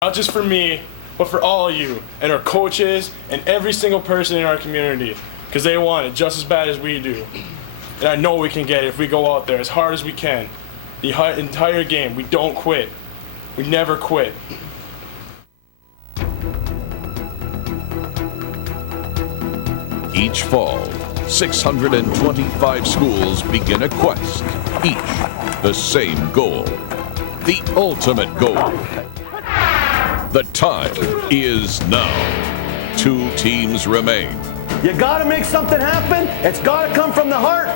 Not just for me, but for all of you and our coaches and every single person in our community, because they want it just as bad as we do. And I know we can get it if we go out there as hard as we can. The entire game, we don't quit. We never quit. Each fall, 625 schools begin a quest, each the same goal, the ultimate goal. The time is now. 2 teams remain. You gotta make something happen. It's gotta come from the heart.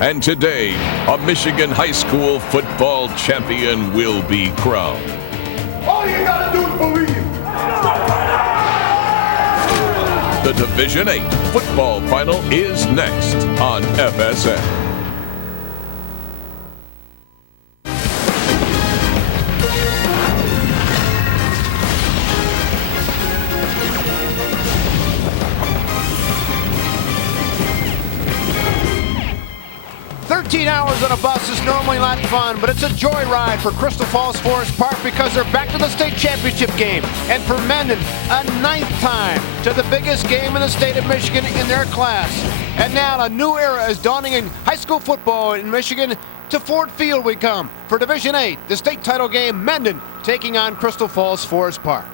And today, a Michigan high school football champion will be crowned. All you gotta do is believe. The Division 8 football final is next on FSN. 13 hours on a bus is normally not fun, but it's a joyride for Crystal Falls Forest Park because they're back to the state championship game. And for Mendon, a 9th time to the biggest game in the state of Michigan in their class. And now a new era is dawning in high school football in Michigan. To Ford Field we come for Division 8, the state title game, Mendon taking on Crystal Falls Forest Park.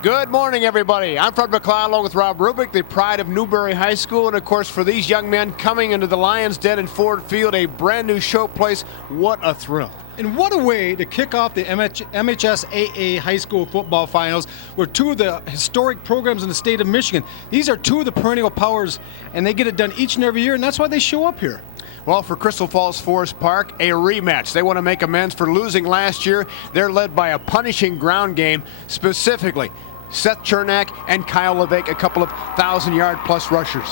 Good morning, everybody. I'm Fred McLeod along with Rob Rubick, the pride of Newberry High School. And, of course, for these young men coming into the Lions Den in Ford Field, a brand-new showplace, what a thrill. And what a way to kick off the MHSAA high school football finals with 2 of the historic programs in the state of Michigan. These are 2 of the perennial powers, and they get it done each and every year, and that's why they show up here. Well, for Crystal Falls Forest Park, a rematch. They want to make amends for losing last year. They're led by a punishing ground game, specifically Seth Chernak and Kyle Levesque, a couple of 1,000-yard-plus rushers.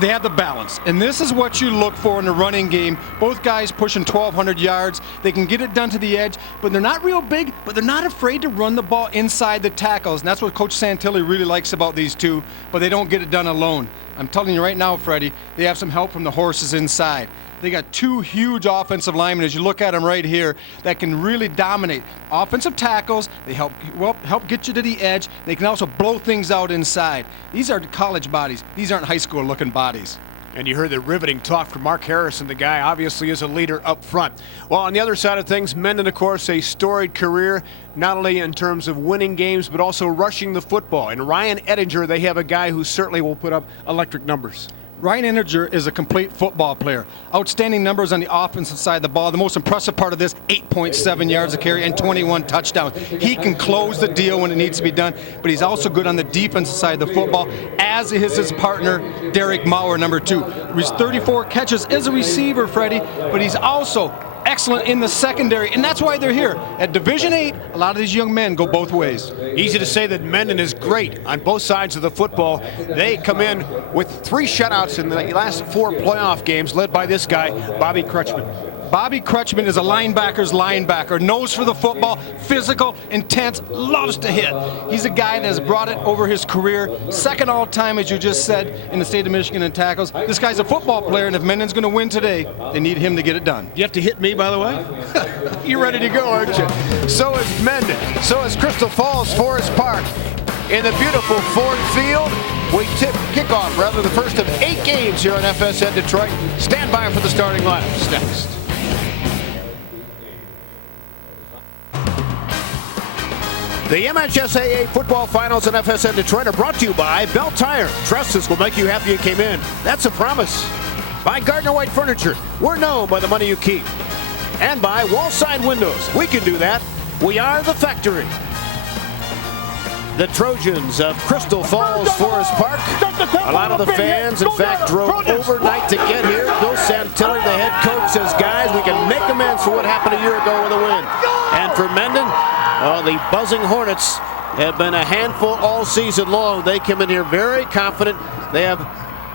They have the balance, and this is what you look for in the running game. Both guys pushing 1,200 yards. They can get it done to the edge, but they're not real big, but they're not afraid to run the ball inside the tackles, and that's what Coach Santilli really likes about these 2, but they don't get it done alone. I'm telling you right now, Freddie, they have some help from the horses inside. They got 2 huge offensive linemen, as you look at them right here, that can really dominate. Offensive tackles, they help get you to the edge. They can also blow things out inside. These are college bodies. These aren't high school looking bodies. And you heard the riveting talk from Mark Harrison. The guy obviously is a leader up front. Well, on the other side of things, Mendon, of course, a storied career, not only in terms of winning games, but also rushing the football. And Ryan Ettinger, they have a guy who certainly will put up electric numbers. Ryan Ettinger is a complete football player. Outstanding numbers on the offensive side of the ball. The most impressive part of this, 8.7 yards a carry and 21 touchdowns. He can close the deal when it needs to be done, but he's also good on the defensive side of the football, as is his partner, Derek Maurer, number 2. He's 34 catches as a receiver, Freddie, but he's also excellent in the secondary, and that's why they're here. At Division 8, a lot of these young men go both ways. Easy to say that Mendon is great on both sides of the football. They come in with 3 shutouts in the last 4 playoff games, led by this guy, Bobby Crutchman. Bobby Crutchman is a linebacker's linebacker, knows for the football, physical, intense, loves to hit. He's a guy that has brought it over his career, 2nd all-time, as you just said, in the state of Michigan in tackles. This guy's a football player, and if Mendon's going to win today, they need him to get it done. You have to hit me, by the way? You're ready to go, aren't you? So is Mendon. So is Crystal Falls Forest Park. In the beautiful Ford Field, we kick off rather the first of 8 games here on FSN Detroit. Stand by for the starting lineups next. The MHSAA football finals in FSN Detroit are brought to you by Bell Tire. Trust us will make you happy you came in. That's a promise. By Gardner White Furniture. We're known by the money you keep. And by Wallside Windows. We can do that. We are the factory. The Trojans of Crystal Falls Forest Park. A lot of the fans, in fact, drove overnight to get here. Bill Santilli, the head coach, says, guys, we can make amends for what happened a year ago with a win. And for Mendon, the Buzzing Hornets have been a handful all season long. They come in here very confident. They have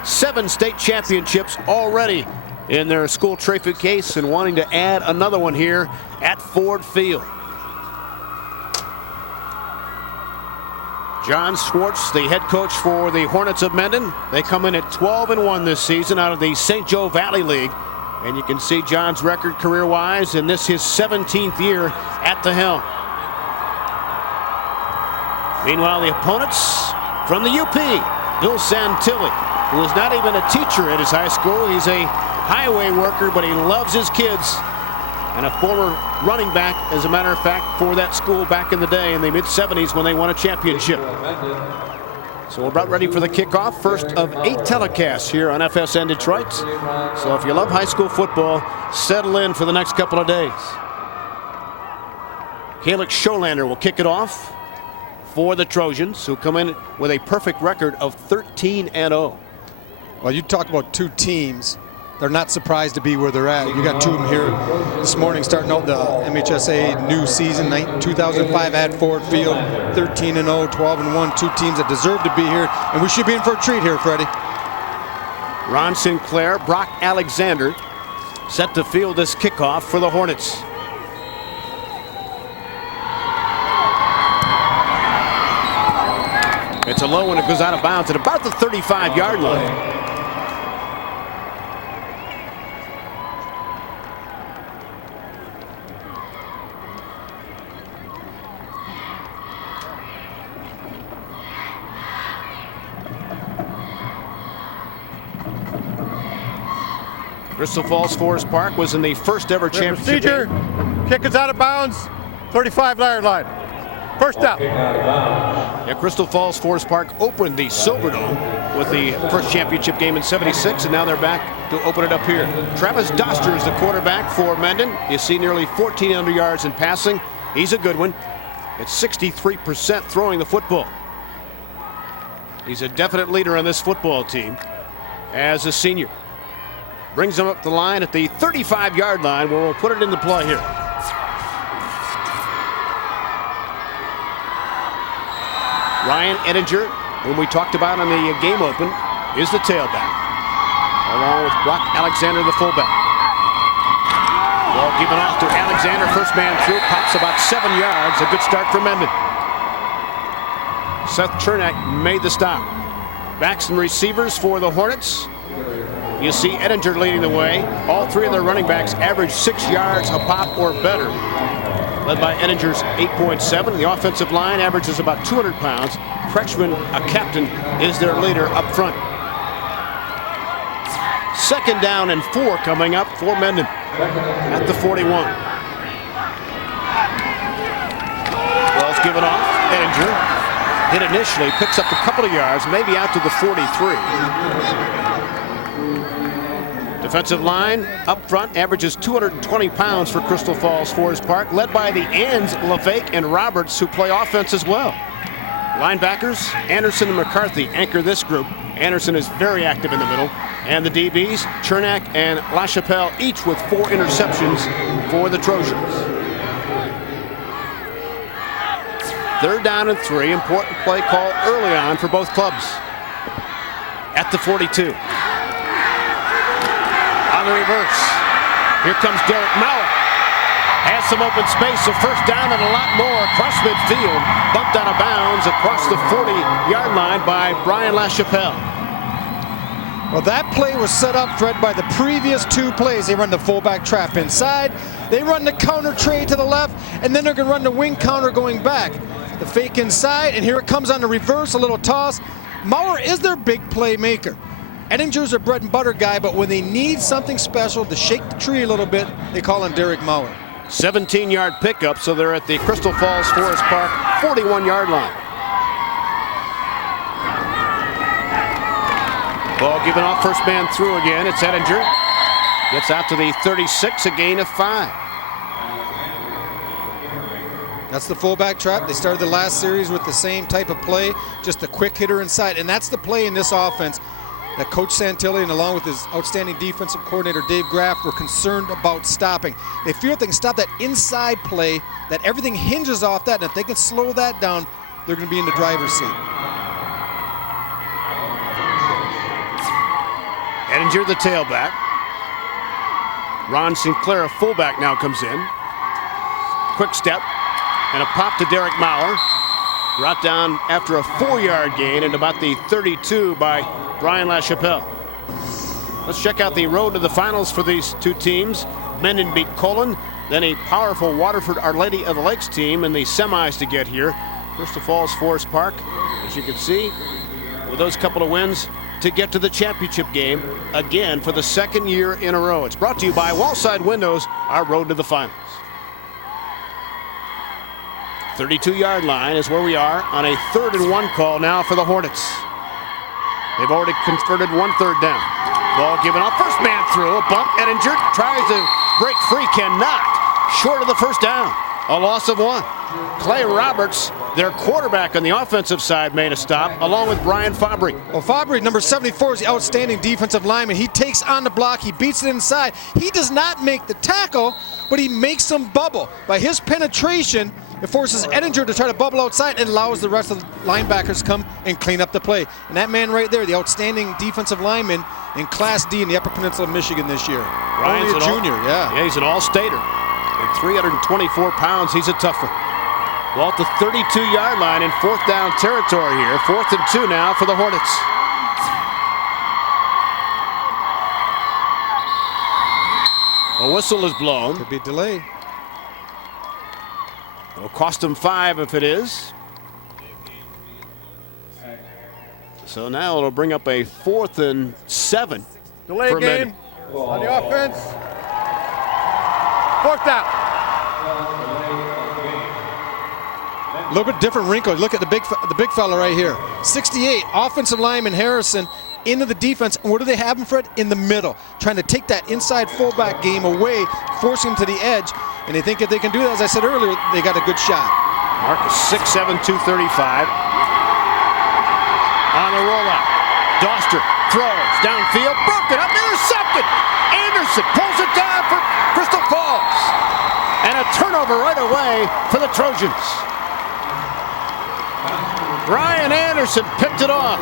7 state championships already in their school trophy case and wanting to add another one here at Ford Field. John Schwartz, the head coach for the Hornets of Mendon. They come in at 12-1 this season out of the St. Joe Valley League. And you can see John's record career-wise, and this his 17th year at the helm. Meanwhile, the opponents from the UP, Bill Santilli, who is not even a teacher at his high school. He's a highway worker, but he loves his kids. And a former running back, as a matter of fact, for that school back in the day in the mid-70s when they won a championship. So we're about ready for the kickoff. First of 8 telecasts here on FSN Detroit. So if you love high school football, settle in for the next couple of days. Calix Scholander will kick it off for the Trojans, who come in with a perfect record of 13-0. Well, you talk about two teams. They're not surprised to be where they're at. You got two of them here this morning starting out the MHSA new season, 2005 at Ford Field, 13-0, 12-1, two teams that deserve to be here, and we should be in for a treat here, Freddie. Ron Sinclair, Brock Alexander set to field this kickoff for the Hornets. It's a low one. It goes out of bounds at about the 35-yard line. Crystal Falls Forest Park was in the first ever championship game. Kick is out of bounds, 35-yard line. First down. Yeah, Crystal Falls Forest Park opened the Silverdome with the first championship game in '76, and now they're back to open it up here. Travis Doster is the quarterback for Mendon. You see nearly 1,400 yards in passing. He's a good one. It's 63% throwing the football. He's a definite leader on this football team as a senior. Brings him up the line at the 35-yard line, where we'll put it into play here. Ryan Ettinger, whom we talked about on the game open, is the tailback, along with Brock Alexander, the fullback. Ball given off to Alexander, first man through, pops about 7 yards. A good start for Mendon. Seth Chernak made the stop. Backs and receivers for the Hornets. You see Ettinger leading the way. All three of their running backs average 6 yards a pop or better, led by Ettinger's 8.7. The offensive line averages about 200 pounds. Kretschmann, a captain, is their leader up front. 2nd down and 4 coming up for Mendon at the 41. Ball's given off. Ettinger hit initially, picks up a couple of yards, maybe out to the 43. Defensive line up front averages 220 pounds for Crystal Falls Forest Park, led by the ends LaFake and Roberts, who play offense as well. Linebackers Anderson and McCarthy anchor this group. Anderson is very active in the middle. And the DBs, Chernak and LaChapelle, each with 4 interceptions for the Trojans. 3rd down and 3. Important play call early on for both clubs. At the 42. On the reverse. Here comes Derek Mauer. Has some open space, so first down and a lot more across midfield. Bumped out of bounds across the 40-yard line by Brian LaChapelle. Well, that play was set up, Fred, by the previous 2 plays. They run the fullback trap inside. They run the counter trade to the left, and then they're going to run the wing counter going back. The fake inside, and here it comes on the reverse, a little toss. Mauer is their big playmaker. Ettinger's a bread and butter guy, but when they need something special to shake the tree a little bit, they call on Derek Mauer. 17-yard pickup, so they're at the Crystal Falls Forest Park 41-yard line. Ball given off, first man through again. It's Ettinger. Gets out to the 36, a gain of 5. That's the fullback trap. They started the last series with the same type of play, just a quick hitter inside, and that's the play in this offense that Coach Santilli, and along with his outstanding defensive coordinator Dave Graff, were concerned about stopping. They feel if they can stop that inside play, that everything hinges off that, and if they can slow that down, they're going to be in the driver's seat. Ettinger, the tailback. Ron Sinclair, a fullback, now comes in. Quick step and a pop to Derek Mauer. Brought down after a 4-yard gain and about the 32 by Brian LaChapelle. Let's check out the road to the finals for these two teams. Mendon beat Colon, then a powerful Waterford Our Lady of the Lakes team in the semis to get here. Crystal Falls Forest Park, as you can see, with those couple of wins to get to the championship game again for the second year in a row. It's brought to you by Wallside Windows, our road to the finals. 32-yard line is where we are on a 3rd and 1 call now for the Hornets. They've already converted 1 third down. Ball given off, first man through, a bump, Ettinger tries to break free, cannot. Short of the first down, a loss of 1. Clay Roberts, their quarterback on the offensive side, made a stop, along with Brian Fabry. Well, Fabry, number 74, is the outstanding defensive lineman. He takes on the block, he beats it inside. He does not make the tackle, but he makes them bubble. By his penetration, it forces Ettinger to try to bubble outside and allows the rest of the linebackers to come and clean up the play. And that man right there, the outstanding defensive lineman in Class D in the Upper Peninsula of Michigan this year. Ryan's only a junior, yeah, he's an all-stater. At 324 pounds, he's a tough one. Well, at the 32-yard line in 4th down territory here. 4th and 2 now for the Hornets. A whistle is blown. Could be a delay. It'll cost them 5 if it is. So now it'll bring up a 4th and 7. Delay for game Mendon. on the offense. 4th down. A little bit different wrinkle. Look at the big fella right here. 68, offensive lineman Harrison into the defense. And what do they have him, Fred? In the middle, trying to take that inside fullback game away, forcing him to the edge. And they think if they can do that, as I said earlier, they got a good shot. Marcus 6'7", 235. On the rollout. Doster throws downfield, broken up, intercepted. Anderson pulls it down for Crystal Falls. And a turnover right away for the Trojans. Brian Anderson picked it off.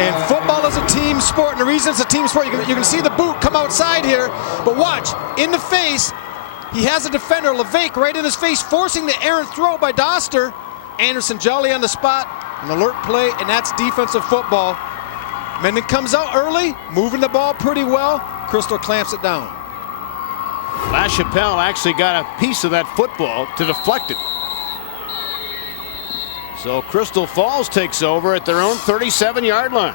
And football is a team sport, and the reason it's a team sport, you can see the boot come outside here, but watch, in the face, he has a defender, LeVake, right in his face, forcing the errant throw by Doster. Anderson jolly on the spot, an alert play, and that's defensive football. Mendon comes out early, moving the ball pretty well. Crystal clamps it down. LaChapelle actually got a piece of that football to deflect it. So Crystal Falls takes over at their own 37-yard line.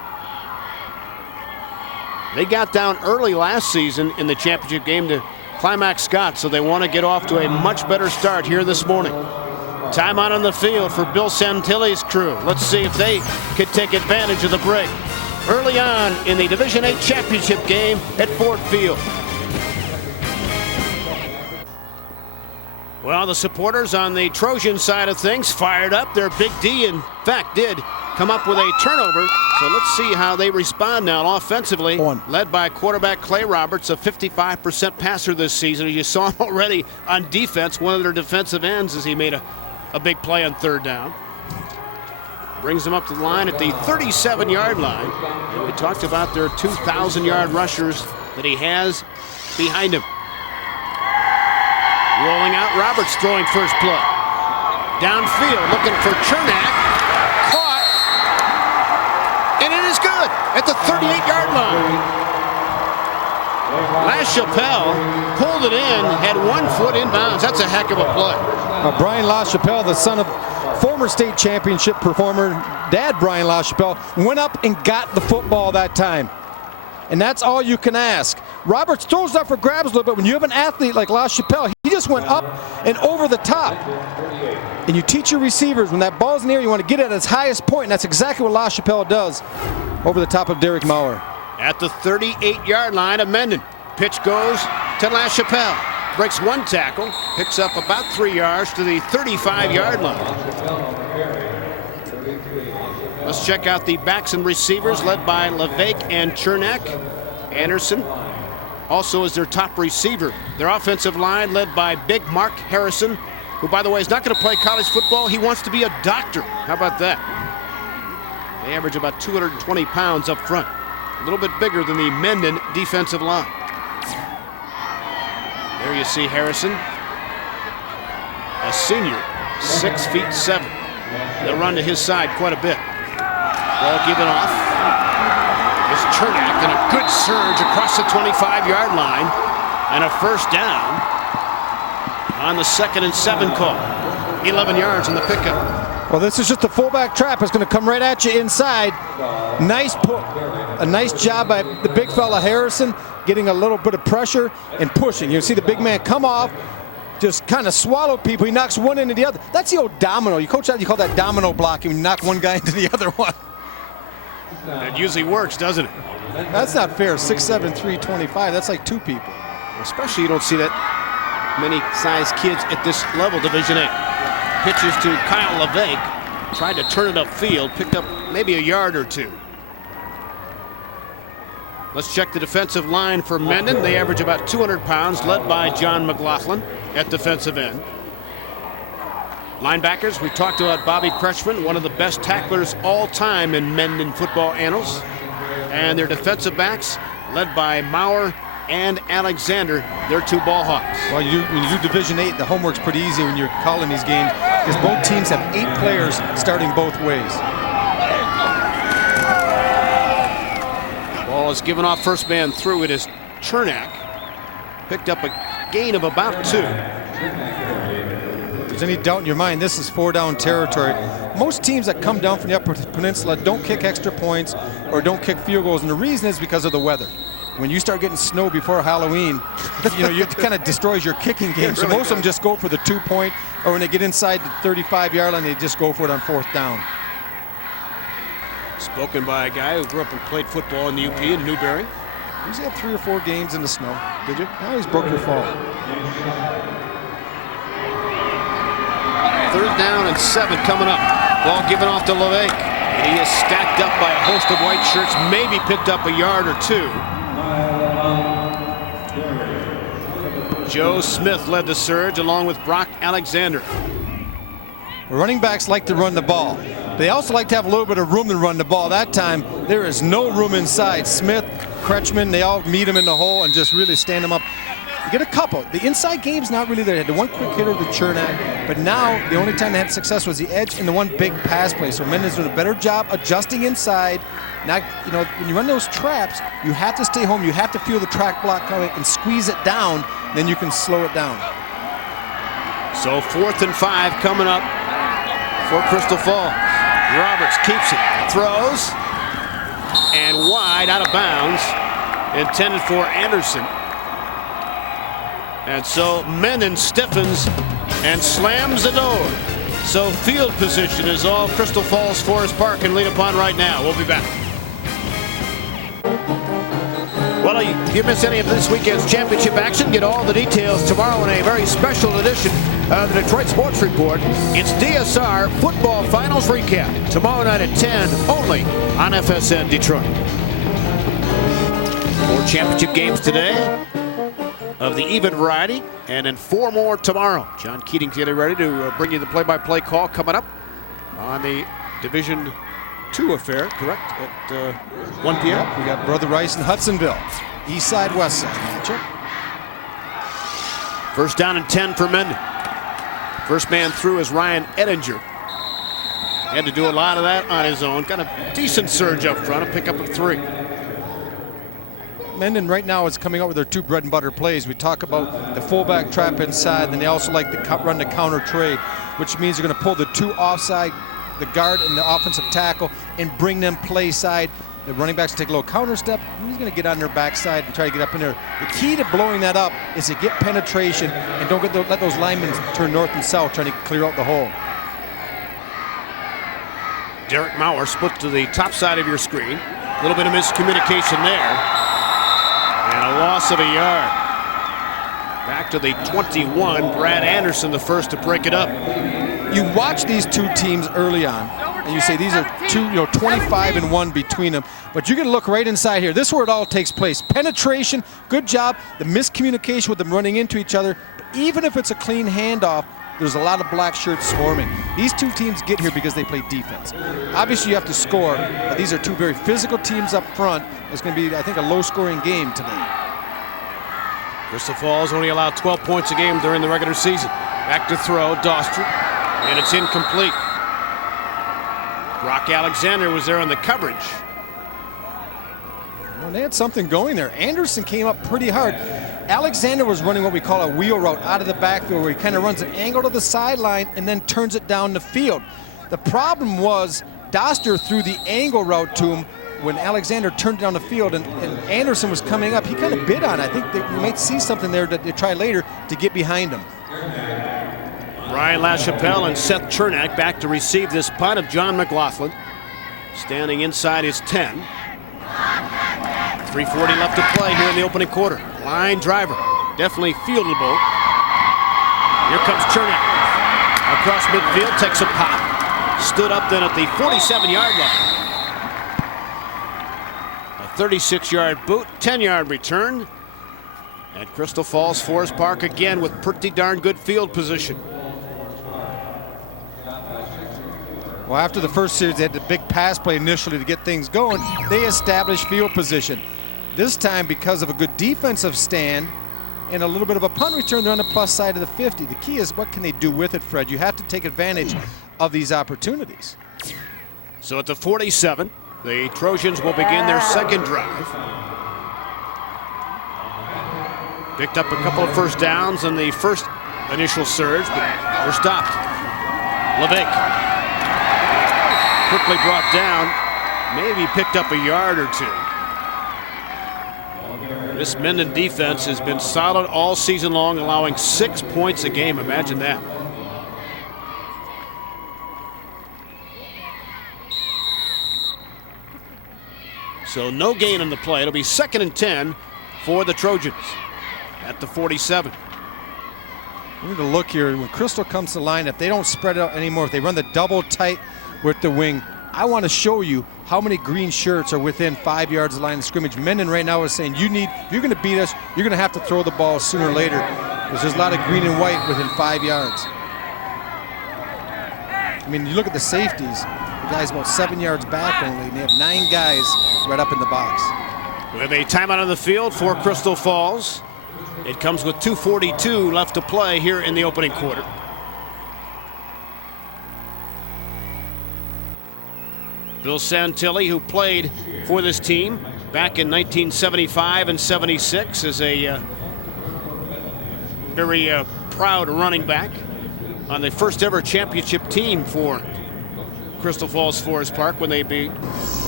They got down early last season in the championship game to Climax Scott, so they want to get off to a much better start here this morning. Timeout on the field for Bill Santilli's crew. Let's see if they could take advantage of the break early on in the Division VIII championship game at Ford Field. Well, the supporters on the Trojan side of things fired up. Their Big D, in fact, did come up with a turnover. So let's see how they respond now offensively. Led by quarterback Clay Roberts, a 55% passer this season. You saw him already on defense. One of their defensive ends as he made a big play on 3rd down. Brings them up to the line at the 37-yard line. And we talked about their 2,000-yard rushers that he has behind him. Rolling out, Roberts throwing first play. Downfield, looking for Chernak. Caught. And it is good at the 38-yard line. LaChapelle pulled it in, had 1 foot inbounds. That's a heck of a play. Brian LaChapelle, the son of former state championship performer, Dad Brian LaChapelle, went up and got the football that time. And that's all you can ask. Roberts throws up for grabs a little bit. When you have an athlete like LaChapelle, he just went up and over the top. And you teach your receivers, when that ball's in the air, you want to get it at its highest point, and that's exactly what LaChapelle does over the top of Derek Maurer. At the 38-yard line of Mendon. Pitch goes to LaChapelle. Breaks 1 tackle, picks up about 3 yards to the 35-yard line. Let's check out the backs and receivers led by LeVake and Chernak. Anderson also is their top receiver. Their offensive line led by Big Mark Harrison, who, by the way, is not going to play college football. He wants to be a doctor. How about that? They average about 220 pounds up front. A little bit bigger than the Mendon defensive line. There you see Harrison, a senior, 6'7". They'll run to his side quite a bit. Ball given off. It's Chernak and a good surge across the 25-yard line. And a first down on the 2nd and 7 call. 11 yards on the pickup. Well, this is just a fullback trap. It's going to come right at you inside. A nice job by the big fella Harrison, getting a little bit of pressure and pushing. You see the big man come off, just kind of swallow people. He knocks one into the other. That's the old domino. You coach that, you call that domino blocking when you knock one guy into the other one. That usually works, doesn't it? That's not fair. 6'7", 325. That's like two people. Especially you don't see that many size kids at this level, Division 8. Pitches to Kyle LeVake. Tried to turn it upfield. Picked up maybe a yard or two. Let's check the defensive line for Mendon. They average about 200 pounds, led by John McLaughlin at defensive end. Linebackers, we talked about Bobby Kretschmann, one of the best tacklers all time in Mendon football annals. And their defensive backs, led by Maurer and Alexander, they're two ball hawks. Well, when you do Division 8, the homework's pretty easy when you're calling these games because both teams have 8 players starting both ways. Ball is given off, first man through. It is Chernak. Picked up a gain of about 2. If there's any doubt in your mind, this is 4-down territory. Most teams that come down from the Upper Peninsula don't kick extra points or don't kick field goals, and the reason is because of the weather. When you start getting snow before Halloween, it kind of destroys your kicking game. So most of them just go for the 2-point, or when they get inside the 35-yard line, they just go for it on 4th down. Spoken by a guy who grew up and played football in the UP in Newberry. He's had 3 or 4 games in the snow. Did you? Now he's broke your fall. 3rd down and 7 coming up. Ball given off to LeVake. He is stacked up by a host of white shirts, maybe picked up a yard or 2. Joe Smith led the surge along with Brock Alexander. Running backs like to run the ball. They also like to have a little bit of room to run the ball. That time, there is no room inside. Smith, Kretschmann, they all meet him in the hole and just really stand him up. You get a couple. The inside game's not really there. They had the one quick hitter to Chernak, but now the only time they had success was the edge and the one big pass play. So Mendon's doing a better job adjusting inside. Now, when you run those traps, you have to stay home. You have to feel the track block coming and squeeze it down. Then you can slow it down. So 4th and 5 coming up for Crystal Falls. Roberts keeps it, throws, and wide out of bounds, intended for Anderson. And so Mendon stiffens and slams the door. So field position is all Crystal Falls Forest Park can lead upon right now. We'll be back. Well, if you miss any of this weekend's championship action, get all the details tomorrow in a very special edition of the Detroit Sports Report. It's DSR Football Finals Recap. Tomorrow night at 10, only on FSN Detroit. 4 championship games today of the even variety, and then 4 more tomorrow. John Keating's getting ready to bring you the play-by-play call coming up on the Division 2 affair, correct? At 1 p.m. Yep, we got Brother Rice in Hudsonville. East side, west side matchup. 1st down and 10 for Mendon. First man through is Ryan Ettinger. Had to do a lot of that on his own. Got a decent surge up front, a pickup of 3. Mendon right now is coming up with their 2 bread and butter plays. We talk about the fullback trap inside, then they also like to run the counter trade, which means they're going to pull the 2 offside, the guard and the offensive tackle, and bring them play side. The running backs take a little counter step. He's going to get on their backside and try to get up in there. The key to blowing that up is to get penetration and don't let those linemen turn north and south trying to clear out the hole. Derek Maurer split to the top side of your screen. A little bit of miscommunication there. And a loss of a yard. Back to the 21. Brad Anderson, the first to break it up. You watch these 2 teams early on, and you say these are 25-1 between them. But you can look right inside here. This is where it all takes place. Penetration, good job. The miscommunication with them running into each other. But even if it's a clean handoff, there's a lot of black shirts swarming. These 2 teams get here because they play defense. Obviously, you have to score, but these are 2 very physical teams up front. It's going to be, I think, a low-scoring game today. Crystal Falls only allowed 12 points a game during the regular season. Back to throw, Dostry, and it's incomplete. Brock Alexander was there on the coverage. Well, they had something going there. Anderson came up pretty hard. Alexander was running what we call a wheel route out of the backfield, where he kind of runs an angle to the sideline and then turns it down the field. The problem was Doster threw the angle route to him when Alexander turned down the field, and Anderson was coming up. He kind of bid on it. I think we might see something there that they try later to get behind him. Brian LaChapelle and Seth Chernak back to receive this punt of John McLaughlin. Standing inside his 10. 3:40 left to play here in the opening quarter. Line driver, definitely fieldable. Here comes Chernak. Across midfield, takes a pop. Stood up then at the 47-yard line. A 36-yard boot, 10-yard return. At Crystal Falls Forest Park again with pretty darn good field position. Well, after the first series, they had the big pass play initially to get things going. They established field position. This time, because of a good defensive stand and a little bit of a punt return, they're on the plus side of the 50. The key is, what can they do with it, Fred? You have to take advantage of these opportunities. So at the 47, the Trojans will begin their second drive. Picked up a couple of first downs in the first initial surge, but they're stopped. Levick quickly brought down, maybe picked up a yard or two. This Mendon defense has been solid all season long, allowing 6 points a game. Imagine that. So no gain on the play. It'll be 2nd and 10 for the Trojans at the 47. We need to look here. When Crystal comes to line, if they don't spread it out anymore, if they run the double tight with the wing, I want to show you how many green shirts are within 5 yards of the line of scrimmage. Mendon right now is saying, if you're going to beat us, you're going to have to throw the ball sooner or later, because there's a lot of green and white within 5 yards. I mean, you look at the safeties, the guy's about 7 yards back only, and they have 9 guys right up in the box. We have a timeout on the field for Crystal Falls. It comes with 2:42 left to play here in the opening quarter. Bill Santilli, who played for this team back in 1975 and 76, is a very proud running back on the first ever championship team for Crystal Falls Forest Park when they beat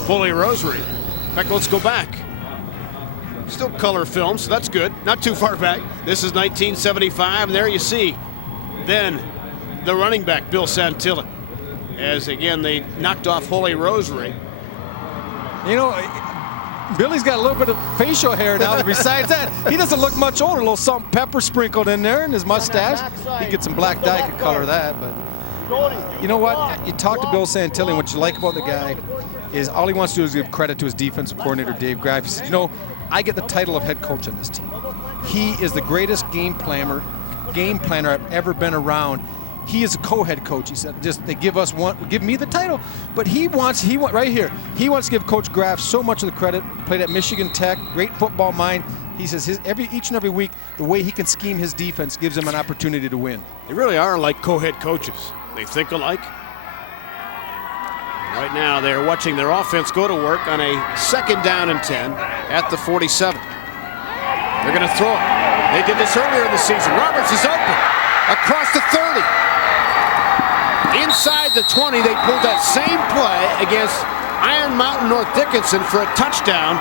Holy Rosary. In fact, let's go back. Still color film, so that's good. Not too far back. This is 1975, and there you see then the running back, Bill Santilli, as again they knocked off Holy Rosary. You know, Billy's got a little bit of facial hair now. Besides that, he doesn't look much older. A little salt and pepper sprinkled in there in his mustache. He gets some black dye could color that, but you know what? You talk to Bill Santilli, and what you like about the guy is all he wants to do is give credit to his defensive coordinator, Dave Graff. He said, you know, I get the title of head coach on this team. He is the greatest game planner I've ever been around. He is a co-head coach. He said, just they give me the title, but he wants right here. He wants to give Coach Graff so much of the credit. Played at Michigan Tech, great football mind. He says each and every week, the way he can scheme his defense gives him an opportunity to win. They really are like co-head coaches. They think alike. Right now, they're watching their offense go to work on a 2nd down and 10 at the 47. They're going to throw it. They did this earlier in the season. Roberts is open across the 30. Inside the 20, they pulled that same play against Iron Mountain North Dickinson for a touchdown.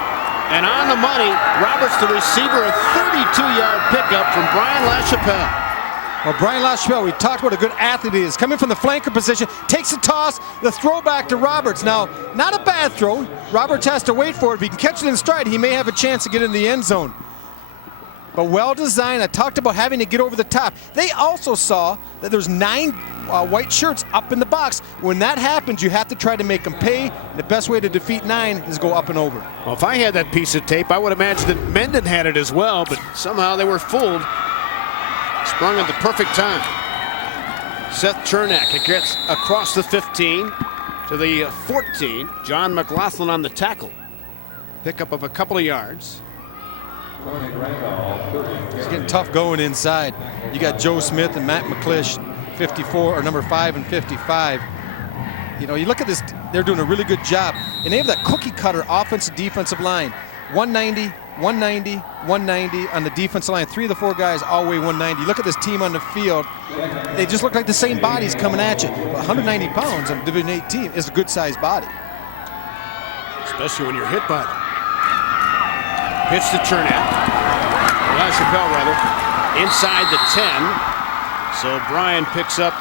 And on the money, Roberts, the receiver, a 32-yard pickup from Brian LaChapelle. Well, Brian LaChapelle, we talked about a good athlete he is. Coming from the flanker position, takes a toss, the throw back to Roberts. Now, not a bad throw. Roberts has to wait for it. If he can catch it in stride, he may have a chance to get in the end zone. But well designed. I talked about having to get over the top. They also saw that there's 9 white shirts up in the box. When that happens, you have to try to make them pay. The best way to defeat 9 is go up and over. Well, if I had that piece of tape, I would imagine that Mendon had it as well, but somehow they were fooled. Sprung at the perfect time. Seth Chernak gets across the 15 to the 14. John McLaughlin on the tackle. Pickup of a couple of yards. It's getting tough going inside. You got Joe Smith and Matt McClish, 54 or number 5 and 55. You know, you look at this, they're doing a really good job. And they have that cookie cutter offensive defensive line. 190, 190, 190 on the defensive line. 3 of the 4 guys all weigh 190. Look at this team on the field. They just look like the same bodies coming at you. But 190 pounds on a Division 8 team is a good-sized body. Especially when you're hit by them. Pitch to Chernak. LaChapelle, rather. Inside the 10. So Bryan picks up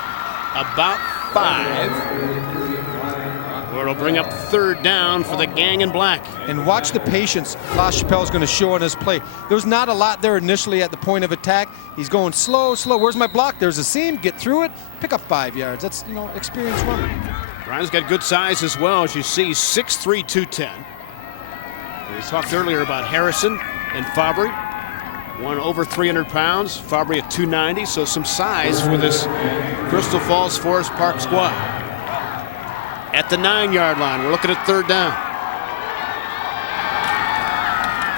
about 5. Where it'll bring up 3rd down for the gang in black. And watch the patience LaChapelle is going to show on this play. There's not a lot there initially at the point of attack. He's going slow, slow. Where's my block? There's a seam. Get through it. Pick up 5 yards. That's, experienced runner. Bryan's got good size as well, as you see, 6'3", 210. We talked earlier about Harrison and Fabry. One over 300 pounds, Fabry at 290, so some size for this Crystal Falls Forest Park squad. At the 9-yard line, we're looking at 3rd down.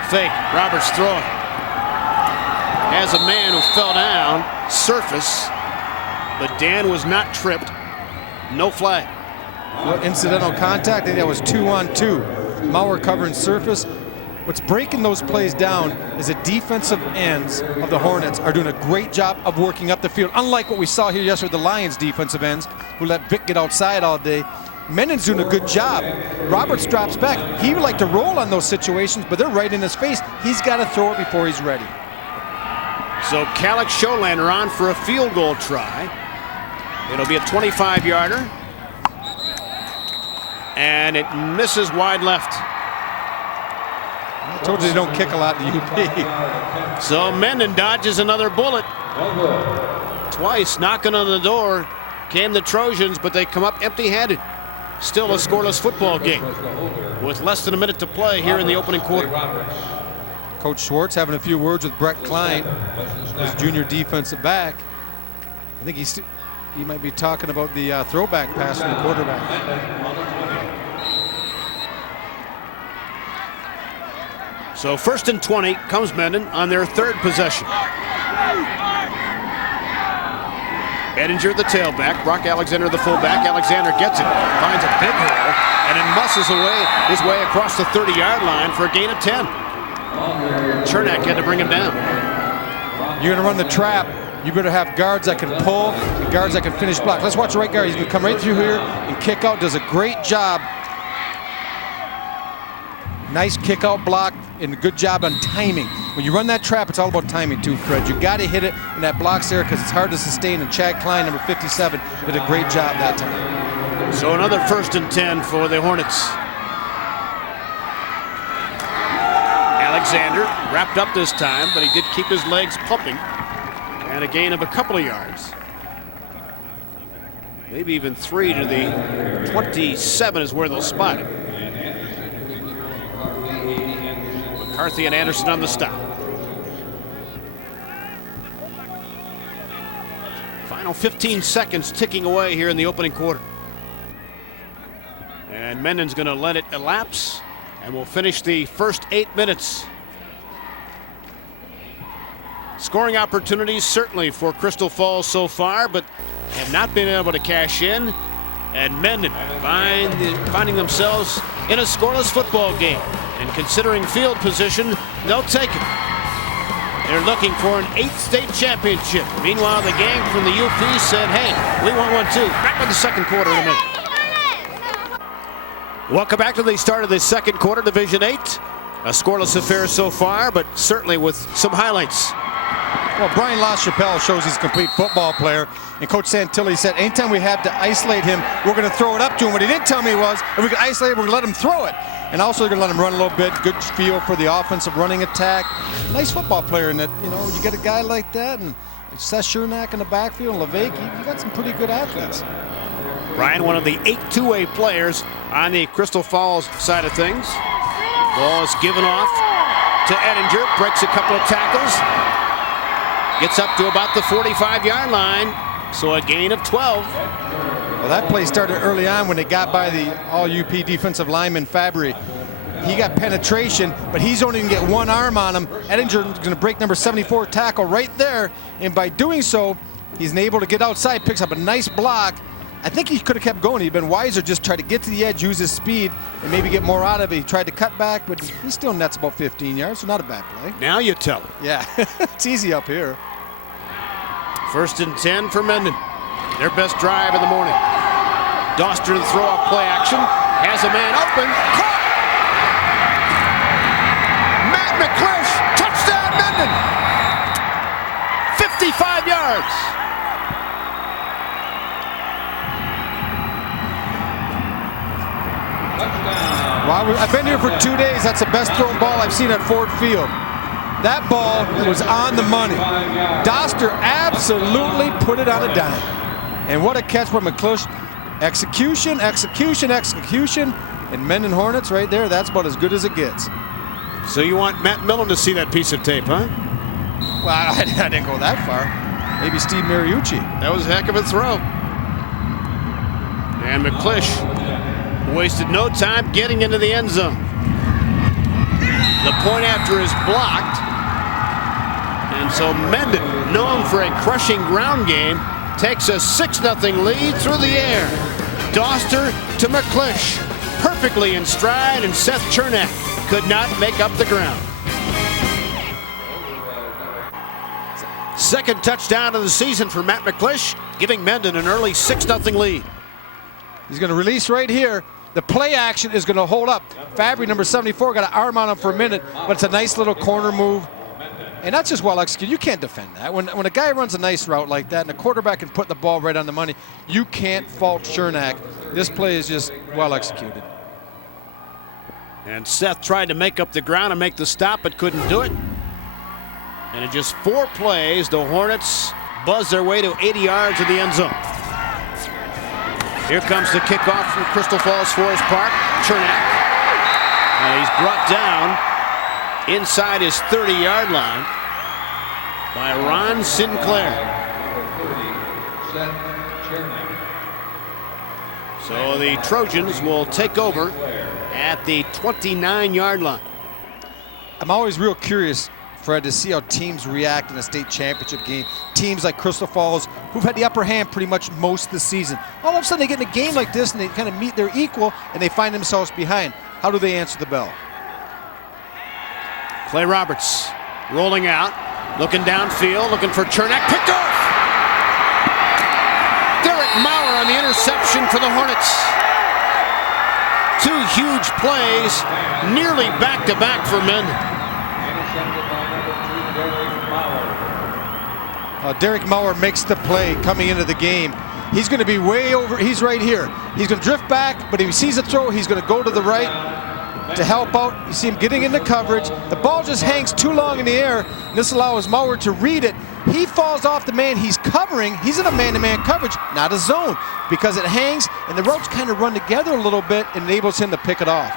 Fake, Roberts throwing. Has a man who fell down, surface, but Dan was not tripped. No flag. Well, incidental contact, I think that was 2-on-2. Maurer covering surface. What's breaking those plays down is the defensive ends of the Hornets are doing a great job of working up the field. Unlike what we saw here yesterday with the Lions defensive ends, who let Vic get outside all day. Mendon's doing a good job. Roberts drops back. He would like to roll on those situations, but they're right in his face. He's got to throw it before he's ready. So Calix Scholander on for a field goal try. It'll be a 25-yarder. And it misses wide left. I told you they don't kick a lot in the UP. So Mendon dodges another bullet. Twice knocking on the door came the Trojans, but they come up empty-handed. Still a scoreless football game with less than a minute to play here in the opening quarter. Coach Schwartz having a few words with Brett Klein, his junior defensive back. I think he might be talking about the throwback pass from the quarterback. So 1st and 20 comes Mendon on their 3rd possession. Edinger, the tailback. Brock Alexander, the fullback. Alexander gets it, finds a big hole, and then muscles his way across the 30-yard line for a gain of 10. Chernak had to bring him down. You're going to run the trap. You better have guards that can pull and guards that can finish block. Let's watch the right guard. He's going to come right through here and kick out. Does a great job. Nice kick out block and a good job on timing. When you run that trap, it's all about timing too, Fred. You got to hit it in that blocks there because it's hard to sustain. And Chad Klein, number 57, did a great job that time. So another 1st and 10 for the Hornets. Alexander wrapped up this time, but he did keep his legs pumping. And a gain of a couple of yards. Maybe even 3 to the 27 is where they'll spot it. McCarthy and Anderson on the stop. Final 15 seconds ticking away here in the opening quarter. And Mendon's going to let it elapse, and we'll finish the first 8 minutes. Scoring opportunities certainly for Crystal Falls so far, but have not been able to cash in. And Mendon finding themselves in a scoreless football game. And considering field position, they'll take it. They're looking for an 8th state championship. Meanwhile, the gang from the UP said, hey, we want one too. Back with the second quarter in a minute. Welcome back to the start of the second quarter, Division 8. A scoreless affair so far, but certainly with some highlights. Well, Bryan LaChapelle shows he's a complete football player. And Coach Santilli said, anytime we have to isolate him, we're going to throw it up to him. What he didn't tell me was, if we can isolate him, we're going to let him throw it. And also, they're going to let him run a little bit. Good feel for the offensive running attack. Nice football player in that, you get a guy like that, and Seth Chernak in the backfield, and LeVake, you got some pretty good athletes. Bryan, one of the 8 two-way players on the Crystal Falls side of things. Ball is given off to Edinger, breaks a couple of tackles. Gets up to about the 45-yard line, so a gain of 12. Well, that play started early on when they got by the all-UP defensive lineman Fabry. He got penetration, but he's only going to get one arm on him. Edinger is going to break number 74 tackle right there, and by doing so, he's able to get outside, picks up a nice block I think he could have kept going. He'd been wiser, just try to get to the edge, use his speed, and maybe get more out of it. He tried to cut back, but he still nets about 15 yards, so not a bad play. Now you tell him. Yeah, it's easy up here. 1st and 10 for Mendon. Their best drive of the morning. Doster to throw off play action. Has a man open. Caught! Matt McClish, touchdown Mendon. 55 yards. Well, I've been here for 2 days. That's the best thrown ball I've seen at Ford Field. That ball was on the money. Doster absolutely put it on a dime. And what a catch by McClish. Execution, execution, execution. And Mendon Hornets right there, that's about as good as it gets. So you want Matt Millen to see that piece of tape, huh? Well, I didn't go that far. Maybe Steve Mariucci. That was a heck of a throw. And McClish wasted no time getting into the end zone. The point after is blocked. And so Mendon, known for a crushing ground game, takes a 6-0 lead through the air. Doster to McClish. Perfectly in stride, and Seth Chernak could not make up the ground. Second touchdown of the season for Matt McClish, giving Mendon an early 6-0 lead. He's going to release right here. The play action is going to hold up. Fabry, number 74, got an arm on him for a minute, but it's a nice little corner move. And that's just well executed. You can't defend that. When a guy runs a nice route like that and a quarterback can put the ball right on the money, you can't fault Chernak. This play is just well executed. And Seth tried to make up the ground and make the stop, but couldn't do it. And in just 4 plays, the Hornets buzz their way to 80 yards of the end zone. Here comes the kickoff from Crystal Falls Forest Park. Chernak. And he's brought down inside his 30-yard line by Ron Sinclair. So the Trojans will take over at the 29-yard line. I'm always real curious, Fred, to see how teams react in a state championship game. Teams like Crystal Falls, who've had the upper hand pretty much most of the season. All of a sudden they get in a game like this and they kind of meet their equal and they find themselves behind. How do they answer the bell? Clay Roberts rolling out, looking downfield, looking for Chernak, picked off! Derek Maurer on the interception for the Hornets. 2 huge plays, nearly back-to-back for Mendon. Derek Maurer makes the play coming into the game. He's going to be way over. He's right here. He's going to drift back, but if he sees a throw, he's going to go to the right to help out. You see him getting into coverage. The ball just hangs too long in the air. This allows Maurer to read it. He falls off the man he's covering. He's in a man-to-man coverage, not a zone, because it hangs and the routes kind of run together a little bit and enables him to pick it off.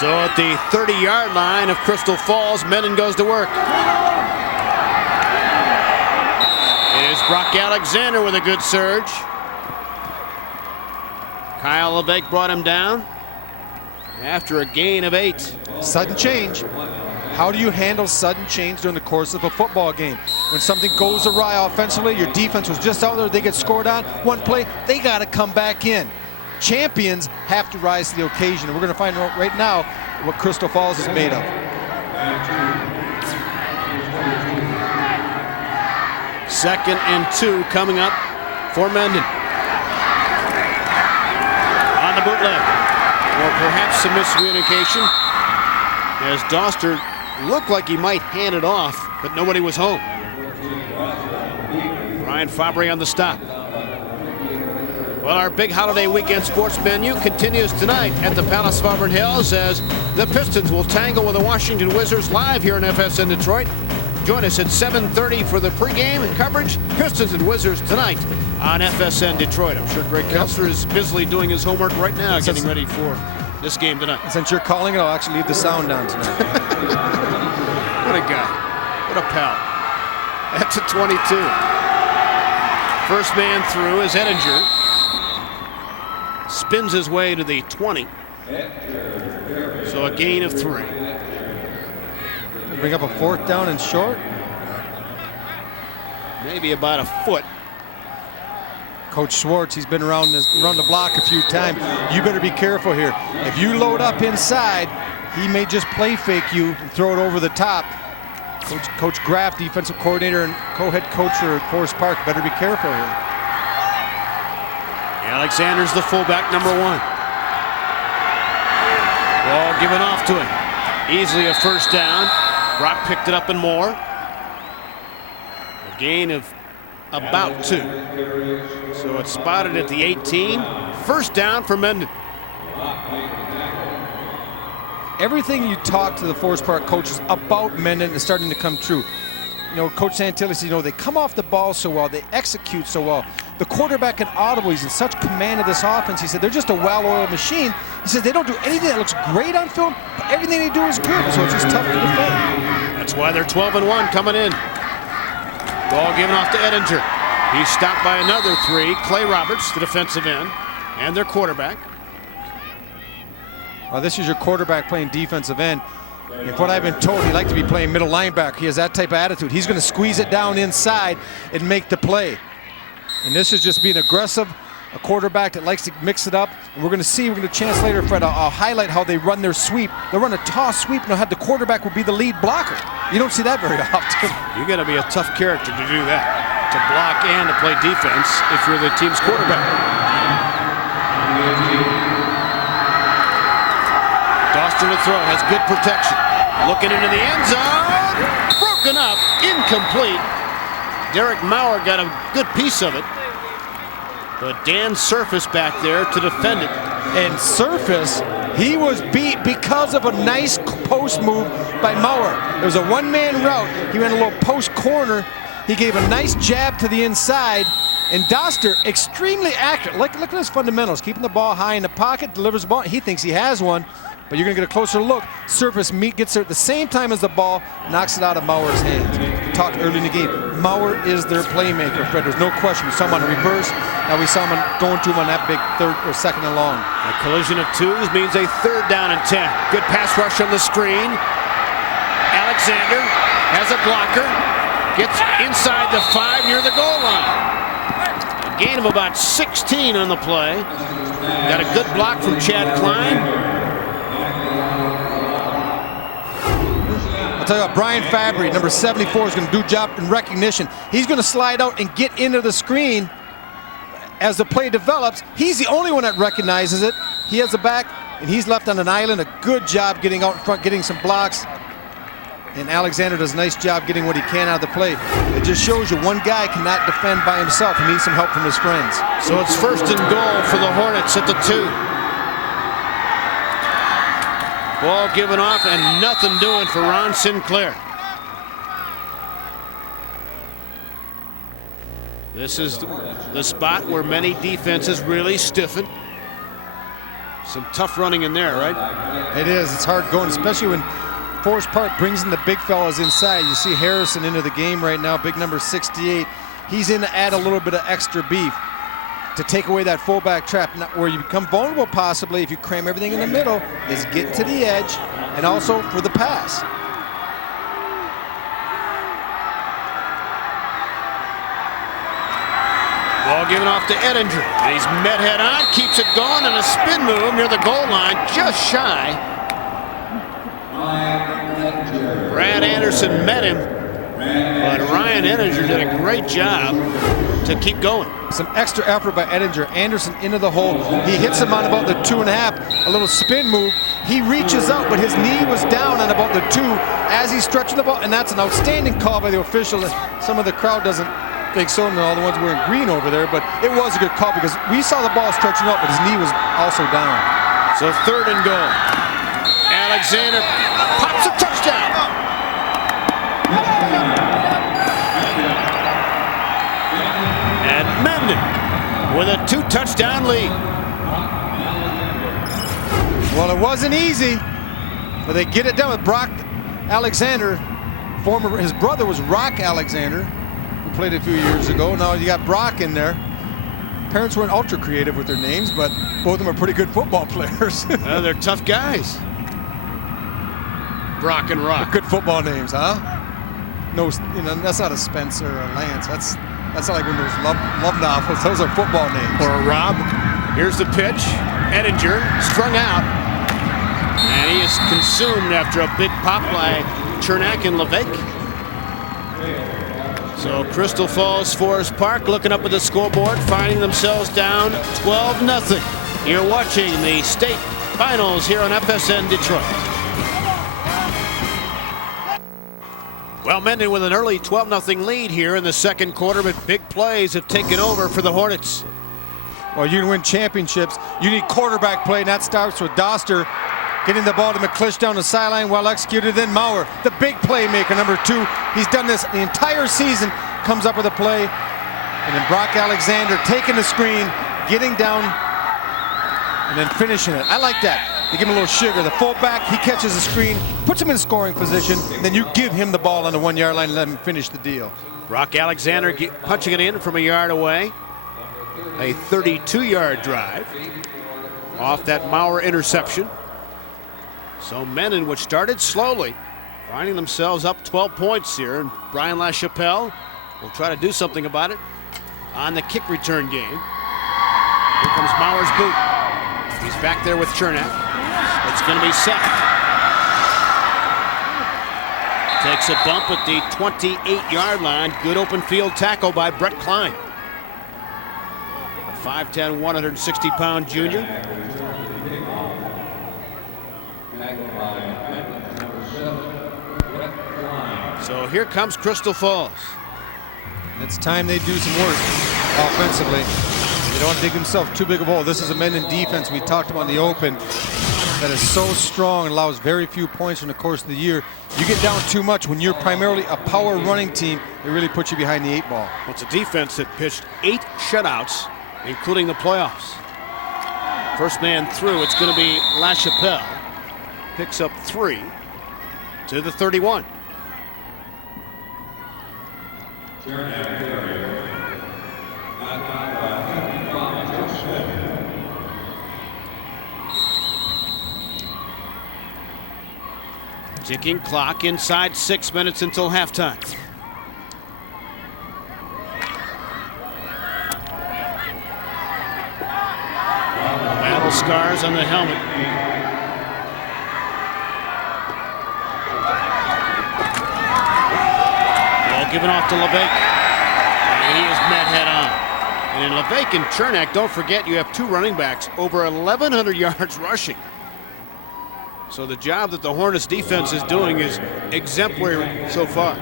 So at the 30-yard line of Crystal Falls, Mendon goes to work. It is Brock Alexander with a good surge. Kyle Levesque brought him down after a gain of 8. Sudden change. How do you handle sudden change during the course of a football game? When something goes awry offensively, your defense was just out there, they get scored on, one play, they got to come back in. Champions have to rise to the occasion, and we're going to find out right now what Crystal Falls is made of. 2nd and 2 coming up for Mendon. On the bootleg, or perhaps some miscommunication, as Doster looked like he might hand it off, but nobody was home. Ryan Fabry on the stop. Well, our big holiday weekend sports menu continues tonight at the Palace of Auburn Hills as the Pistons will tangle with the Washington Wizards live here in FSN Detroit. Join us at 7:30 for the pregame coverage. Pistons and Wizards tonight on FSN Detroit. I'm sure Greg Kelsler is busily doing his homework right now, getting ready for this game tonight. Since you're calling it, I'll actually leave the sound down tonight. What a guy. What a pal. That's a 22. First man through is Ettinger. Spins his way to the 20. So a gain of 3. Bring up a 4th down and short. Maybe about a foot. Coach Schwartz, he's been around the block a few times. You better be careful here. If you load up inside, he may just play fake you and throw it over the top. Coach Graff, defensive coordinator and co-head coach for Forest Park, better be careful here. Alexander's the fullback, number 1. Ball given off to him. Easily a first down. Brock picked it up and more. A gain of about 2. So it's spotted at the 18. First down for Mendon. Everything you talk to the Forest Park coaches about Mendon is starting to come true. You know, Coach Santilli says, they come off the ball so well, they execute so well. The quarterback in Audible, he's in such command of this offense. He said they're just a well-oiled machine. He says they don't do anything that looks great on film, but everything they do is good, so it's just tough to defend. That's why they're 12-1 coming in. Ball given off to Edinger. He's stopped by another 3. Clay Roberts, the defensive end, and their quarterback. Well, this is your quarterback playing defensive end. And what I've been told, he likes to be playing middle linebacker. He has that type of attitude. He's going to squeeze it down inside and make the play. And this is just being aggressive, a quarterback that likes to mix it up. And we're going to chance later, Fred, I'll highlight how they run their sweep. They'll run a toss sweep, and they'll have the quarterback will be the lead blocker. You don't see that very often. You got to be a tough character to do that, to block and to play defense if you're the team's quarterback. Doster to throw, has good protection. Looking into the end zone. Broken up, incomplete. Derek Maurer got a good piece of it. But Dan Surface back there to defend it. And Surface, he was beat because of a nice post move by Maurer. There was a one-man route. He ran a little post corner. He gave a nice jab to the inside. And Doster, extremely accurate. Look at his fundamentals. Keeping the ball high in the pocket, delivers the ball. He thinks he has one. But you're going to get a closer look. Surface gets there at the same time as the ball, knocks it out of Maurer's hands. We talked early in the game. Maurer is their playmaker, Fred. There's no question. We saw him on a reverse. Now we saw him going to him on that big third or second and long. A collision of 2s means a 3rd down and 10. Good pass rush on the screen. Alexander has a blocker. Gets inside the 5 near the goal line. A gain of about 16 on the play. Got a good block from Chad Klein. I'll tell you what, Brian Fabry, number 74, is going to do job in recognition. He's going to slide out and get into the screen as the play develops. He's the only one that recognizes it. He has the back, and he's left on an island. A good job getting out in front, getting some blocks. And Alexander does a nice job getting what he can out of the play. It just shows you one guy cannot defend by himself. He needs some help from his friends. So it's 1st and goal for the Hornets at the 2. Ball given off and nothing doing for Ron Sinclair. This is the spot where many defenses really stiffen. Some tough running in there, right? It is. It's hard going, especially when Forest Park brings in the big fellas inside. You see Harrison into the game right now, big number 68. He's in to add a little bit of extra beef to take away that fullback trap. Now, where you become vulnerable possibly if you cram everything in the middle is get to the edge and also for the pass. Ball given off to Edinger. And he's met head on, keeps it going, and a spin move near the goal line, just shy. Brad Anderson met him, but Ryan Edinger did a great job to keep going. Some extra effort by Edinger. Anderson into the hole. He hits him on about the 2.5, a little spin move. He reaches out, but his knee was down on about the 2 as he's stretching the ball, and that's an outstanding call by the official. Some of the crowd doesn't think so, and all the ones wearing green over there, but it was a good call because we saw the ball stretching out, but his knee was also down. So 3rd and goal. Alexander pops a touchdown. And Mendon with a 2-touchdown lead. Well, it wasn't easy, but they get it done with Brock Alexander. His brother was Rock Alexander, who played a few years ago. Now you got Brock in there. Parents weren't ultra creative with their names, but both of them are pretty good football players. Well, they're tough guys. Brock and Rock. Good football names, huh? No, that's not a Spencer or a Lance. That's That's not like one of those love novels. Those are football names. Or a Rob. Here's the pitch. Ettinger strung out. And he is consumed after a big pop by Chernak and LeVake. So Crystal Falls Forest Park looking up at the scoreboard, finding themselves down 12-0. You're watching the state finals here on FSN Detroit. Well, Mendon with an early 12-0 lead here in the second quarter, but big plays have taken over for the Hornets. Well, you can win championships. You need quarterback play, and that starts with Doster getting the ball to McClish down the sideline, well executed. Then Maurer, the big playmaker, number 2. He's done this the entire season, comes up with a play. And then Brock Alexander taking the screen, getting down, and then finishing it. I like that. They give him a little sugar. The fullback, he catches the screen, puts him in scoring position, and then you give him the ball on the 1-yard line and let him finish the deal. Brock Alexander punching it in from a yard away. A 32-yard drive off that Maurer interception. So Mendon, which started slowly, finding themselves up 12 points here, and Brian LaChapelle will try to do something about it on the kick return game. Here comes Maurer's boot. He's back there with Chernak. It's going to be sacked. Takes a bump at the 28-yard line. Good open field tackle by Brett Klein. A 5'10", 160-pound junior. So here comes Crystal Falls. It's time they do some work offensively. They don't dig themselves too big of a hole. This is a Mendon defense we talked about in the open that is so strong and allows very few points in the course of the year. You get down too much when you're primarily a power running team, it really puts you behind the 8 ball. Well, it's a defense that pitched 8 shutouts, including the playoffs. First man through, it's going to be LaChapelle. Picks up 3 to the 31. Ticking clock, inside 6 minutes until halftime. Battle scars on the helmet. Ball given off to LeVake. And he is met head on. And in LeVake and Chernak, don't forget you have 2 running backs, over 1,100 yards rushing. So the job that the Hornets defense is doing is exemplary so far.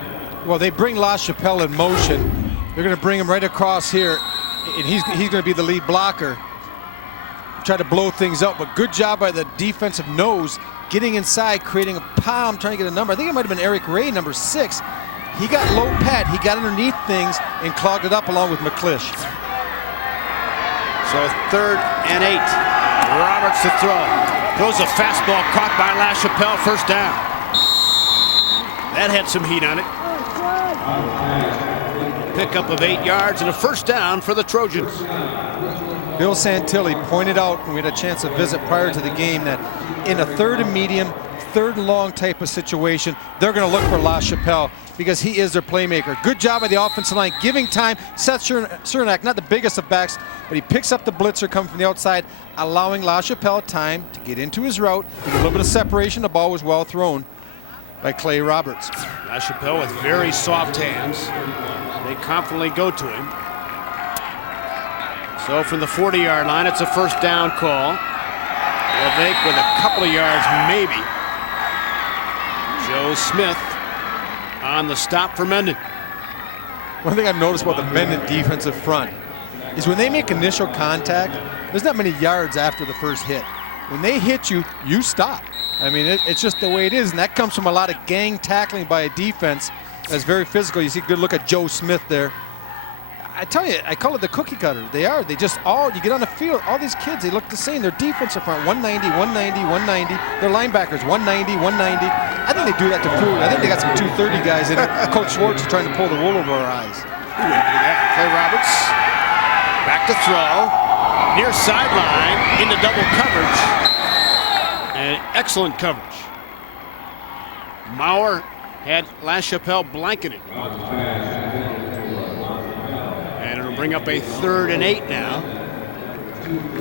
Well, they bring LaChapelle in motion. They're going to bring him right across here, and he's going to be the lead blocker. Try to blow things up, but good job by the defensive nose, getting inside, creating a palm, trying to get a number. I think it might have been Eric Ray, number 6. He got low pad, he got underneath things and clogged it up along with McClish. So 3rd and 8. Roberts to throw. Throws a fastball caught by LaChapelle, first down. That had some heat on it. Pickup of 8 yards and a first down for the Trojans. Bill Santilli pointed out, and we had a chance to visit prior to the game, that in a 3rd and medium, 3rd and long type of situation, they're going to look for LaChapelle because he is their playmaker. Good job by the offensive line, giving time. Seth Chernak, not the biggest of backs, but he picks up the blitzer coming from the outside, allowing LaChapelle time to get into his route, to get a little bit of separation. The ball was well thrown by Clay Roberts. LaChapelle with very soft hands. They confidently go to him. So from the 40-yard line, it's a first down call. LeVake with a couple of yards, maybe. Joe Smith on the stop for Mendon. One thing I've noticed about the Mendon defensive front is when they make initial contact, there's not many yards after the first hit. When they hit you, you stop. I mean, it's just the way it is, and that comes from a lot of gang tackling by a defense that's very physical. You see a good look at Joe Smith there. I tell you, I call it the cookie cutter. They are. They just all, you get on the field, all these kids, they look the same. Their defensive front, 190, 190, 190. Their linebackers, 190, 190. I think they do that to food. I think they got some 230 guys in it. Coach Schwartz is trying to pull the wool over our eyes. He wouldn't do that. Clay Roberts, back to throw. Near sideline, into double coverage. And excellent coverage. Maurer had LaChapelle blanketed. bring up a 3rd and 8 now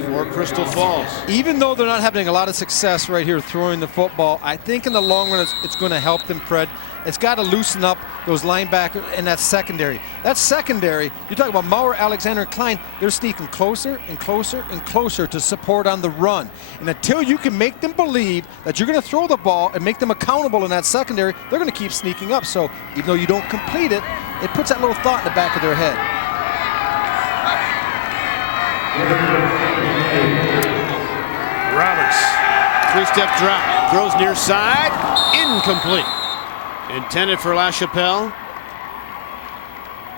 for Crystal Falls. Even though they're not having a lot of success right here throwing the football, I think in the long run it's going to help them, Fred. It's got to loosen up those linebackers and that secondary. That secondary, you talk about Maurer, Alexander, and Klein, they're sneaking closer and closer and closer to support on the run. And until you can make them believe that you're going to throw the ball and make them accountable in that secondary, they're going to keep sneaking up. So even though you don't complete it, it puts that little thought in the back of their head. Roberts, 3-step drop, throws near side, incomplete. Intended for LaChapelle.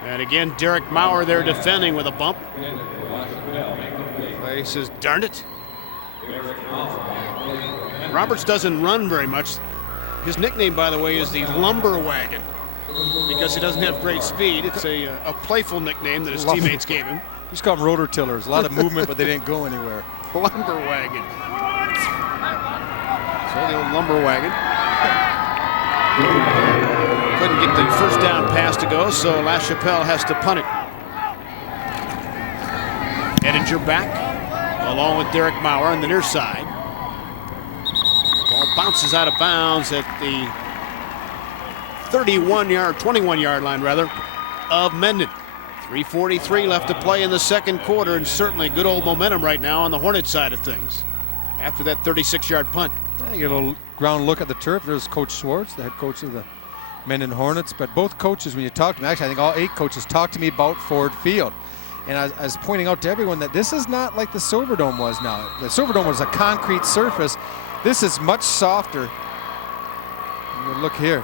And again, Derek Maurer there defending with a bump. He says, darn it. Roberts doesn't run very much. His nickname, by the way, is the Lumber Wagon because he doesn't have great speed. It's a playful nickname that his teammates gave him. Just call them rotor tillers. A lot of movement, but they didn't go anywhere. Lumber Wagon. So the old Lumber Wagon. Couldn't get the first down pass to go, so LaChapelle has to punt it. Edinger back, along with Derek Maurer on the near side. Ball bounces out of bounds at the 21-yard line, of Mendon. 3:43 left to play in the second quarter, and certainly good old momentum right now on the Hornets side of things after that 36-yard punt. Yeah, you get a little ground look at the turf. There's Coach Schwartz, the head coach of the Mendon Hornets. But both coaches, when you talk to me, actually I think all 8 coaches talked to me about Ford Field. And I was pointing out to everyone that this is not like the Silverdome was now. The Silverdome was a concrete surface. This is much softer. Look here.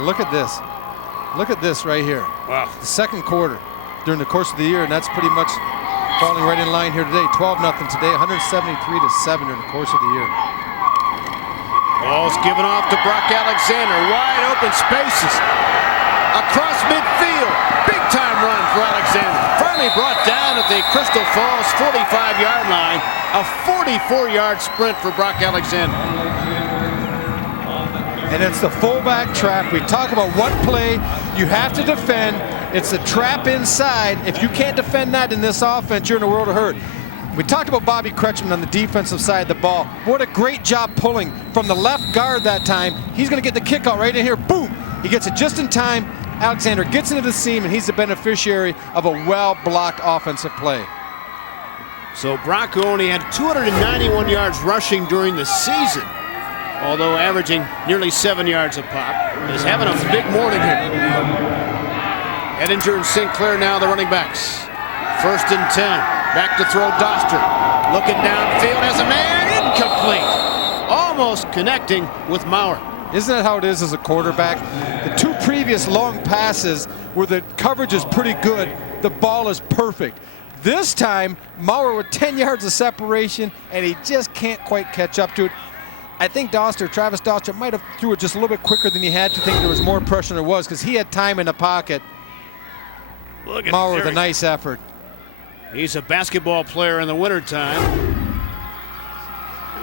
Look at this. Look at this right here. Wow. The second quarter during the course of the year, and that's pretty much falling right in line here today. 12-0 today, 173-7 during the course of the year. Ball's given off to Brock Alexander. Wide open spaces. Across midfield. Big time run for Alexander. Finally brought down at the Crystal Falls 45-yard line. A 44-yard sprint for Brock Alexander. And it's the fullback trap. We talk about what play you have to defend. It's the trap inside. If you can't defend that in this offense, you're in a world of hurt. We talked about Bobby Kretschmann on the defensive side of the ball. What a great job pulling from the left guard that time. He's going to get the kick out right in here. Boom! He gets it just in time. Alexander gets into the seam, and he's the beneficiary of a well-blocked offensive play. So Brock, who only had 291 yards rushing during the season, although averaging nearly 7 yards a pop, is having a big morning here. Edinger and Sinclair now the running backs. 1st and 10. Back to throw Doster. Looking downfield, has a man, incomplete. Almost connecting with Maurer. Isn't that how it is as a quarterback? The 2 previous long passes where the coverage is pretty good, the ball is perfect. This time, Maurer with 10 yards of separation, and he just can't quite catch up to it. I think Travis Doster might have threw it just a little bit quicker than he had to think there was more pressure than there was because he had time in the pocket. Look at Maurer with a nice effort. He's a basketball player in the wintertime.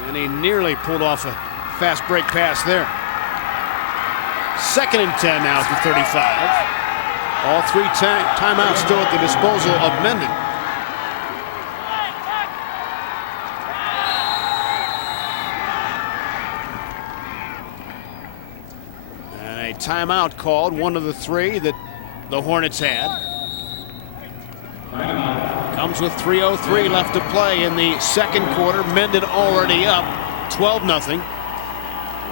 And he nearly pulled off a fast break pass there. 2nd and 10 now at the 35. All 3 timeouts still at the disposal of Mendon. And a timeout called, one of the 3 that the Hornets had. Comes with 3:03 left to play in the second quarter. Mendon already up 12-0.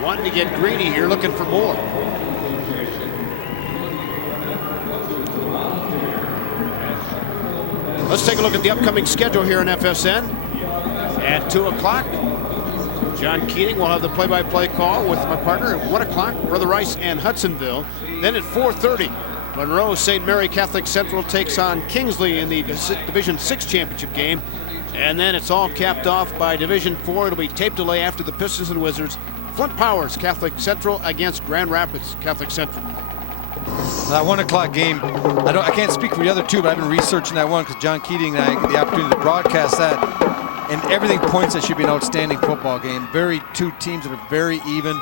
Wanting to get greedy here, looking for more. Let's take a look at the upcoming schedule here in FSN. At 2 o'clock, John Keating will have the play-by-play call with my partner. At 1 o'clock, Brother Rice and Hudsonville. Then at 4:30, Monroe St. Mary Catholic Central takes on Kingsley in the Division 6 championship game. And then it's all capped off by Division 4. It'll be tape delay after the Pistons and Wizards. Flint Powers Catholic Central against Grand Rapids Catholic Central. That 1 o'clock game, I can't speak for the other 2, but I've been researching that one because John Keating and I had the opportunity to broadcast that. And everything points that should be an outstanding football game. 2 teams that are very even.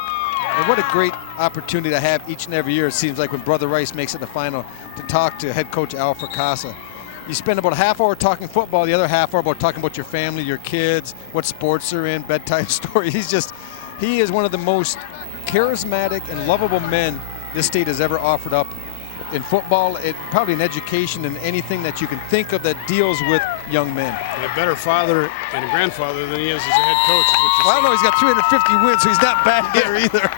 And what a great opportunity to have each and every year, it seems like, when Brother Rice makes it the final, to talk to head coach Al Fracassa. you spend about a half hour talking football, the other half hour about talking about your family, your kids, what sports they're in, bedtime stories. He is one of the most charismatic and lovable men this state has ever offered up in football, probably in education, and anything that you can think of that deals with young men. A better father and a grandfather than he is as a head coach, is what you're Well, I don't know, he's got 350 wins, so he's not bad here either.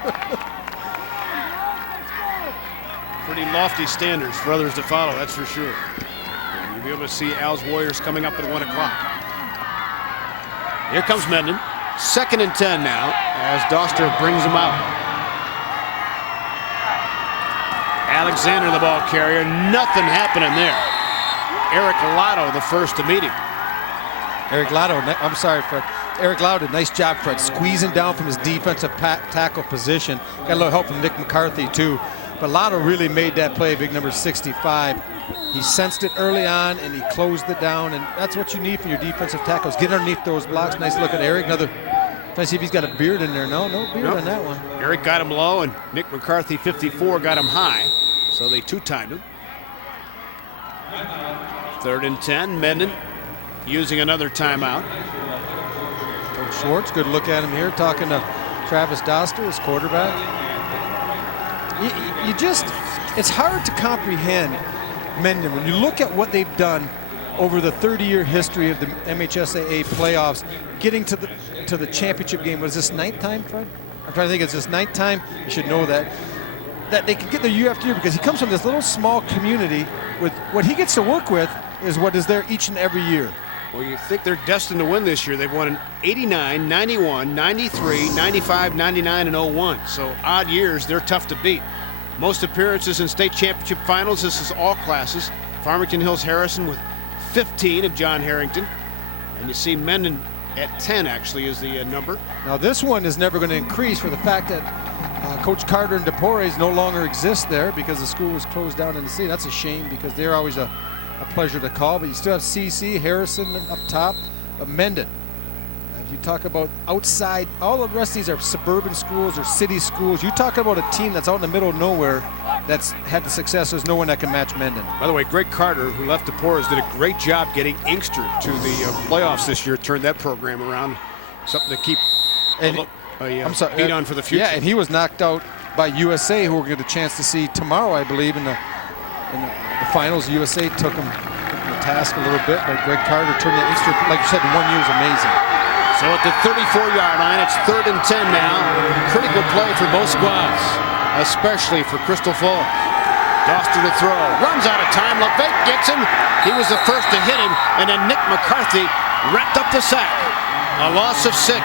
Pretty lofty standards for others to follow, that's for sure. You'll be able to see Al's Warriors coming up at 1 o'clock. Here comes Mendon. 2nd and 10 now as Doster brings him out. Alexander, the ball carrier. Nothing happening there. Eric Lotto, the first to meet him. Eric Lotto, I'm sorry, Fred. Eric Lotto did a nice job, Fred, squeezing down from his defensive tackle position. Got a little help from Nick McCarthy, too. But Lotto really made that play, big number 65. He sensed it early on, and he closed it down, and that's what you need for your defensive tackles. Get underneath those blocks. Nice look at Eric. Another, trying to see if he's got a beard in there. No beard on that one. Eric got him low, and Nick McCarthy, 54, got him high. So they two-timed him. 3rd and 10, Mendon using another timeout. Coach Schwartz, good look at him here, talking to Travis Doster, his quarterback. It's hard to comprehend Mendon when you look at what they've done over the 30-year history of the MHSAA playoffs, getting to the championship game. Was this 9th time, Fred? I'm trying to think. It's this 9th time. You should know that they can get there year after year because he comes from this little small community with what he gets to work with is what is there each and every year. Well, you think they're destined to win this year. They've won in 89, 91, 93, 95, 99, and 01. So odd years, they're tough to beat. Most appearances in state championship finals. This is all classes. Farmington Hills Harrison with 15 of John Harrington. And you see Mendon at 10 actually is the number. Now this one is never going to increase for the fact that Coach Carter and DePores no longer exist there because the school was closed down in the city. That's a shame because they're always a pleasure to call, but you still have CC, Harrison up top, but Mendon. If you talk about outside, all the rest of these are suburban schools or city schools. You talk about a team that's out in the middle of nowhere that's had the success. There's no one that can match Mendon. By the way, Greg Carter, who left DePores, did a great job getting Inkster to the playoffs this year, turned that program around. Something to keep beat on for the future. Yeah, and he was knocked out by USA, who we're going to get a chance to see tomorrow, I believe, in the finals. USA took him to task a little bit, but Greg Carter turned that Inkster, like you said, in 1 year is amazing. So at the 34-yard line, it's 3rd and 10 now. Critical play for both squads, especially for Crystal Falls. Doster to throw, runs out of time. LeVake gets him. He was the first to hit him, and then Nick McCarthy wrapped up the sack. A loss of 6.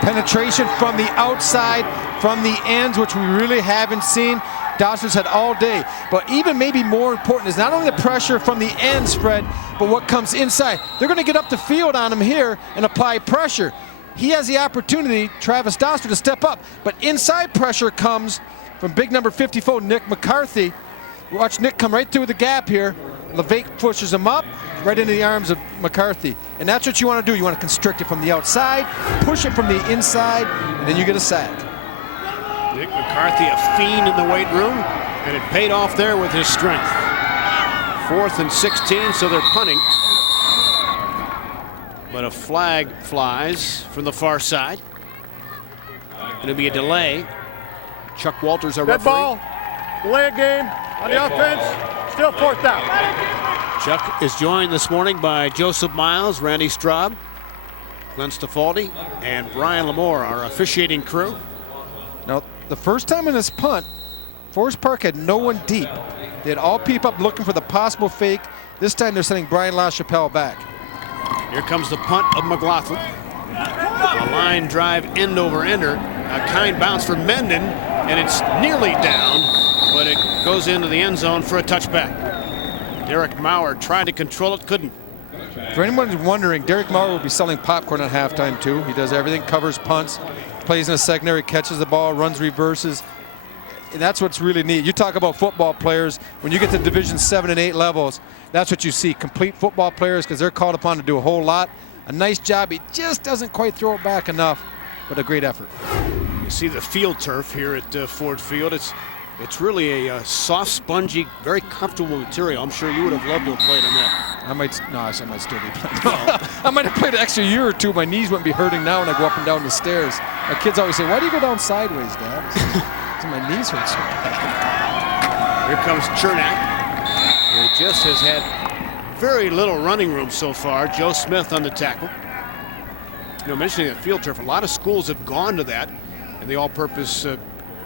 Penetration from the outside, from the ends, which we really haven't seen. Doster's had all day. But even maybe more important is not only the pressure from the ends, Fred, but what comes inside. They're going to get up the field on him here and apply pressure. He has the opportunity, Travis Doster, to step up. But inside pressure comes from big number 54, Nick McCarthy. Watch Nick come right through the gap here. LeVake pushes him up right into the arms of McCarthy. And that's what you want to do. You want to constrict it from the outside, push it from the inside, and then you get a sack. Nick McCarthy, a fiend in the weight room, and it paid off there with his strength. 4th and 16, so they're punting. But a flag flies from the far side. It'll be a delay. Chuck Walters, our referee. Red ball, delay a game on the offense, still 4th down. Chuck is joined this morning by Joseph Miles, Randy Straub, Glenn Stafaldi, and Brian Lamore, our officiating crew. Now, the first time in this punt, Forest Park had no one deep. They had all people up looking for the possible fake. This time they're sending Brian LaChapelle back. Here comes the punt of McLaughlin. A line drive end over ender. A kind bounce for Mendon, and it's nearly down, but it goes into the end zone for a touchback. Derek Maurer tried to control it, couldn't. For anyone who's wondering, Derek Maurer will be selling popcorn at halftime too. He does everything, covers punts, plays in the secondary, catches the ball, runs reverses. And that's what's really neat. You talk about football players, when you get to Division 7 and 8 levels, that's what you see, complete football players, because they're called upon to do a whole lot. A nice job. He just doesn't quite throw it back enough, but a great effort. You see the field turf here at Ford Field. It's It's really a soft, spongy, very comfortable material. I'm sure you would have loved to have played on that. I might still be playing. I might have played an extra year or two. My knees wouldn't be hurting now when I go up and down the stairs. My kids always say, "Why do you go down sideways, Dad?" So my knees hurt so bad. Here comes Chernak. He just has had very little running room so far. Joe Smith on the tackle. You know, mentioning that field turf, a lot of schools have gone to that in the all-purpose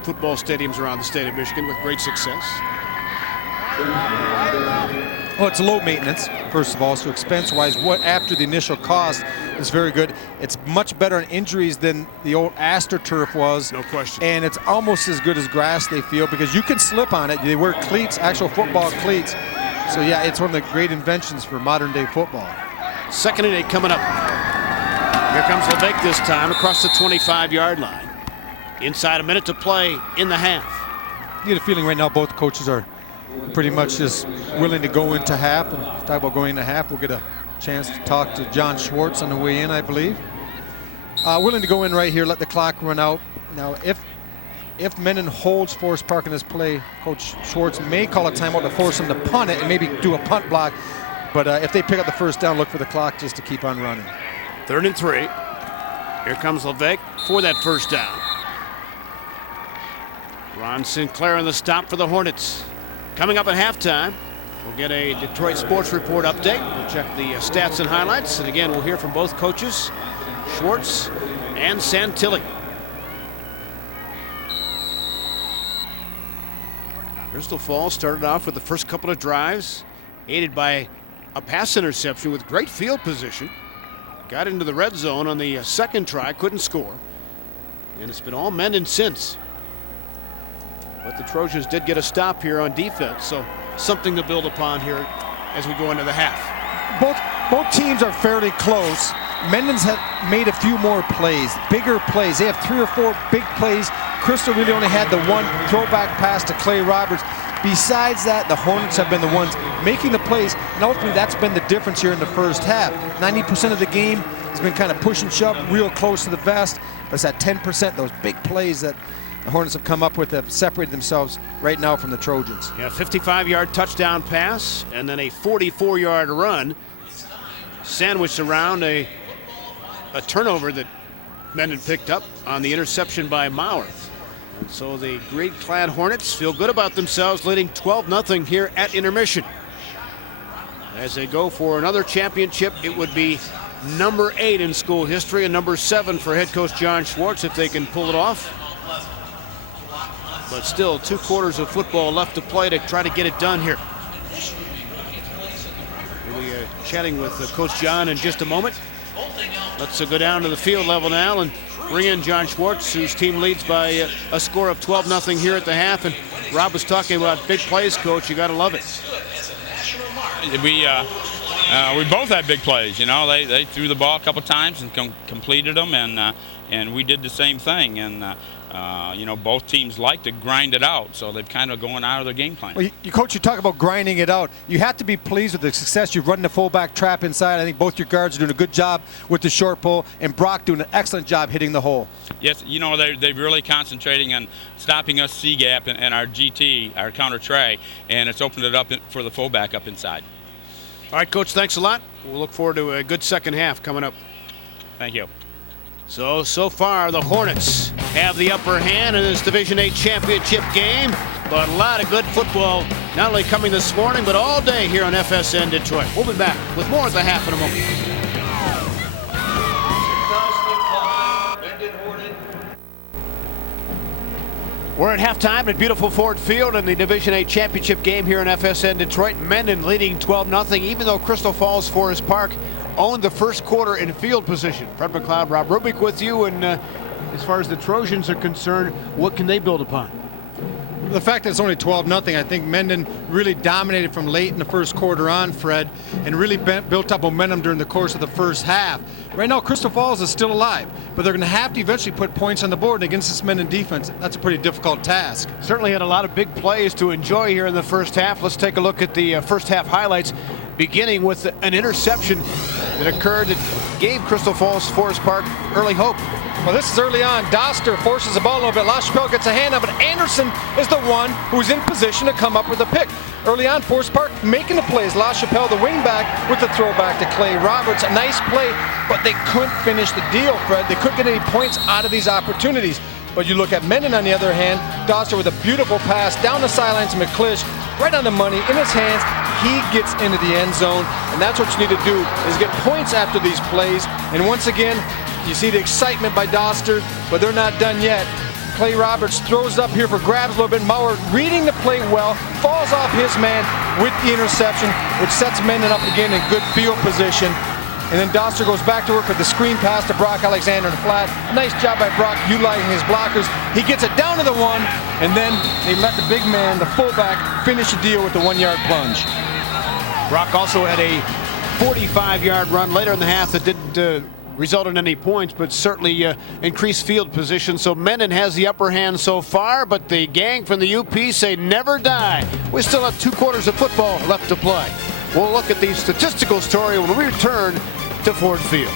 football stadiums around the state of Michigan with great success. Well, it's low maintenance, first of all, so expense-wise, what after the initial cost is very good. It's much better on injuries than the old AstroTurf was. No question. And it's almost as good as grass, they feel, because you can slip on it. They wear cleats, actual football cleats. So, yeah, it's one of the great inventions for modern-day football. 2nd and 8 coming up. Here comes Levick this time across the 25-yard line. Inside a minute to play in the half. You get a feeling right now both coaches are pretty much just willing to go into half. And talk about going into half, we'll get a chance to talk to John Schwartz on the way in, I believe. Willing to go in right here, let the clock run out. Now, if Mendon holds Forest Park in this play, Coach Schwartz may call a timeout to force them to punt it and maybe do a punt block. But if they pick up the first down, look for the clock just to keep on running. 3rd and 3. Here comes Levick for that first down. Ron Sinclair on the stop for the Hornets. Coming up at halftime, we'll get a Detroit Sports Report update. We'll check the stats and highlights. And again, we'll hear from both coaches, Schwartz and Santilli. Crystal Falls started off with the first couple of drives, aided by a pass interception with great field position. Got into the red zone on the second try, couldn't score. And it's been all Mendon since. But the Trojans did get a stop here on defense, so something to build upon here as we go into the half. Both teams are fairly close. Mendon's have made a few more plays, bigger plays. They have 3 or 4 big plays. Crystal really only had the one throwback pass to Clay Roberts. Besides that, the Hornets have been the ones making the plays, and ultimately that's been the difference here in the first half. 90% of the game has been kind of push and shove, real close to the vest. But it's that 10%, those big plays that the Hornets have come up with, have separated themselves right now from the Trojans. Yeah, 55-yard touchdown pass, and then a 44-yard run sandwiched around a turnover that Mendon picked up on the interception by Maurer. And so the green-clad Hornets feel good about themselves, leading 12-0 here at intermission. As they go for another championship, it would be number 8 in school history and number 7 for head coach John Schwartz if they can pull it off. But still, 2 quarters of football left to play to try to get it done here. We'll be chatting with Coach John in just a moment. Let's go down to the field level now and bring in John Schwartz, whose team leads by a score of 12-0 here at the half. And Rob was talking about big plays, Coach. You got to love it. We both had big plays. You know, they threw the ball a couple times and completed them, and we did the same thing. And you know, both teams like to grind it out, so they've kind of going out of their game plan. Well, Coach, you talk about grinding it out. You have to be pleased with the success. You've run the fullback trap inside. I think both your guards are doing a good job with the short pull, and Brock doing an excellent job hitting the hole. Yes, you know, they're really concentrating on stopping us C-gap and our GT, our counter tray, and it's opened it up for the fullback up inside. All right, Coach, thanks a lot. We'll look forward to a good second half coming up. Thank you. So far, the Hornets have the upper hand in this Division 8 championship game. But a lot of good football, not only coming this morning, but all day here on FSN Detroit. We'll be back with more at the half in a moment. We're at halftime at beautiful Ford Field in the Division 8 championship game here in FSN Detroit. Mendon leading 12-0, even though Crystal Falls Forest Park owned the first quarter in field position. Fred McLeod, Rob Rubik with you, and as far as the Trojans are concerned, what can they build upon? The fact that it's only 12-0, I think Mendon really dominated from late in the first quarter on, Fred, and really built up momentum during the course of the first half. Right now, Crystal Falls is still alive, but they're going to have to eventually put points on the board. And against this Mendon defense, that's a pretty difficult task. Certainly had a lot of big plays to enjoy here in the first half. Let's take a look at the first half highlights, beginning with an interception that occurred that gave Crystal Falls Forest Park early hope. Well, this is early on. Doster forces the ball a little bit. LaChapelle gets a hand on, but Anderson is the one who's in position to come up with a pick. Early on, Forest Park making the plays. LaChapelle, the wingback, with the throwback to Clay Roberts. A nice play, but they couldn't finish the deal, Fred. They couldn't get any points out of these opportunities. But you look at Mendon on the other hand, Doster with a beautiful pass down the sidelines to McClish, right on the money, in his hands. He gets into the end zone, and that's what you need to do, is get points after these plays. And once again, you see the excitement by Doster, but they're not done yet. Clay Roberts throws it up here for grabs a little bit. Mauer reading the play well, falls off his man with the interception, which sets Mendon up again in good field position. And then Doster goes back to work with the screen pass to Brock Alexander in the flat. Nice job by Brock utilizing his blockers. He gets it down to the 1, and then they let the big man, the fullback, finish the deal with the 1-yard plunge. Brock also had a 45-yard run later in the half that didn't result in any points, but certainly increased field position. So Mendon has the upper hand so far, but the gang from the UP say never die. We still have 2 quarters of football left to play. We'll look at the statistical story when we return to Ford Field.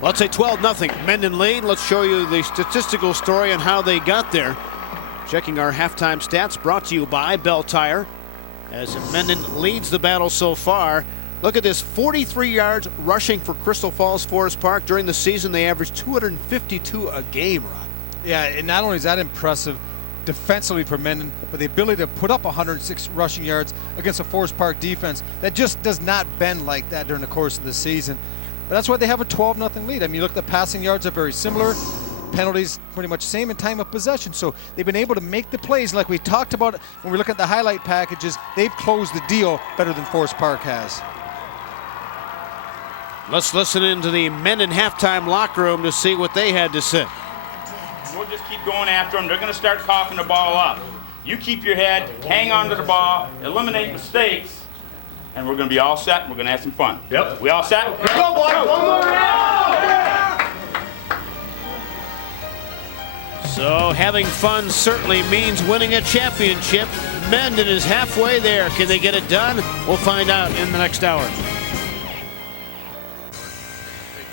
Let's say 12-0 Mendon lead. Let's show you the statistical story on how they got there. Checking our halftime stats, brought to you by Bell Tire. As Mendon leads the battle so far. Look at this, 43 yards rushing for Crystal Falls Forest Park. During the season, they averaged 252 a game, Rod. Yeah, and not only is that impressive defensively for Mendon, but the ability to put up 106 rushing yards against a Forest Park defense that just does not bend like that during the course of the season. But that's why they have a 12-0 lead. I mean, you look at the passing yards are very similar. Penalties pretty much same in time of possession. So they've been able to make the plays like we talked about when we look at the highlight packages. They've closed the deal better than Forest Park has. Let's listen into the Mendon halftime locker room to see what they had to say. We'll just keep going after them. They're going to start coughing the ball up. You keep your head, hang on to the ball, eliminate mistakes, and we're going to be all set, and we're going to have some fun. Yep. We all set? Go, boys! One more round! So having fun certainly means winning a championship. Mendon is halfway there. Can they get it done? We'll find out in the next hour.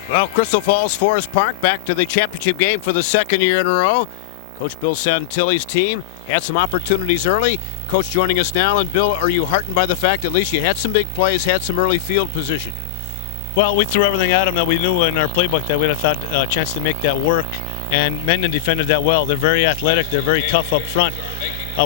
Well, Crystal Falls Forest Park back to the championship game for the 2nd year in a row. Coach Bill Santilli's team had some opportunities early. Coach joining us now. And Bill, are you heartened by the fact at least you had some big plays, had some early field position? Well, we threw everything at them that we knew in our playbook that we'd have thought a chance to make that work. And Mendon defended that well. They're very athletic. They're very tough up front.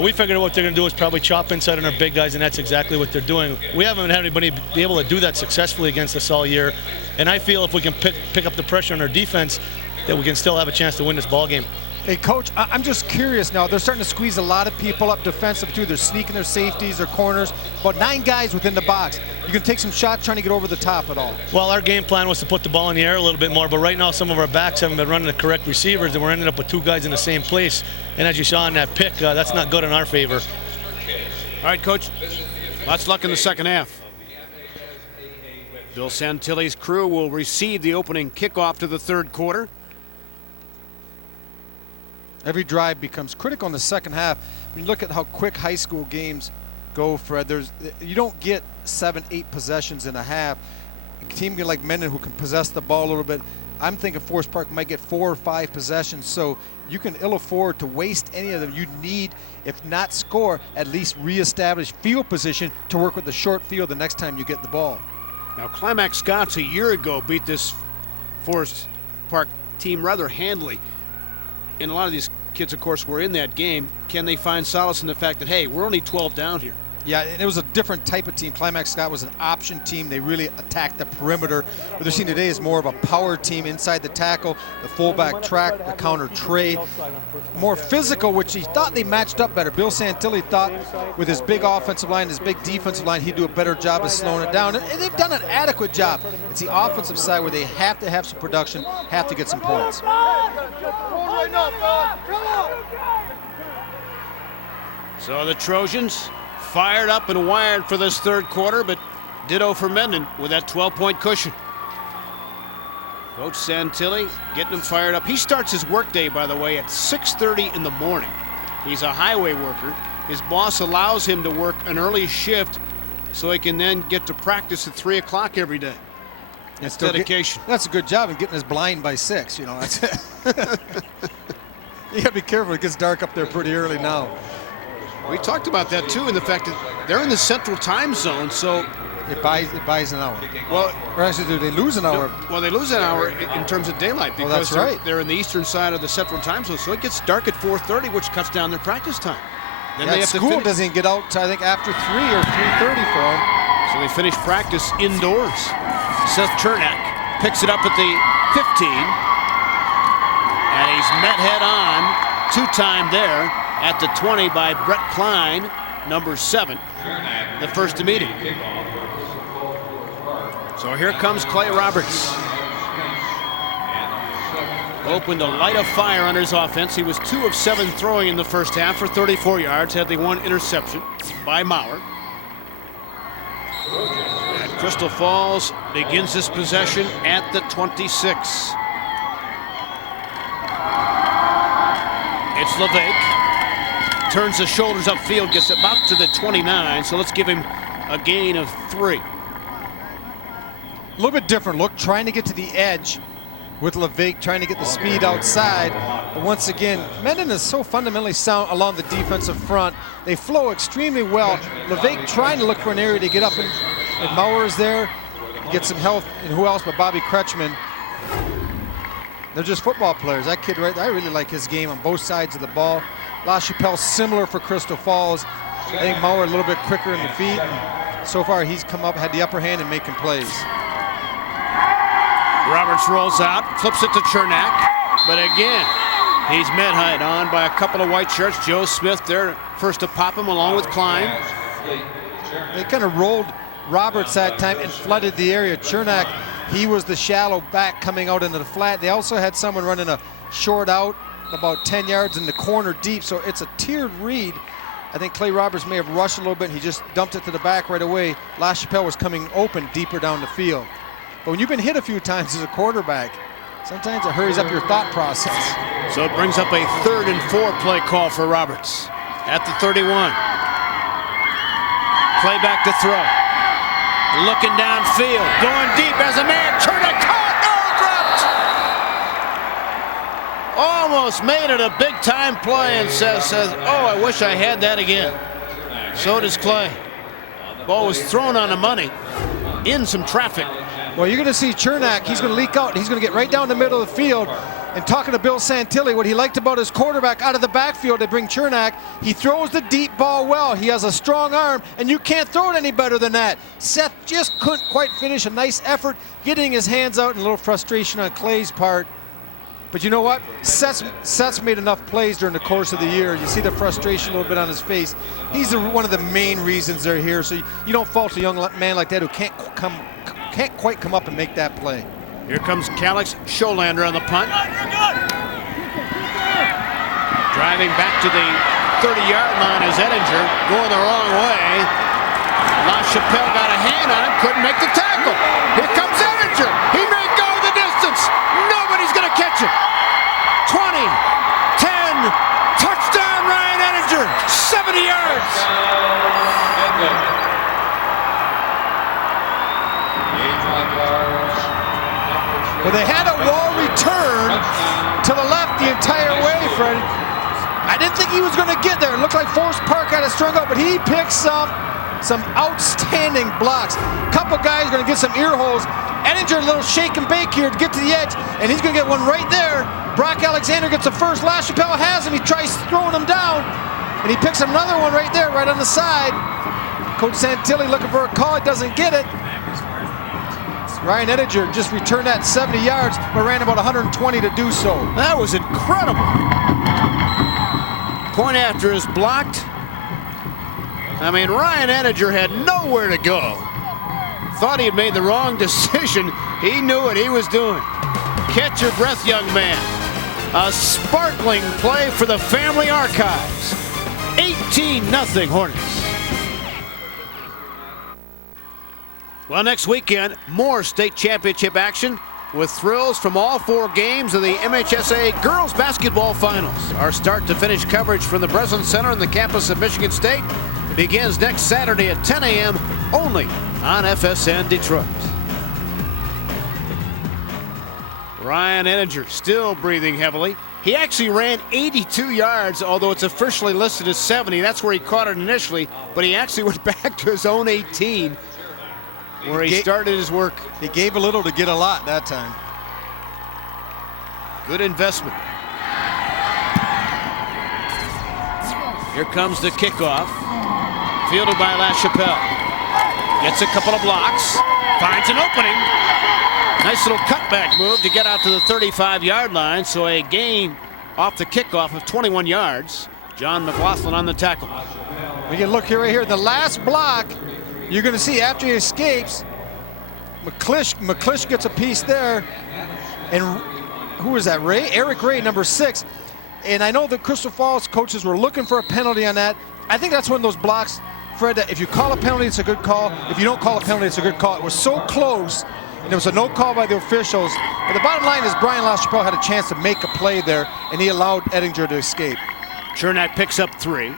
We figured what they're going to do is probably chop inside on our big guys, and that's exactly what they're doing. We haven't had anybody be able to do that successfully against us all year. And I feel if we can pick up the pressure on our defense, that we can still have a chance to win this ball game. Hey, Coach, I'm just curious now. They're starting to squeeze a lot of people up defensive, too. They're sneaking their safeties, their corners. About 9 guys within the box. You can take some shots trying to get over the top at all. Well, our game plan was to put the ball in the air a little bit more, but right now some of our backs haven't been running the correct receivers, and we're ending up with 2 guys in the same place. And as you saw in that pick, that's not good in our favor. All right, Coach. Lots of luck in the second half. Bill Santilli's crew will receive the opening kickoff to the 3rd quarter. Every drive becomes critical in the second half. When you look at how quick high school games go, Fred, you don't get 7-8 possessions in a half. A team like Mendon who can possess the ball a little bit, I'm thinking Forest Park might get 4 or 5 possessions, so you can ill afford to waste any of them. You need, if not score, at least reestablish field position to work with the short field the next time you get the ball. Now, Climax Scots a year ago beat this Forest Park team rather handily. And a lot of these kids, of course, were in that game. Can they find solace in the fact that, hey, we're only 12 down here? Yeah, and it was a different type of team. Climax Scott was an option team. They really attacked the perimeter. What they're seeing today is more of a power team inside the tackle, the fullback track, the counter trade. More physical, which he thought they matched up better. Bill Santilli thought with his big offensive line, his big defensive line, he'd do a better job of slowing it down. And they've done an adequate job. It's the offensive side where they have to have some production, have to get some points. So the Trojans fired up and wired for this 3rd quarter, but ditto for Mendon with that 12-point cushion. Coach Santilli getting him fired up. He starts his workday, by the way, at 6:30 in the morning. He's a highway worker. His boss allows him to work an early shift so he can then get to practice at 3 o'clock every day. It's dedication. That's a good job in getting us blind by 6. You know, that's you got to be careful. It gets dark up there pretty early now. We talked about that too, and the fact that they're in the Central Time Zone, so it buys an hour. Well, or actually, do they lose an hour? Well, they lose an hour in terms of daylight because that's right. They're in the eastern side of the Central Time Zone, so it gets dark at 4:30, which cuts down their practice time. Then they have school doesn't get out to, I think, after 3 or 3:30 for them. So they finish practice indoors. Seth Chernak picks it up at the 15, and he's met head on, 2-time there at the 20 by Brett Klein, number 7, the first to meet him. So here comes Clay Roberts. Opened a light of fire on his offense. He was 2 of 7 throwing in the first half for 34 yards. Had the 1 interception by Maurer. And Crystal Falls begins this possession at the 26. It's LeVake. Turns the shoulders upfield, gets about to the 29. So let's give him a gain of 3. A little bit different look, trying to get to the edge with LeVake, trying to get the speed outside. But once again, Mendon is so fundamentally sound along the defensive front. They flow extremely well. LeVake trying to look for an area to get up, and Maurer is there. Get some help, and who else but Bobby Kretschmann. They're just football players. That kid right there, I really like his game on both sides of the ball. La Chapelle similar for Crystal Falls. I think Maurer a little bit quicker in the feet. And so far he's come up, had the upper hand in making plays. Roberts rolls out, flips it to Chernak, but again, he's met head on by a couple of white shirts. Joe Smith there, first to pop him along with Klein. They kind of rolled Roberts that time and flooded the area. Chernak, he was the shallow back coming out into the flat. They also had someone running a short out about 10 yards in the corner deep, so it's a tiered read. I think Clay Roberts may have rushed a little bit. He just dumped it to the back right away. La Chapelle was coming open deeper down the field. But when you've been hit a few times as a quarterback, sometimes it hurries up your thought process. So it brings up a 3rd and 4 play call for Roberts at the 31. Play back to throw. Looking downfield, going deep as a man. Chernak caught, no, dropped. Almost made it a big-time play, and says, oh, I wish I had that again. So does Clay. Ball was thrown on the money, in some traffic. Well, you're going to see Chernak, he's going to leak out, and he's going to get right down the middle of the field. And talking to Bill Santilli, what he liked about his quarterback out of the backfield, they bring Chernak, he throws the deep ball well. He has a strong arm, and you can't throw it any better than that. Seth just couldn't quite finish. A nice effort getting his hands out, and a little frustration on Clay's part. But you know what? Seth's made enough plays during the course of the year. You see the frustration a little bit on his face. He's one of the main reasons they're here. So you don't fault a young man like that who can't quite come up and make that play. Here comes Calix Scholander on the punt. Driving back to the 30-yard line is Ettinger, going the wrong way. La Chapelle got a hand on him, couldn't make the tackle. Here comes Ettinger. He may go the distance. Nobody's going to catch him. 20, 10, touchdown Ryan Ettinger, 70 yards. Well, they had a wall return to the left the entire way, Fred. I didn't think he was going to get there. It looked like Forest Park had it strung up, but he picks up some outstanding blocks. A couple guys going to get some ear holes. Ettinger, a little shake and bake here to get to the edge, and he's going to get one right there. Brock Alexander gets the first. La Chapelle has him. He tries throwing him down, and he picks another one right there, right on the side. Coach Santilli looking for a call. He doesn't get it. Ryan Ettinger just returned that 70 yards, but ran about 120 to do so. That was incredible. Point after is blocked. I mean, Ryan Ettinger had nowhere to go. Thought he had made the wrong decision. He knew what he was doing. Catch your breath, young man. A sparkling play for the family archives. 18-0 Hornets. Well, next weekend, more state championship action with thrills from all 4 games of the MHSAA Girls Basketball Finals. Our start-to-finish coverage from the Breslin Center on the campus of Michigan State begins next Saturday at 10 a.m. only on FSN Detroit. Ryan Ettinger still breathing heavily. He actually ran 82 yards, although it's officially listed as 70. That's where he caught it initially, but he actually went back to his own 18 where he started his work. He gave a little to get a lot that time. Good investment. Here comes the kickoff. Fielded by LaChapelle. Gets a couple of blocks. Finds an opening. Nice little cutback move to get out to the 35-yard line. So a gain off the kickoff of 21 yards. John McLaughlin on the tackle. We can look here right here. The last block, you're going to see after he escapes, McClish gets a piece there. And who is that? Eric Ray, number 6. And I know the Crystal Falls coaches were looking for a penalty on that. I think that's one of those blocks, Fred, that if you call a penalty, it's a good call. If you don't call a penalty, it's a good call. It was so close, and it was a no call by the officials. But the bottom line is Brian LaChapelle had a chance to make a play there, and he allowed Ettinger to escape. Chernak picks up 3.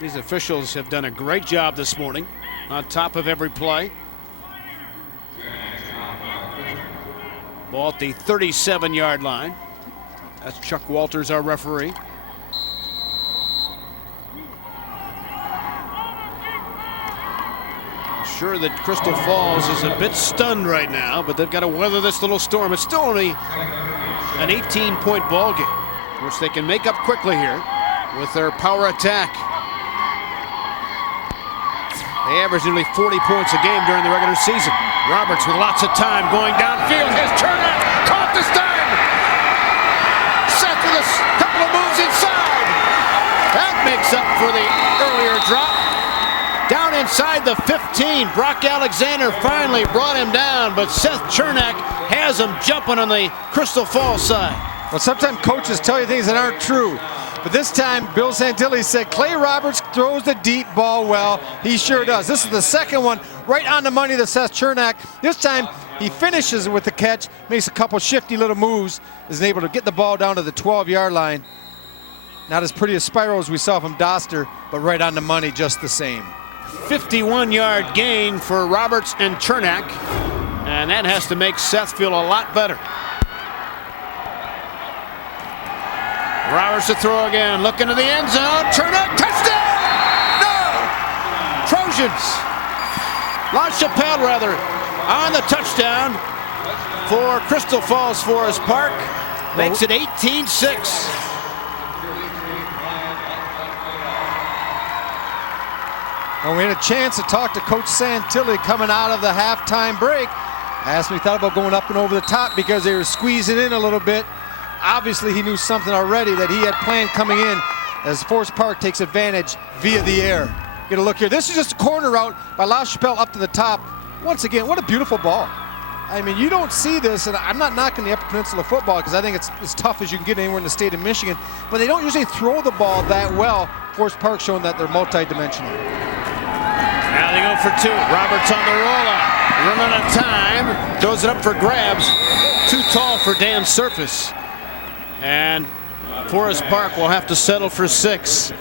These officials have done a great job this morning on top of every play. Ball at the 37-yard line. That's Chuck Walters, our referee. I'm sure that Crystal Falls is a bit stunned right now, but they've got to weather this little storm. It's still only an 18-point ball game, which they can make up quickly here with their power attack. They average nearly 40 points a game during the regular season. Roberts with lots of time going downfield. Here's Chernak, caught this time. Seth with a couple of moves inside. That makes up for the earlier drop. Down inside the 15. Brock Alexander finally brought him down, but Seth Chernak has him jumping on the Crystal Falls side. Well, sometimes coaches tell you things that aren't true. But this time, Bill Santilli said Clay Roberts throws the deep ball well. He sure does. This is the second one right on the money to Seth Chernak. This time, he finishes with the catch, makes a couple shifty little moves, is able to get the ball down to the 12-yard line. Not as pretty a spiral as we saw from Doster, but right on the money just the same. 51-yard gain for Roberts and Chernak, and that has to make Seth feel a lot better. Roberts to throw again, looking to the end zone. Chernak, touchdown! No! Trojans. LaChapelle, rather, on the touchdown for Crystal Falls Forest Park. Makes it 18-6. Well, we had a chance to talk to Coach Santilli coming out of the halftime break. Asked me if he thought about going up and over the top because they were squeezing in a little bit. Obviously, he knew something already that he had planned coming in as Forest Park takes advantage via the air. Get a look here. This is just a corner route by LaChapelle up to the top. Once again, what a beautiful ball. I mean, you don't see this, and I'm not knocking the Upper Peninsula football because I think it's as tough as you can get anywhere in the state of Michigan, but they don't usually throw the ball that well. Forest Park showing that they're multi-dimensional. Now they go for 2. Roberts on the rollout. Running out of time. Throws it up for grabs. Too tall for Dan's surface. And Forest Park will have to settle for 6.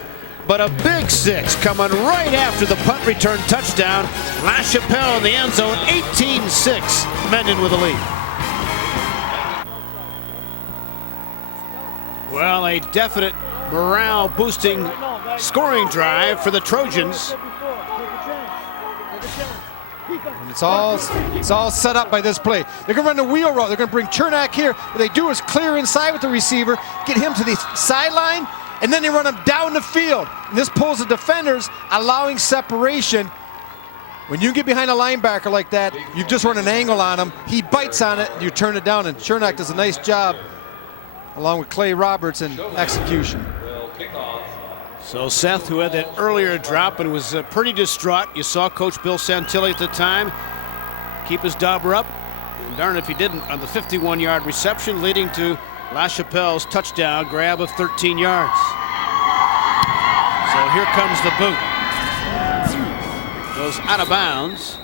But a big 6 coming right after the punt return touchdown. LaChapelle in the end zone, 18-6. Mendon with the lead. Well, a definite morale-boosting scoring drive for the Trojans. And it's all set up by this play. They're going to run the wheel route. They're going to bring Chernak here. What they do is clear inside with the receiver, get him to the sideline, and then they run him down the field. And this pulls the defenders, allowing separation. When you get behind a linebacker like that, you've just run an angle on him. He bites on it, and you turn it down, and Chernak does a nice job, along with Clay Roberts, in execution. So Seth, who had that earlier drop and was pretty distraught. You saw Coach Bill Santilli at the time keep his dauber up. And darn if he didn't on the 51-yard reception, leading to LaChapelle's touchdown grab of 13 yards. So here comes the boot. Goes out of bounds.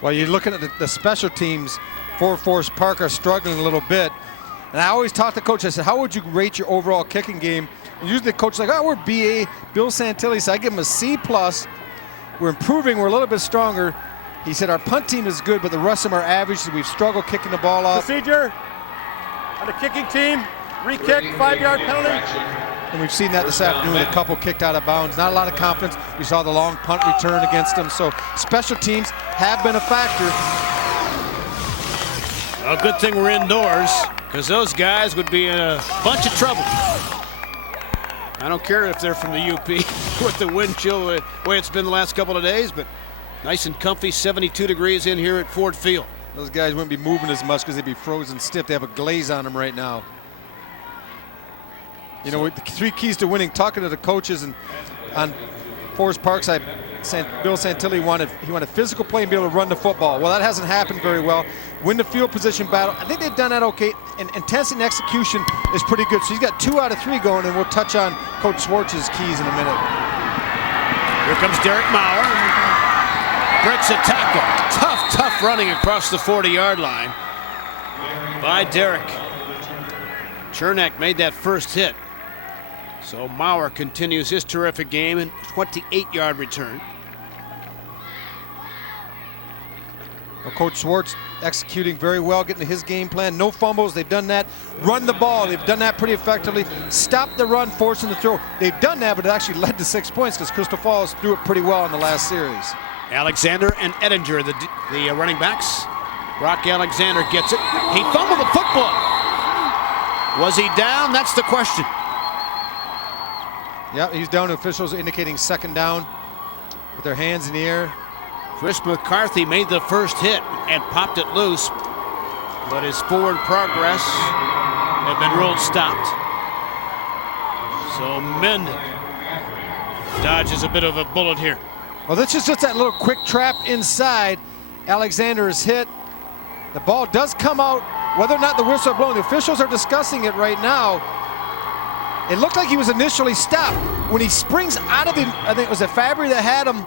Well, you're looking at the special teams for Forest Park are struggling a little bit. And I always talk to coach, I said, how would you rate your overall kicking game? And usually the coach is like, oh, we're BA. Bill Santilli said, I give him a C+. We're improving, we're a little bit stronger. He said our punt team is good, but the rest of them are average, so we've struggled kicking the ball off. Procedure on the kicking team, re-kick, 5-yard penalty. And we've seen that this afternoon with a couple kicked out of bounds. Not a lot of confidence. We saw the long punt return against them. So special teams have been a factor. Well, good thing we're indoors, because those guys would be in a bunch of trouble. I don't care if they're from the UP with the wind chill the way it's been the last couple of days, but nice and comfy, 72 degrees in here at Ford Field. Those guys wouldn't be moving as much because they'd be frozen stiff. They have a glaze on them right now. You know, with the 3 keys to winning, talking to the coaches and on Forest Parkside, Bill Santilli wanted physical play and be able to run the football. Well, that hasn't happened very well. Win the field position battle. I think they've done that okay. And intensity and execution is pretty good. So he's got 2 out of 3 going, and we'll touch on Coach Schwartz's keys in a minute. Here comes Derek Maurer. Breaks a tackle. Tough running across the 40-yard line by Derek. Chernak made that first hit. So Maurer continues his terrific game and 28-yard return. Well, Coach Schwartz executing very well, getting to his game plan. No fumbles, they've done that. Run the ball, they've done that pretty effectively. Stop the run, forcing the throw. They've done that, but it actually led to 6 points because Crystal Falls threw it pretty well in the last series. Alexander and Ettinger, the running backs. Brock Alexander gets it. He fumbled the football. Was he down? That's the question. Yeah, he's down. Officials indicating second down with their hands in the air. Chris McCarthy made the first hit and popped it loose, but his forward progress had been ruled stopped. So Mendon dodges a bit of a bullet here. Well, this is just that little quick trap inside. Alexander is hit. The ball does come out. Whether or not the whistle blown, the officials are discussing it right now. It looked like he was initially stopped. When he springs out of the, I think it was Fabry that had him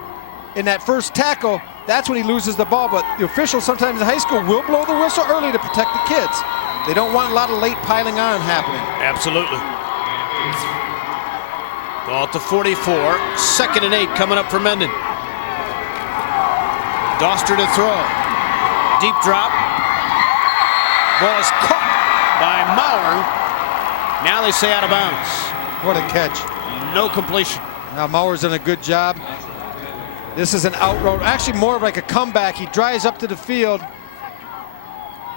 in that first tackle, that's when he loses the ball. But the officials sometimes in high school will blow the whistle early to protect the kids. They don't want a lot of late piling on happening. Absolutely. Ball to 44, 2nd and 8 coming up for Mendon. Doster to throw. Deep drop. Ball is caught by Maurer. Now they say out of bounds. What a catch. No completion. Now Maurer's done a good job. This is an out road, actually more of like a comeback. He drives up to the field.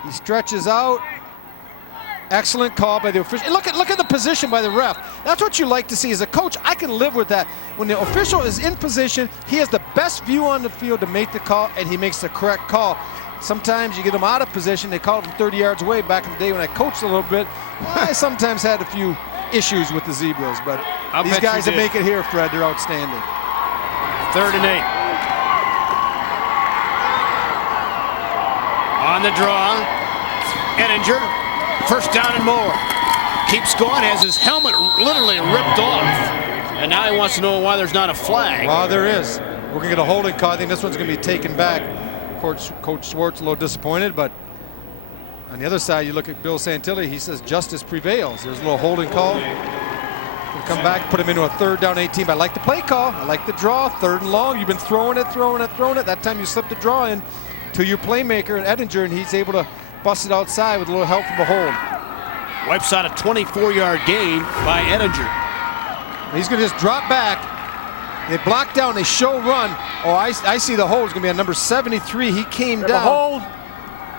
He stretches out. Excellent call by the official. Look at the position by the ref. That's what you like to see. As a coach, I can live with that. When the official is in position, he has the best view on the field to make the call, and he makes the correct call. Sometimes you get them out of position. They call it from 30 yards away. Back in the day when I coached a little bit, I sometimes had a few issues with the Zebras, but these guys that make it here, Fred, they're outstanding. 3rd and 8. On the draw, Ettinger, first down and more. Keeps going, has his helmet literally ripped off. And now he wants to know why there's not a flag. Well, there is. We're going to get a holding call. I think this one's going to be taken back. Coach Schwartz a little disappointed, but on the other side, you look at Bill Santilli. He says justice prevails. There's a little holding call. We'll come back, put him into a 3rd down 18. But I like the play call. I like the draw. 3rd and long. You've been throwing it. That time you slipped the draw in to your playmaker and Ettinger, and he's able to bust it outside with a little help from the hold. Wipes out a 24-yard gain by Ettinger. He's going to just drop back. They block down, they show run. Oh, I see the hold is going to be on number 73. He came down. Hold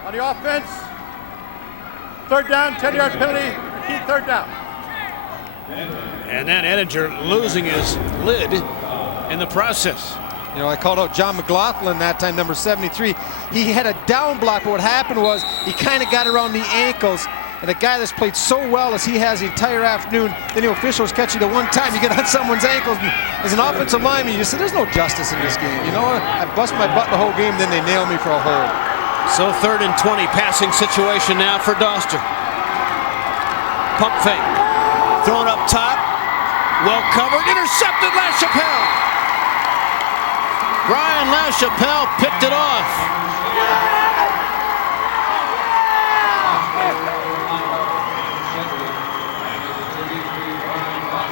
on the offense. 3rd down, 10-yard penalty. Repeat 3rd down. And then Ettinger losing his lid in the process. You know, I called out John McLaughlin that time, number 73. He had a down block, but what happened was he kind of got around the ankles. And a guy that's played so well as he has the entire afternoon, then the officials catch you the one time you get on someone's ankles. And as an offensive lineman, you just say, there's no justice in this game. You know, I bust my butt the whole game, then they nail me for a hold. So 3rd and 20 passing situation now for Doster. Pump fake. Thrown up top. Well covered. Intercepted LaChapelle. Brian LaChapelle picked it off.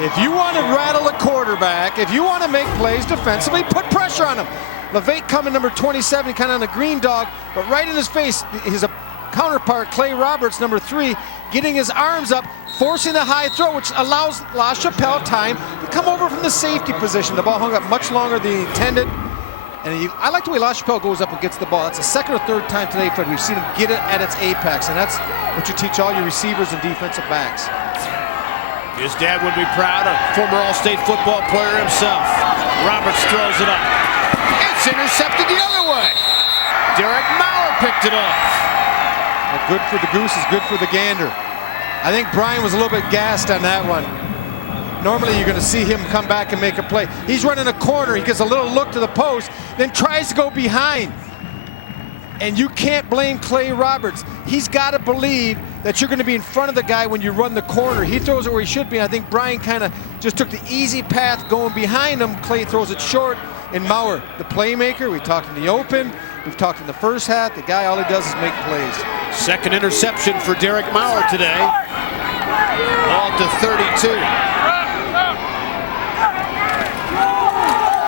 If you want to rattle a quarterback, if you want to make plays defensively, put pressure on him. LeVate coming number 27, kind of on the green dog, but right in his face, his counterpart, Clay Roberts, number 3, getting his arms up, forcing the high throw, which allows LaChapelle time to come over from the safety position. The ball hung up much longer than he intended. And I like the way LaChapelle goes up and gets the ball. That's the second or third time today, Fred, we've seen him get it at its apex, and that's what you teach all your receivers and defensive backs. His dad would be proud, a former All-State football player himself. Roberts throws it up. It's intercepted the other way. Derek Maurer picked it off. Well, good for the goose is good for the gander. I think Brian was a little bit gassed on that one. Normally you're going to see him come back and make a play. He's running a corner, he gets a little look to the post, then tries to go behind. And you can't blame Clay Roberts. He's got to believe that you're going to be in front of the guy when you run the corner. He throws it where he should be. I think Brian kind of just took the easy path going behind him. Clay throws it short. And Maurer, the playmaker, we talked in the open, we've talked in the first half. The guy, all he does is make plays. Second interception for Derek Maurer today. Ball to 32.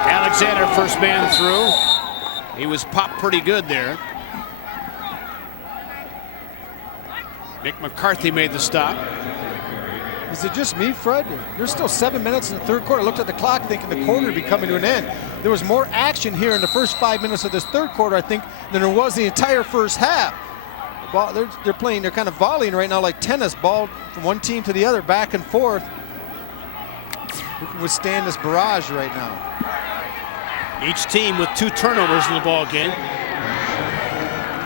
Alexander, first man through. He was popped pretty good there. Nick McCarthy made the stop. Is it just me, Fred? There's still 7 minutes in the third quarter. I looked at the clock thinking the quarter would be coming to an end. There was more action here in the first 5 minutes of this third quarter, I think, than there was the entire first half. Well, they're playing, they're kind of volleying right now like tennis, ball from one team to the other, back and forth. Who can withstand this barrage right now? Each team with 2 turnovers in the ball game.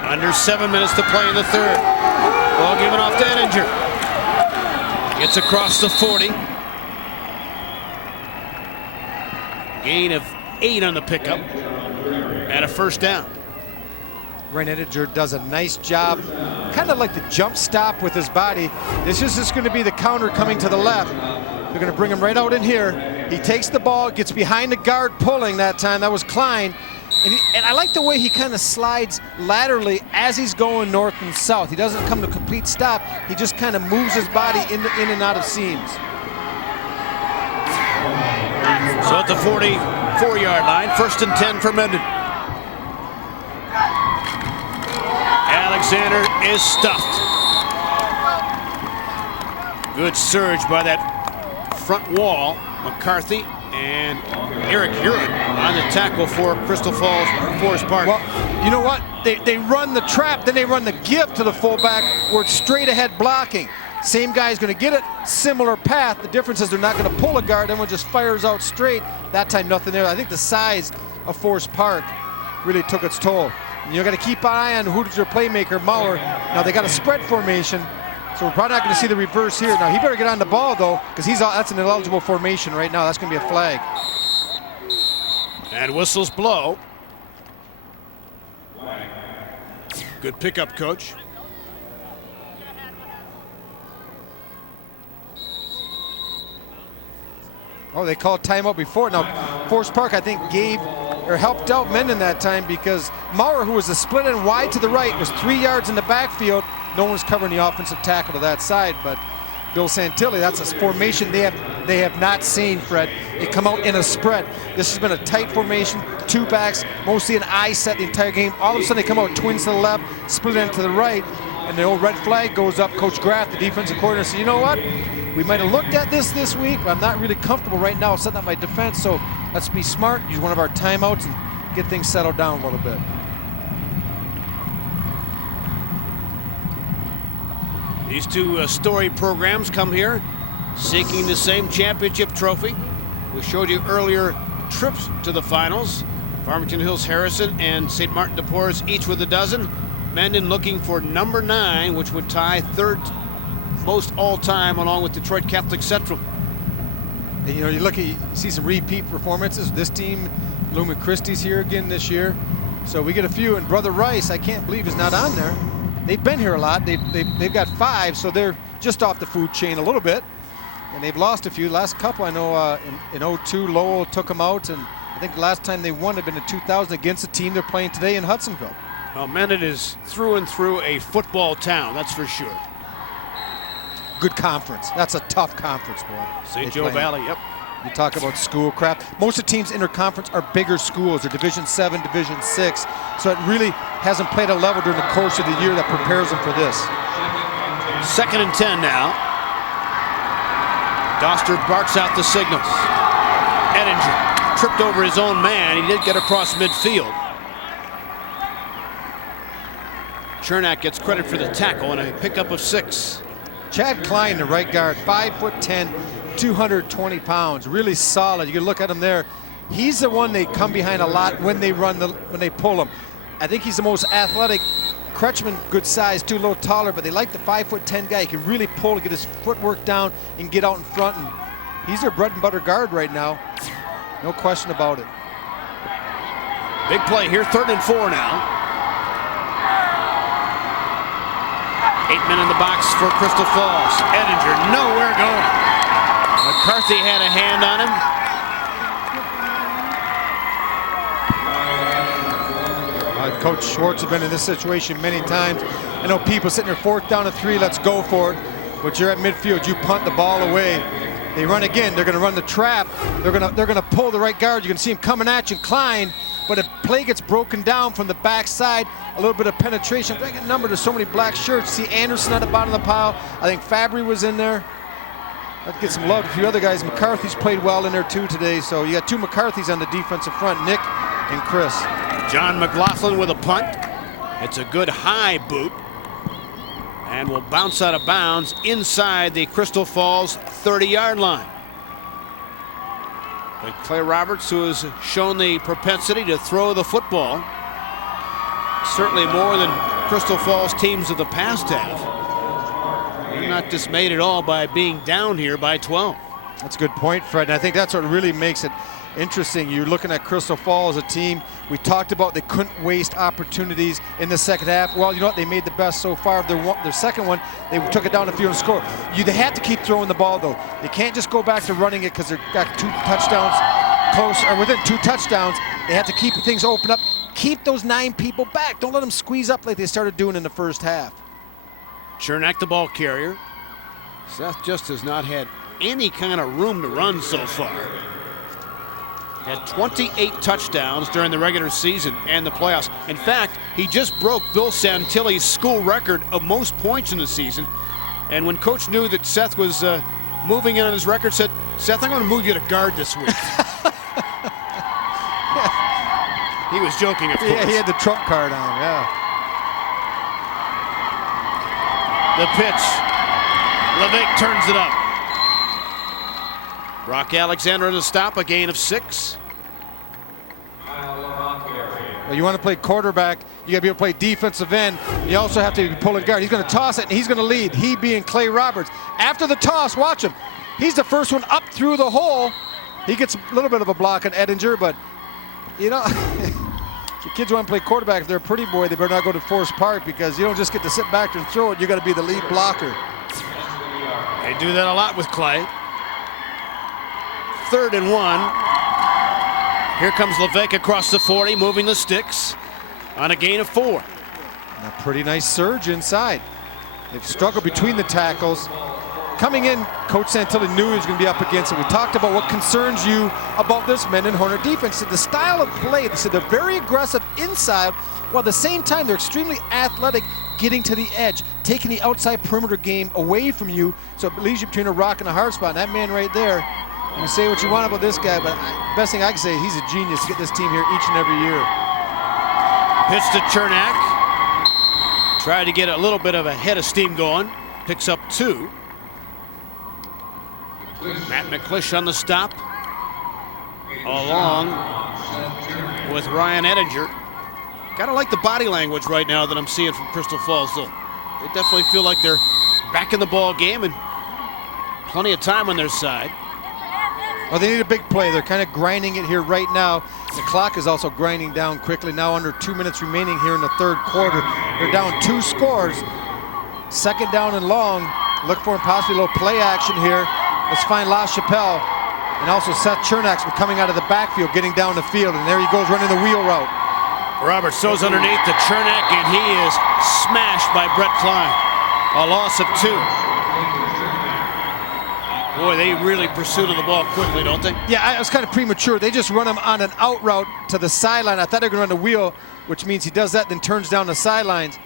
Under 7 minutes to play in the third. Ball given off to Ettinger. Gets across the 40. Gain of 8 on the pickup. And a first down. Ryan Ettinger does a nice job, kind of like the jump stop with his body. This is just going to be the counter coming to the left. They're going to bring him right out in here. He takes the ball, gets behind the guard pulling that time. That was Klein. And I like the way he kind of slides laterally as he's going north and south. He doesn't come to a complete stop. He just kind of moves his body in and out of seams. So at the 44-yard line, 1st and 10 for Mendon. Alexander is stuffed. Good surge by that front wall. McCarthy and Eric Urin on the tackle for Crystal Falls Forest Park. Well, you know what? They run the trap, then they run the give to the fullback where it's straight ahead blocking. Same guy's going to get it, similar path. The difference is they're not going to pull a guard, everyone just fires out straight. That time nothing there. I think the size of Forest Park really took its toll. And you got to keep an eye on who's your playmaker, Maurer. Now they got a spread formation, so we're probably not going to see the reverse here. Now he better get on the ball though, because that's an ineligible formation right now. That's going to be a flag. And whistles blow. Good pickup, coach. Oh, they called timeout before. Now, Forest Park, I think, helped out Mendon that time because Maurer, who was a split end wide to the right, was 3 yards in the backfield. No one's covering the offensive tackle to that side, but Bill Santilli, that's a formation they have not seen, Fred. They come out in a spread. This has been a tight formation, 2 backs, mostly an I set the entire game. All of a sudden they come out twins to the left, split end to the right, and the old red flag goes up. Coach Graff, the defensive coordinator, said, you know what? We might have looked at this week, but I'm not really comfortable right now setting up my defense, so let's be smart, use one of our timeouts, and get things settled down a little bit. These 2 storied programs come here seeking the same championship trophy. We showed you earlier trips to the finals. Farmington Hills Harrison and St. Martin de Porres each with a dozen. Mendon looking for number 9, which would tie 3rd most all-time along with Detroit Catholic Central. And, you know, you see some repeat performances. This team, Lumen Christie's here again this year. So we get a few, and Brother Rice, I can't believe is not on there. They've been here a lot. They've got 5, so they're just off the food chain a little bit. And they've lost a few. Last couple, I know in 02, Lowell took them out, and I think the last time they won had been in 2000 against the team they're playing today in Hudsonville. Well, Mendon is through and through a football town, that's for sure. Good conference. That's a tough conference, boy. St. Joe Valley, yep. You talk about school crap. Most of the teams interconference are bigger schools. They're Division 7, Division 6. So it really hasn't played a level during the course of the year that prepares them for this. 2nd and 10 now. Doster barks out the signals. Edinger tripped over his own man. He did get across midfield. Chernak gets credit for the tackle and a pickup of 6. Chad Klein, the right guard, 5'10", 220 pounds, really solid. You can look at him there. He's the one they come behind a lot when they when they pull him. I think he's the most athletic. Kretschmann, good size, too, a little taller, but they like the 5'10" guy. He can really pull to get his footwork down and get out in front. And he's their bread and butter guard right now. No question about it. Big play here, 3rd and 4 now. 8 men in the box for Crystal Falls. Edinger nowhere going. McCarthy had a hand on him. Coach Schwartz has been in this situation many times. I know people sitting there 4th down and 3, let's go for it. But you're at midfield, you punt the ball away. They run again, they're gonna run the trap. They're gonna pull the right guard. You can see him coming at you, Klein. But a play gets broken down from the backside, a little bit of penetration. I think a number, there's so many black shirts. See Anderson at the bottom of the pile. I think Fabry was in there. Let's get some love. A few other guys. McCarthy's played well in there too today. So you got 2 McCarthys on the defensive front, Nick and Chris. John McLaughlin with a punt. It's a good high boot. And will bounce out of bounds inside the Crystal Falls 30-yard line. But Clay Roberts, who has shown the propensity to throw the football, certainly more than Crystal Falls teams of the past have. They're not dismayed at all by being down here by 12. That's a good point, Fred. And I think that's what really makes it interesting. You're looking at Crystal Falls, a team we talked about. They couldn't waste opportunities in the second half. Well, you know what? They made the best so far of their second one. They took it down the field and scored. They have to keep throwing the ball, though. They can't just go back to running it because they've got 2 touchdowns close, or within 2 touchdowns. They have to keep things open up. Keep those 9 people back. Don't let them squeeze up like they started doing in the first half. Chernak, the ball carrier. Seth just has not had any kind of room to run so far. Had 28 touchdowns during the regular season and the playoffs. In fact, he just broke Bill Santilli's school record of most points in the season. And when Coach knew that Seth was moving in on his record, said, Seth, I'm going to move you to guard this week. He was joking, of course. Yeah, he had the trump card on, yeah. The pitch. LeVick turns it up. Brock Alexander at the stop, a gain of 6. Well, you want to play quarterback, you got to be able to play defensive end. You also have to be pulling guard. He's going to toss it, and he's going to lead. He being Clay Roberts. After the toss, watch him. He's the first one up through the hole. He gets a little bit of a block on Edinger, but, you know, if your kids want to play quarterback, if they're a pretty boy, they better not go to Forest Park because you don't just get to sit back and throw it. You got to be the lead blocker. They do that a lot with Clay. 3rd and 1. Here comes LeVick across the 40, moving the sticks on a gain of 4. And a pretty nice surge inside. They've struggled between the tackles. Coming in, Coach Santilli knew he was going to be up against it. We talked about what concerns you about this Mendon Horner defense. The style of play, they said they're very aggressive inside, while at the same time they're extremely athletic getting to the edge, taking the outside perimeter game away from you, so it leaves you between a rock and a hard spot. And that man right there, you can say what you want about this guy, but the best thing I can say, he's a genius to get this team here each and every year. Pitch to Chernak. Tried to get a little bit of a head of steam going. Picks up 2. Matt McClish on the stop, along with Ryan Edinger. Gotta like the body language right now that I'm seeing from Crystal Falls, though. They definitely feel like they're back in the ball game and plenty of time on their side. Well, they need a big play. They're kind of grinding it here right now. The clock is also grinding down quickly. Now under 2 minutes remaining here in the 3rd quarter. They're down 2 scores. 2nd down and long. Look for possibly a little play action here. Let's find La Chapelle and also Seth Chernak's coming out of the backfield, getting down the field, and there he goes running the wheel route. Roberts throws underneath to Chernak, and he is smashed by Brett Klein. A loss of 2. Boy, they really pursued the ball quickly, don't they? Yeah, it was kind of premature. They just run him on an out route to the sideline. I thought they were going to run the wheel, which means he does that, then turns down the sidelines.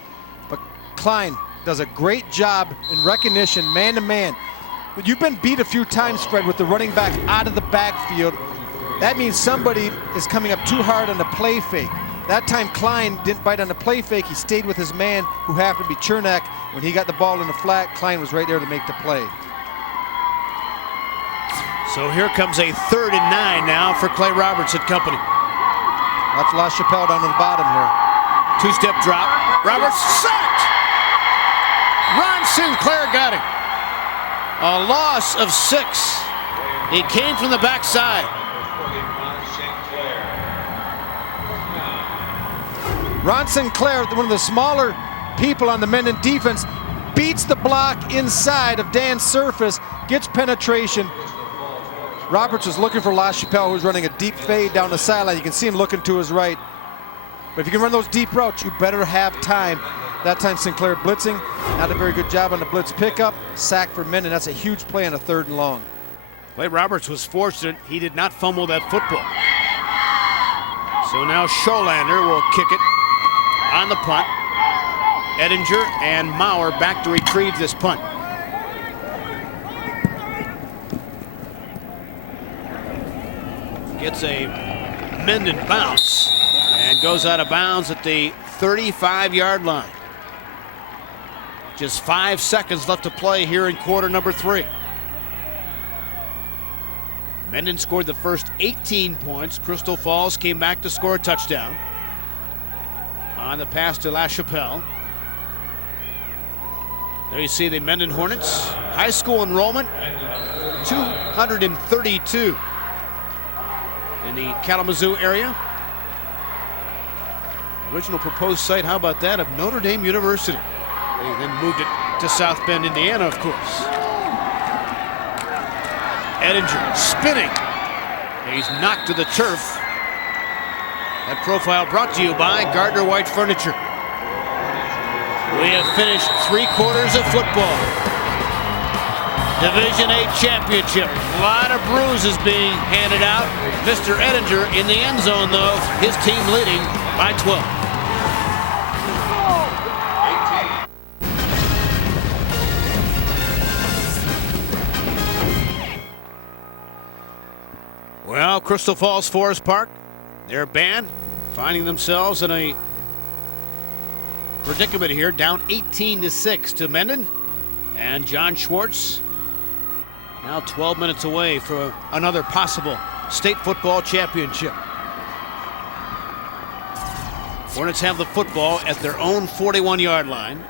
But Klein does a great job in recognition, man to man. But you've been beat a few times, Fred, with the running back out of the backfield. That means somebody is coming up too hard on the play fake. That time Klein didn't bite on the play fake. He stayed with his man, who happened to be Chernak. When he got the ball in the flat, Klein was right there to make the play. So here comes a 3rd and 9 now for Clay Roberts and company. That's La Chapelle down to the bottom here. 2-step drop. Roberts sacked. Ron Sinclair got him. A loss of 6. He came from the backside. Ron Sinclair, one of the smaller people on the Mendon defense, beats the block inside of Dan's surface, gets penetration. Roberts was looking for La Chapelle, who's running a deep fade down the sideline. You can see him looking to his right. But if you can run those deep routes, you better have time. That time Sinclair blitzing, not a very good job on the blitz pickup. Sack for Mendon. That's a huge play on a 3rd and long. Clay Roberts was fortunate he did not fumble that football. So now Scholander will kick it on the punt. Edinger and Maurer back to retrieve this punt. Gets a Mendon bounce and goes out of bounds at the 35-yard line. Just 5 seconds left to play here in quarter number 3. Mendon scored the first 18 points. Crystal Falls came back to score a touchdown on the pass to La Chapelle. There you see the Mendon Hornets. High school enrollment, 232 in the Kalamazoo area. Original proposed site, how about that, of Notre Dame University. They then moved it to South Bend, Indiana, of course. Edinger spinning. He's knocked to the turf. That profile brought to you by Gardner White Furniture. We have finished 3 quarters of football. Division 8 championship. A lot of bruises being handed out. Mr. Edinger in the end zone, though. His team leading by 12. Well, Crystal Falls Forest Park, their band finding themselves in a predicament here, down 18-6 to Mendon. And John Schwartz now 12 minutes away from another possible state football championship. Hornets have the football at their own 41-yard line.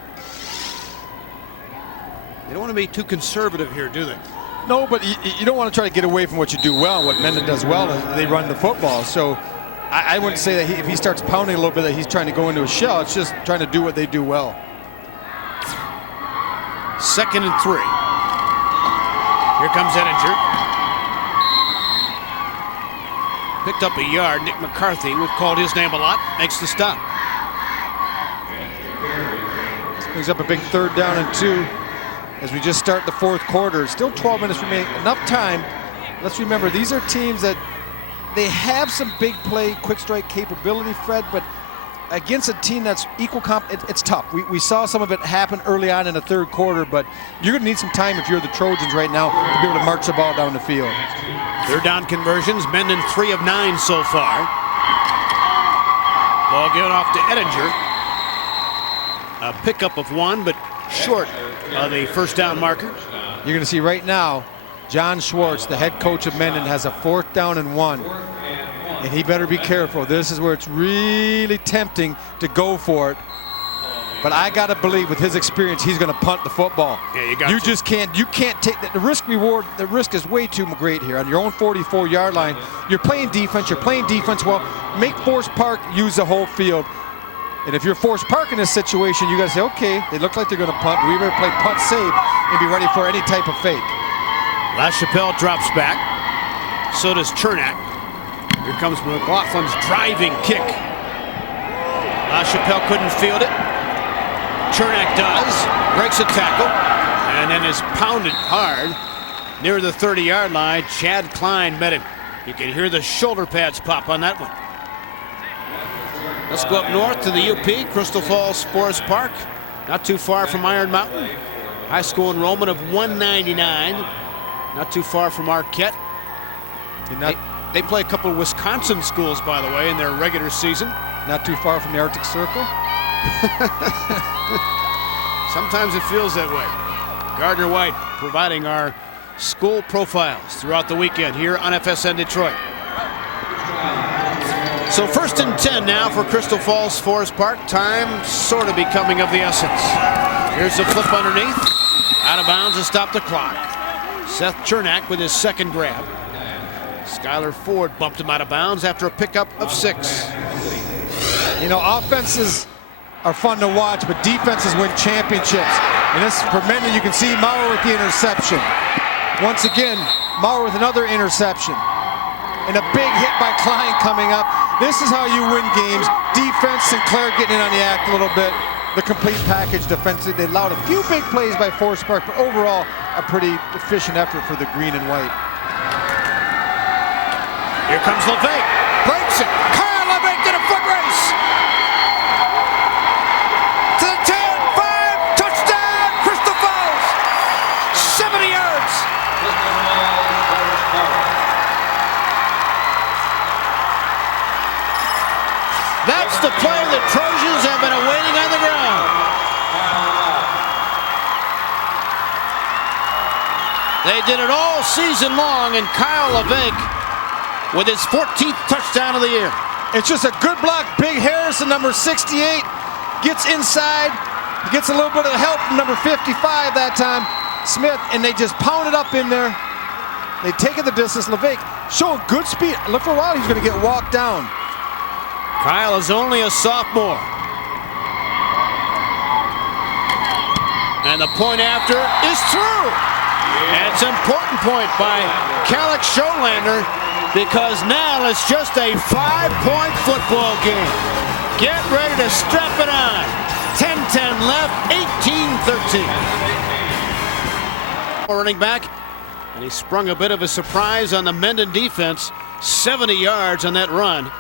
They don't want to be too conservative here, do they? No, but you don't want to try to get away from what you do well. What Mendon does well is they run the football. So I wouldn't say that if he starts pounding a little bit that he's trying to go into a shell. It's just trying to do what they do well. 2nd and 3. Here comes Edinger. Picked up a yard. Nick McCarthy, we've called his name a lot, makes the stop. Brings up a big 3rd down and 2 as we just start the 4th quarter. Still 12 minutes remaining. Enough time. Let's remember, these are teams that they have some big play, quick strike capability, Fred, but against a team that's equal it's tough. We saw some of it happen early on in the 3rd quarter, but you're going to need some time if you're the Trojans right now to be able to march the ball down the field. 3rd down conversions, Mendon 3 of 9 so far. Ball given off to Edinger. A pickup of 1, but short of the 1st down marker. You're going to see right now, John Schwartz, the head coach of Mendon, has a 4th down and 1. And he better be careful. This is where it's really tempting to go for it. But I got to believe with his experience, he's going to punt the football. Yeah, you got You just can't. You can't take the risk reward. The risk is way too great here on your own 44-yard line. You're playing defense. You're playing defense well. Make Forest Park use the whole field. And if you're Forest Park in this situation, you got to say, okay, they look like they're going to punt. We better play punt safe and be ready for any type of fake. La Chapelle drops back. So does Chernak. Here comes McLaughlin's driving kick. La Chapelle couldn't field it. Chernak does, breaks a tackle, and then is pounded hard near the 30-yard line. Chad Klein met him. You can hear the shoulder pads pop on that one. Let's go up north to the UP, Crystal Falls Forest Park. Not too far from Iron Mountain. High school enrollment of 199. Not too far from Marquette. They play a couple of Wisconsin schools, by the way, in their regular season. Not too far from the Arctic Circle. Sometimes it feels that way. Gardner White providing our school profiles throughout the weekend here on FSN Detroit. So 1st and 10 now for Crystal Falls Forest Park. Time sort of becoming of the essence. Here's the flip underneath. Out of bounds to stop the clock. Seth Chernak with his second grab. Skylar Ford bumped him out of bounds after a pickup of 6. You know, offenses are fun to watch, but defenses win championships. And this, for Mendon, you can see Maurer with the interception. Once again, Maurer with another interception. And a big hit by Klein coming up. This is how you win games. Defense, Sinclair getting in on the act a little bit. The complete package defensively. They allowed a few big plays by Forest Park, but overall, a pretty efficient effort for the green and white. Here comes LeVake. Breaks it. Kyle LeVake did a foot race. To the 10, 5, touchdown, Crystal Falls. 70 yards. That's the play the Trojans have been awaiting on the ground. They did it all season long, and Kyle LeVake with his 14th touchdown of the year. It's just a good block. Big Harrison, number 68, gets inside. He gets a little bit of help from number 55 that time, Smith, and they just pound it up in there. They take it the distance. LeVake showing good speed. Look, for a while he's going to get walked down. Kyle is only a sophomore. And the point after is through. And it's an important point by Kalik Scholander, because now it's just a 5-point football game. Get ready to strap it on. 10-10 left, 18-13. Running back, and he sprung a bit of a surprise on the Mendon defense. 70 yards on that run.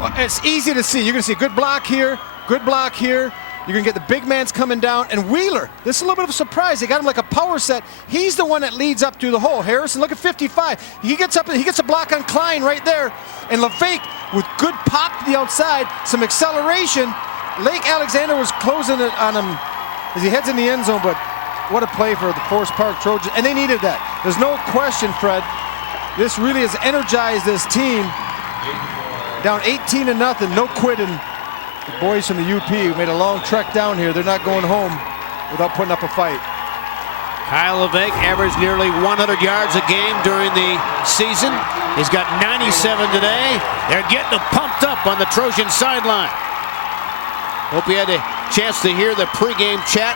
Well, it's easy to see. You're going to see a good block here, good block here. You're going to get the big man's coming down. And Wheeler, this is a little bit of a surprise. They got him like a power set. He's the one that leads up through the hole. Harrison, look at 55. He gets up, he gets a block on Klein right there. And LeVake with good pop to the outside, some acceleration. Lake Alexander was closing it on him as he heads in the end zone, but what a play for the Forest Park Trojans. And they needed that. There's no question, Fred. This really has energized this team. Down 18-0, no quitting. The boys from the UP made a long trek down here. They're not going home without putting up a fight. Kyle LeVake averaged nearly 100 yards a game during the season. He's got 97 today. They're getting him pumped up on the Trojan sideline. Hope you had a chance to hear the pregame chat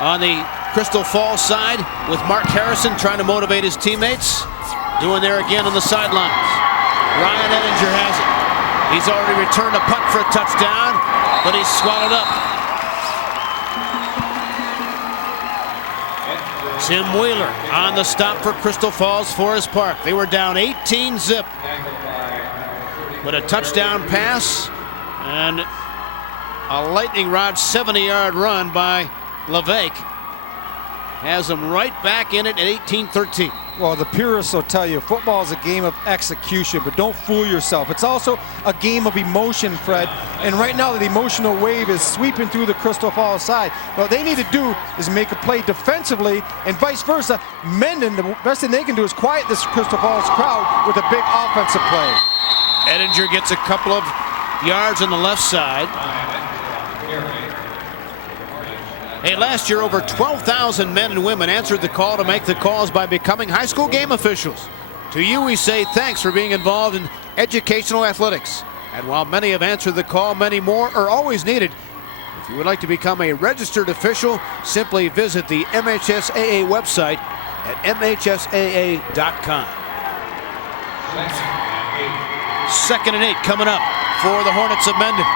on the Crystal Falls side with Mark Harrison trying to motivate his teammates. Doing there again on the sidelines. Ryan Ettinger has it. He's already returned a punt for a touchdown, but he's swallowed up. Tim Wheeler on the stop for Crystal Falls Forest Park. They were down 18-0. But a touchdown pass and a lightning rod 70-yard run by LeVake has them right back in it at 18-13. Well, the purists will tell you football is a game of execution, but don't fool yourself. It's also a game of emotion, Fred. And right now, the emotional wave is sweeping through the Crystal Falls side. What they need to do is make a play defensively, and vice versa. Mendon, the best thing they can do is quiet this Crystal Falls crowd with a big offensive play. Ettinger gets a couple of yards on the left side. Hey, last year over 12,000 men and women answered the call to make the calls by becoming high school game officials. To you, we say thanks for being involved in educational athletics. And while many have answered the call, many more are always needed. If you would like to become a registered official, simply visit the MHSAA website at MHSAA.com. 2nd and 8 coming up for the Hornets of Mendon.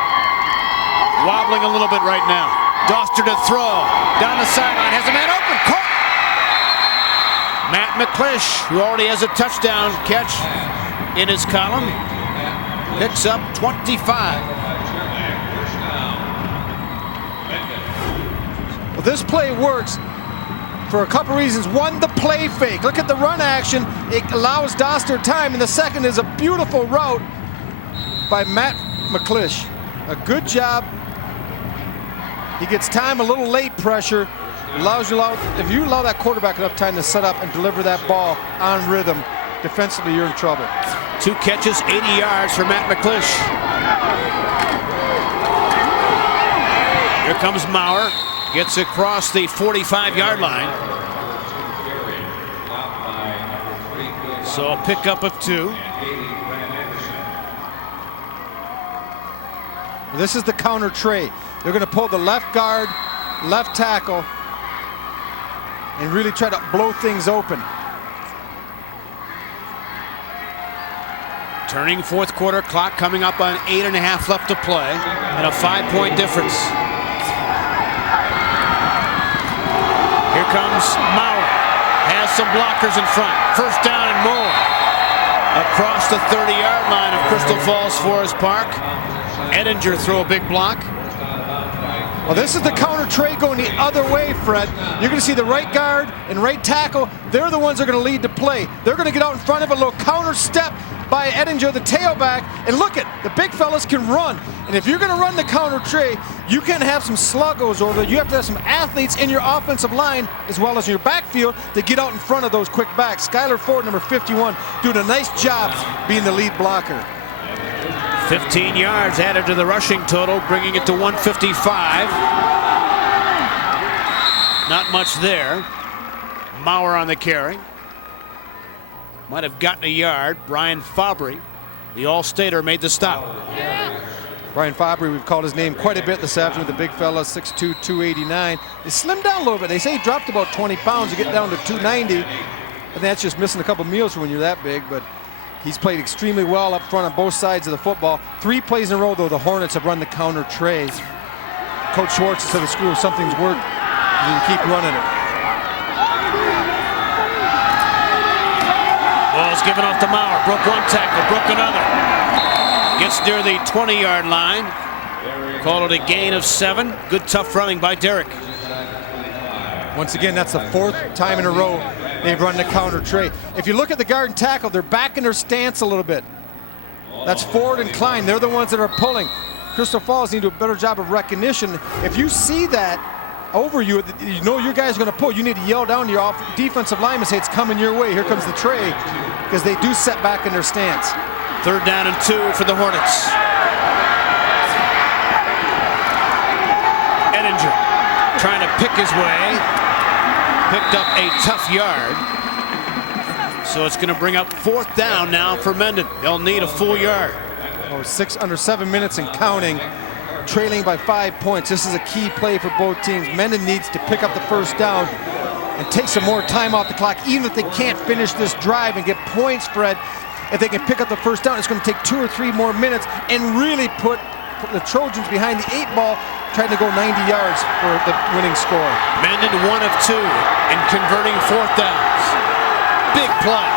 Wobbling a little bit right now. Doster to throw. Down the sideline. Has a man open. Caught. Matt McClish, who already has a touchdown catch in his column, picks up 25. Well, this play works for a couple reasons. One, the play fake. Look at the run action. It allows Doster time. And the second is a beautiful route by Matt McClish. A good job. He gets time, a little late pressure. If you allow that quarterback enough time to set up and deliver that ball on rhythm, defensively you're in trouble. 2 catches, 80 yards for Matt McClish. Here comes Maurer. Gets across the 45-yard line. So a pickup of 2. This is the counter tray. They're going to pull the left guard, left tackle, and really try to blow things open. Turning fourth quarter clock, coming up on 8.5 left to play, and a 5-point difference. Here comes Maurer. Has some blockers in front. First down and more. Across the 30-yard line of Crystal Falls Forest Park. Edinger throw a big block. Well, this is the counter tray going the other way, Fred. You're going to see the right guard and right tackle. They're the ones that are going to lead the play. They're going to get out in front of a little counter step by Edinger, the tailback. And look at the big fellas can run. And if you're going to run the counter tray, you can't have some sluggos over there. You have to have some athletes in your offensive line as well as in your backfield to get out in front of those quick backs. Skylar Ford, number 51, doing a nice job being the lead blocker. 15 yards added to the rushing total, bringing it to 155. Not much there. Maurer on the carry. Might have gotten a yard. Brian Fabry, the All-Stater, made the stop. Brian Fabry, we've called his name quite a bit this afternoon. The big fella, 6'2", 289. They slimmed down a little bit. They say he dropped about 20 pounds to get down to 290. And that's just missing a couple meals for when you're that big. But he's played extremely well up front on both sides of the football. 3 plays in a row, though, the Hornets have run the counter trays. Coach Schwartz said the school, something's worked. You can keep running it. Ball's given off to Maurer. Broke one tackle, broke another. Gets near the 20-yard line. Call it a gain of 7. Good tough running by Derrick. Once again, that's the 4th time in a row they've run the counter tray. If you look at the guard and tackle, they're back in their stance a little bit. That's Ford and Klein. They're the ones that are pulling. Crystal Falls need to do a better job of recognition. If you see that over you, you know your guy's going to pull. You need to yell down to your defensive lineman and say it's coming your way. Here comes the tray, because they do set back in their stance. 3rd down and 2 for the Hornets. Edinger trying to pick his way. Picked up a tough yard. So it's going to bring up 4th down now for Mendon. They'll need a full yard. Under 7 minutes and counting, trailing by 5 points. This is a key play for both teams. Mendon needs to pick up the first down and take some more time off the clock, even if they can't finish this drive and get points, Fred. If they can pick up the first down, it's going to take 2 or 3 more minutes and really put the Trojans behind the 8 ball, trying to go 90 yards for the winning score. Mendon 1 of 2 in converting 4th downs. Big play.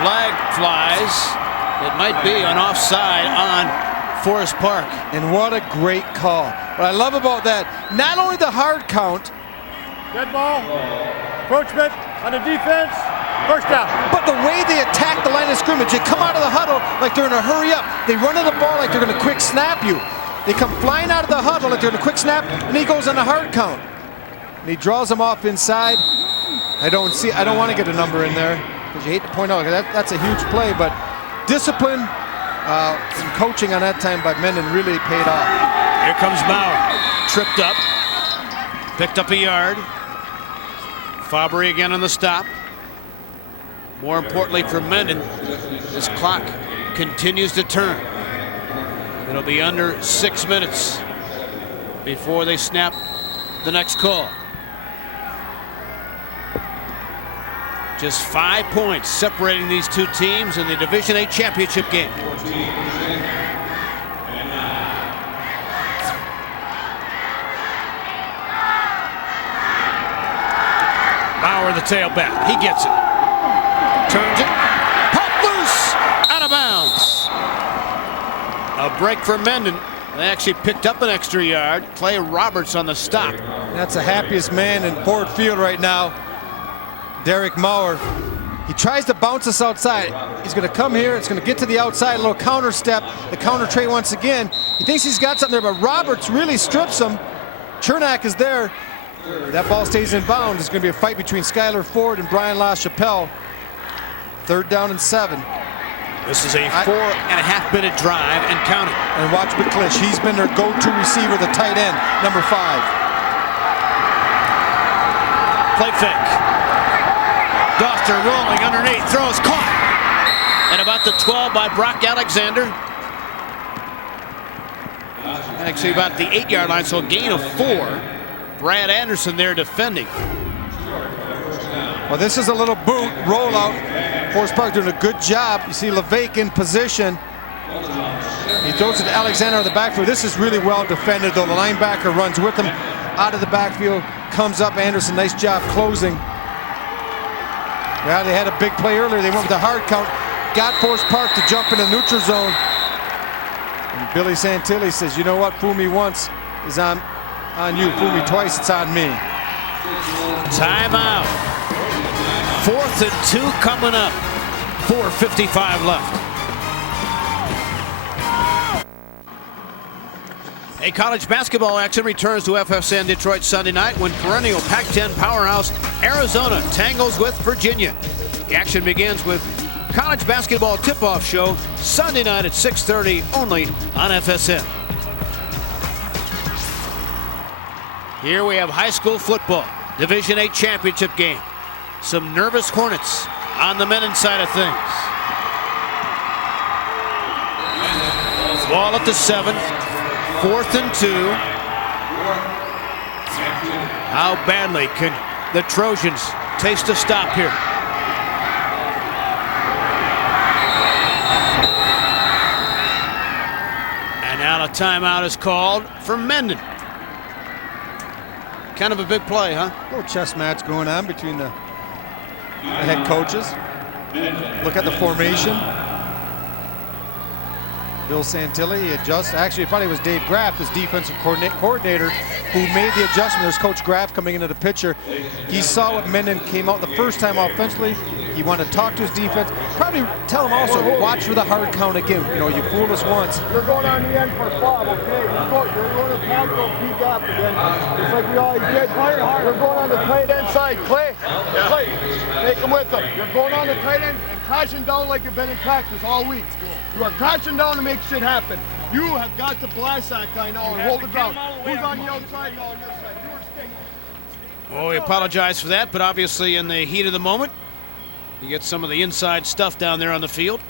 Flag flies. It might be an offside on Forest Park. And what a great call. What I love about that, not only the hard count. Dead ball. Encroachment on the defense. First down. But the way they attack the line of scrimmage, they come out of the huddle like they're in a hurry up. They run to the ball like they're going to quick snap you. They come flying out of the huddle like they're going to quick snap, and he goes on the hard count. And he draws them off inside. I don't want to get a number in there, because you hate to point out that's a huge play, but discipline and coaching on that time by Mendon really paid off. Here comes Maurer. Tripped up. Picked up a yard. Fabry again on the stop. More importantly for Mendon, this clock continues to turn. It'll be under 6 minutes before they snap the next call. Just 5 points separating these two teams in the Division VIII championship game. the tailback. He gets it. Turns it. Pop loose. Out of bounds. A break for Mendon. They actually picked up an extra yard. Clay Roberts on the stop. That's the happiest man in Ford Field right now. Derek Maurer. He tries to bounce us outside. He's going to come here. It's going to get to the outside. A little counter step. The counter tray once again. He thinks he's got something there, but Roberts really strips him. Chernak is there. That ball stays in bounds. It's going to be a fight between Skylar Ford and Brian LaChapelle. 3rd down and 7. This is a 4.5-minute drive and counting. And watch McClish. He's been their go-to receiver, the tight end, number 5. Play fake. Doster rolling underneath, throws, caught. And about the 12 by Brock Alexander. Actually about the 8-yard line, so a gain of 4. Brad Anderson there defending. Well, this is a little boot rollout. Forest Park doing a good job. You see LeVake in position. He throws it to Alexander on the backfield. This is really well defended, though. The linebacker runs with him out of the backfield, comes up. Anderson, nice job closing. Well, they had a big play earlier. They went with a hard count. Got Forest Park to jump in the neutral zone. And Billy Santilli says, you know what? Fool me once is on you. Fool me twice, it's on me. Timeout. 4th and 2 coming up. 4:55 left. A college basketball action returns to FSN Detroit Sunday night when perennial Pac-10 powerhouse Arizona tangles with Virginia. The action begins with college basketball tip-off show Sunday night at 6:30 only on FSN. Here we have high school football, Division VIII championship game. Some nervous Hornets on the Mendon side of things. Ball at the 7. 4th and 2. How badly can the Trojans taste a stop here? And now a timeout is called for Mendon. Kind of a big play, huh? A little chess match going on between the head coaches. Look at the formation. Bill Santilli, he adjusts. Actually, I thought it was Dave Graff, his defensive coordinator, who made the adjustment. There's Coach Graff coming into the picture. He saw what Mendon came out the first time offensively. He wanted to talk to his defense. Probably tell him also, watch for the hard count again. You know, you fooled us once. You're going on the end for Bob, okay? You're going to tackle peek up again. Just like we always did. You're going on the tight end side. Clay, Clay, take him with them. You're going on the tight end and crashing down like you've been in practice all week. You are crashing down to make shit happen. You have got to blast that guy now and hold it down. Who's on the outside now on your side? You are staying. Well, we apologize for that, but obviously in the heat of the moment, you get some of the inside stuff down there on the field.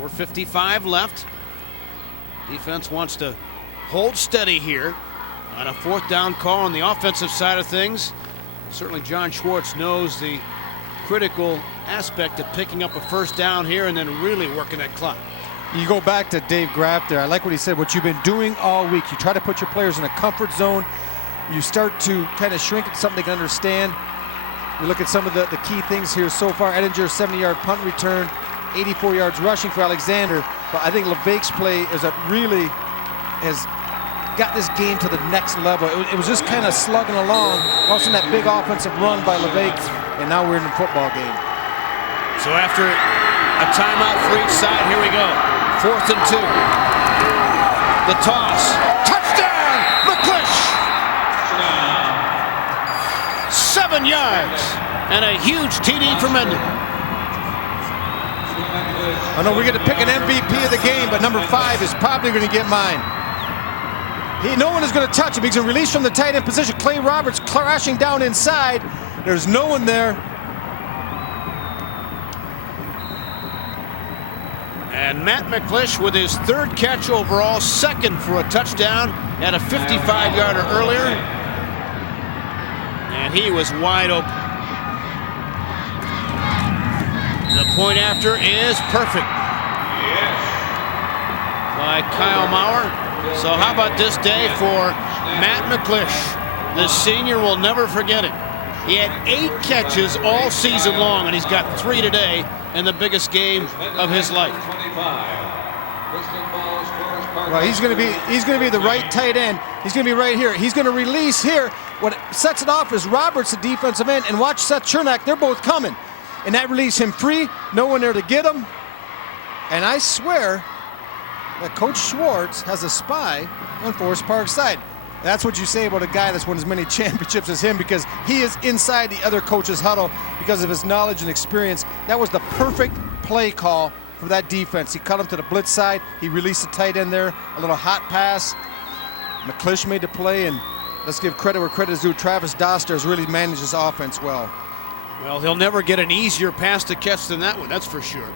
4:55 left. Defense wants to hold steady here on a 4th down call on the offensive side of things. Certainly John Schwartz knows the critical aspect of picking up a 1st down here and then really working that clock. You go back to Dave Graff there. I like what he said, what you've been doing all week. You try to put your players in a comfort zone. You start to kind of shrink it to something they can understand. We look at some of the key things here so far. Ettinger, 70-yard punt return, 84 yards rushing for Alexander. But I think LeVake's play is really has got this game to the next level. It was just kind of slugging along. Also that big offensive run by LeVake, and now we're in the football game. So after a timeout for each side, here we go. 4th and 2. The toss. Touchdown, McClish! 7 yards and a huge TD for Mendon. I know we're going to pick an MVP of the game, but number 5 is probably going to get mine. No one is going to touch him. He's going to release from the tight end position. Clay Roberts crashing down inside. There's no one there. And Matt McClish with his 3rd catch overall, 2nd for a touchdown at a 55-yarder earlier. And he was wide open. The point after is perfect by Kyle Maurer. So how about this day for Matt McClish? The senior will never forget it. He had 8 catches all season long, and he's got 3 today in the biggest game of his life. Well, he's going to be the right tight end. He's going to be right here. He's going to release here. What sets it off is Roberts, the defensive end, and watch Seth Chernak. They're both coming. And that released him free. No one there to get him. And I swear that Coach Schwartz has a spy on Forest Park side. That's what you say about a guy that's won as many championships as him, because he is inside the other coach's huddle because of his knowledge and experience. That was the perfect play call for that defense. He cut him to the blitz side. He released the tight end there. A little hot pass. McClish made the play, and let's give credit where credit is due. Travis Doster has really managed his offense well. Well, he'll never get an easier pass to catch than that one, that's for sure.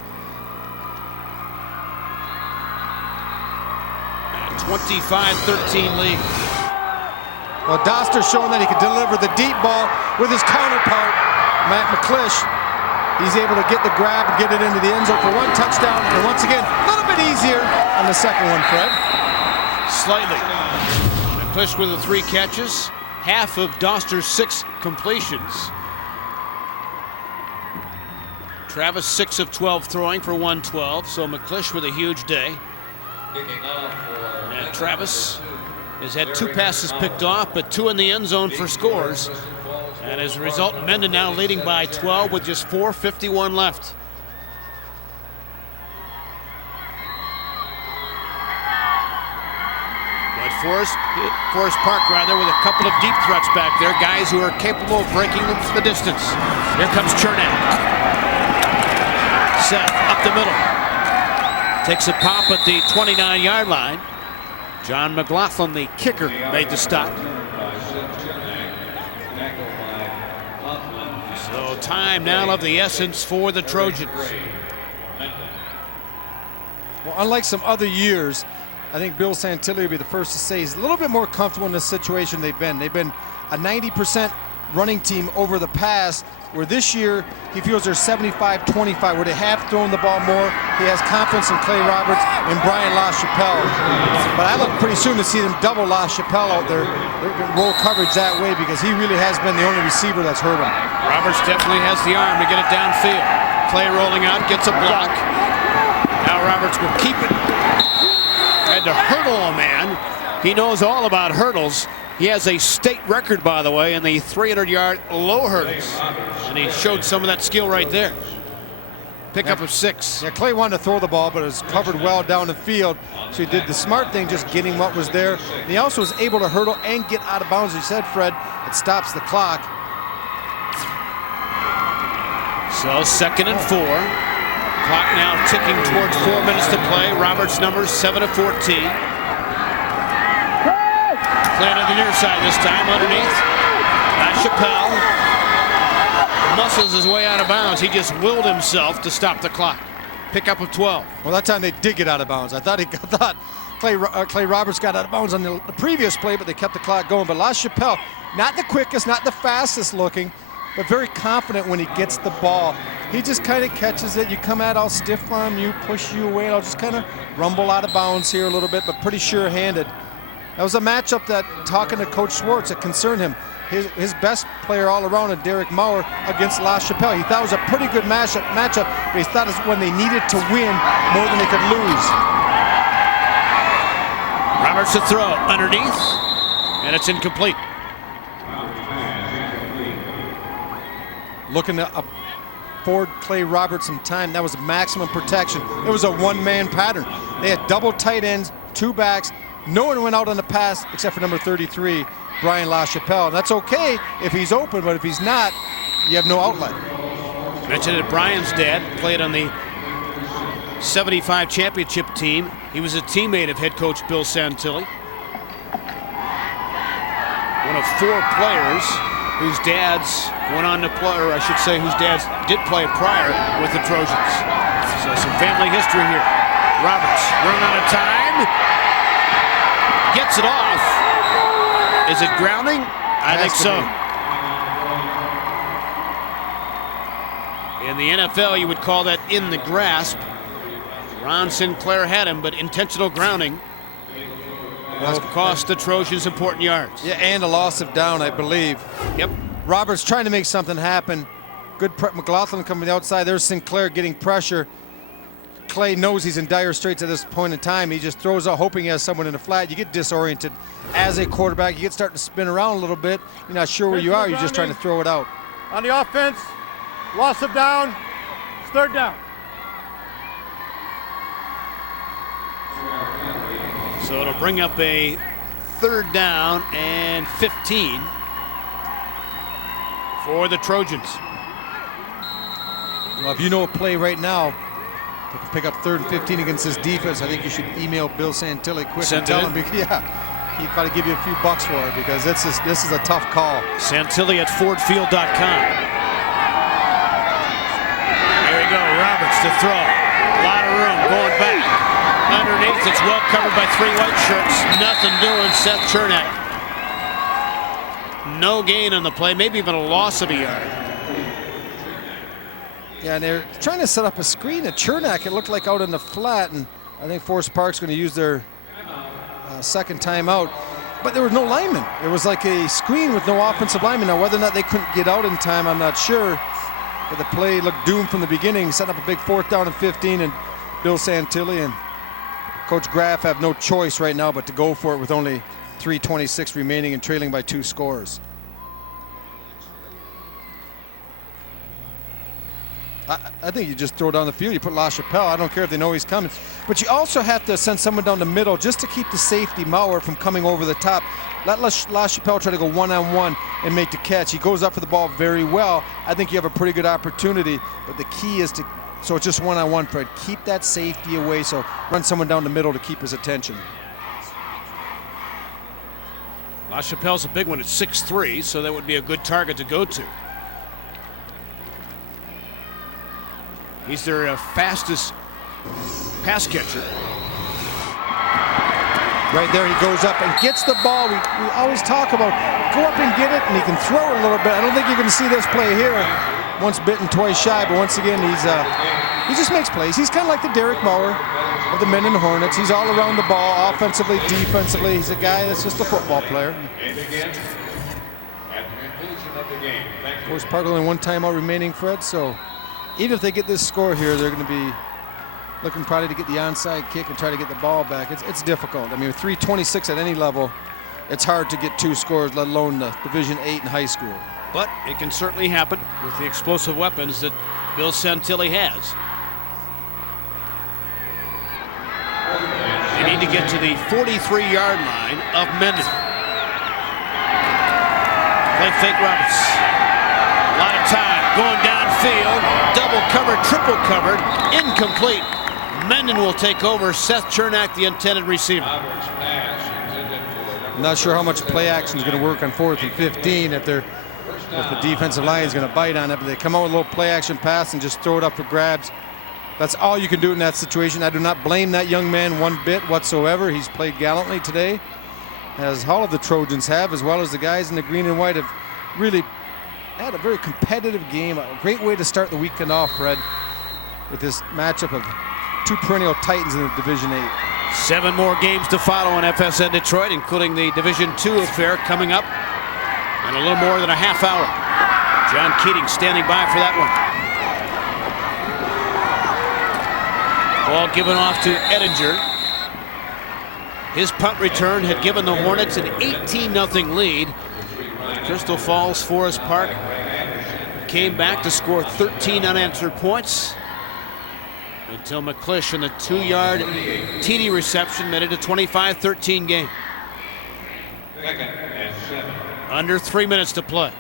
25-13 lead. Well, Doster's showing that he can deliver the deep ball with his counterpart, Matt McClish. He's able to get the grab and get it into the end zone for 1 touchdown. And once again, a little bit easier on the second one, Fred. Slightly. McClish with the 3 catches, half of Doster's 6 completions. Travis 6 of 12 throwing for 112, so McClish with a huge day. And Travis has had 2 passes picked off, but 2 in the end zone for scores. And as a result, Mendon now leading by 12 with just 4:51 left. But Forest Park rather with a couple of deep threats back there, guys who are capable of breaking the distance. Here comes Chernak. Seth up the middle. Takes a pop at the 29-yard line. John McLaughlin, the kicker, made the stop. So time now of the essence for the Trojans. Well, unlike some other years, I think Bill Santilli will be the first to say he's a little bit more comfortable in this situation they've been. They've been a 90% running team over the past, where this year he feels they're 75-25, where they have thrown the ball more. He has confidence in Clay Roberts and Brian LaChapelle. But I look pretty soon to see them double LaChapelle out there, roll coverage that way, because he really has been the only receiver that's hurt him. Roberts definitely has the arm to get it downfield. Clay rolling out, gets a block. Now Roberts will keep it. Had to hurdle a man. He knows all about hurdles. He has a state record, by the way, in the 300-yard low hurdles. And he showed some of that skill right there. Pickup of 6. Yeah, Clay wanted to throw the ball, but it was covered well down the field. So he did the smart thing, just getting what was there. And he also was able to hurdle and get out of bounds. As you said, Fred, it stops the clock. So 2nd and 4. Clock now ticking towards 4 minutes to play. Roberts' numbers 7 of 14. Play on the near side this time, underneath. LaChapelle muscles his way out of bounds. He just willed himself to stop the clock. Pickup of 12. Well, that time they did get out of bounds. I thought Clay Roberts got out of bounds on the previous play, but they kept the clock going. But LaChapelle, not the quickest, not the fastest looking, but very confident when he gets the ball. He just kind of catches it. You come out, I'll stiff arm you, push you away, and I'll just kind of rumble out of bounds here a little bit, but pretty sure-handed. That was a matchup that, talking to Coach Schwartz, that concerned him. His best player all around is Derek Maurer against LaChapelle. He thought it was a pretty good matchup, but he thought it was when they needed to win more than they could lose. Roberts to throw underneath, and it's incomplete. Looking to afford Clay Roberts some time. That was maximum protection. It was a one-man pattern. They had double tight ends, 2 backs. No one went out on the pass except for number 33, Brian LaChapelle. And that's okay if he's open, but if he's not, you have no outlet. Mentioned that Brian's dad played on the 75 championship team. He was a teammate of head coach Bill Santilli. One of 4 players whose dads went on to play, or I should say whose dads did play prior with the Trojans. So some family history here. Roberts running out of time. Gets it off. Is it grounding? I think so. In the NFL, you would call that in the grasp. Ron Sinclair had him, but intentional grounding will cost the Trojans important yards. Yeah, and a loss of down, I believe. Yep. Roberts trying to make something happen. Good McLaughlin coming to the outside. There's Sinclair getting pressure. Clay knows he's in dire straits at this point in time. He just throws out hoping he has someone in the flat. You get disoriented as a quarterback. You get starting to spin around a little bit. You're not sure where you are. You're just trying to throw it out. On the offense, loss of down. It's third down. So it'll bring up a third down and 15 for the Trojans. Well, if you know a play right now, they can pick up 3rd and 15 against this defense. I think you should email Bill Santilli quick and tell him. Yeah, he'd probably give you a few bucks for it because this is a tough call. Santilli at fordfield.com. There we go, Roberts to throw. A lot of room going back. Underneath, it's well covered by 3 white shirts. Nothing doing, Seth Chernak. No gain on the play, maybe even a loss of a yard. Yeah, and they're trying to set up a screen at Chernak. It looked like out in the flat, and I think Forest Park's going to use their second timeout. But there was no lineman. It was like a screen with no offensive lineman. Now, whether or not they couldn't get out in time, I'm not sure. But the play looked doomed from the beginning, setting up a big 4th down and 15, and Bill Santilli and Coach Graff have no choice right now but to go for it with only 3:26 remaining and trailing by 2 scores. I think you just throw it down the field. You put LaChapelle. I don't care if they know he's coming. But you also have to send someone down the middle just to keep the safety, Maurer, from coming over the top. Let LaChapelle try to go one-on-one and make the catch. He goes up for the ball very well. I think you have a pretty good opportunity. But the key is to, so it's just one-on-one, Fred. Keep that safety away, so run someone down the middle to keep his attention. LaChapelle's a big one at 6'3", so that would be a good target to go to. He's their fastest pass catcher. Right there, he goes up and gets the ball. We always talk about go up and get it, and he can throw it a little bit. I don't think you're going to see this play here. Once bitten, twice shy, but once again, he just makes plays. He's kind of like the Derek Maurer of the Mendon Hornets. He's all around the ball, offensively, defensively. He's a guy that's just a football player. Forest Park only 1 timeout remaining, Fred, so even if they get this score here, they're going to be looking probably to get the onside kick and try to get the ball back. It's difficult. I mean, with 3:26 at any level, it's hard to get 2 scores, let alone the Division 8 in high school. But it can certainly happen with the explosive weapons that Bill Santilli has. They need to get to the 43-yard line of Mendon. Play fake Roberts. A lot of time going downfield. Double covered, triple covered, incomplete. Mendon will take over. Seth Chernak, the intended receiver. I'm not sure how much play action is going to work on 4th and 15 if the defensive line is going to bite on it, but they come out with a little play action pass and just throw it up for grabs. That's all you can do in that situation. I do not blame that young man one bit whatsoever. He's played gallantly today, as all of the Trojans have, as well as the guys in the green and white have really had a very competitive game. A great way to start the weekend off, Fred, with this matchup of 2 perennial Titans in the Division 8. 7 more games to follow in FSN Detroit, including the Division 2 affair coming up in a little more than a half hour. John Keating standing by for that one. Ball given off to Ettinger. His punt return had given the Hornets an 18-0 lead. Crystal Falls Forest Park came back to score 13 unanswered points until McClish in the 2-yard TD reception made it a 25-13 game. Under 3 minutes to play.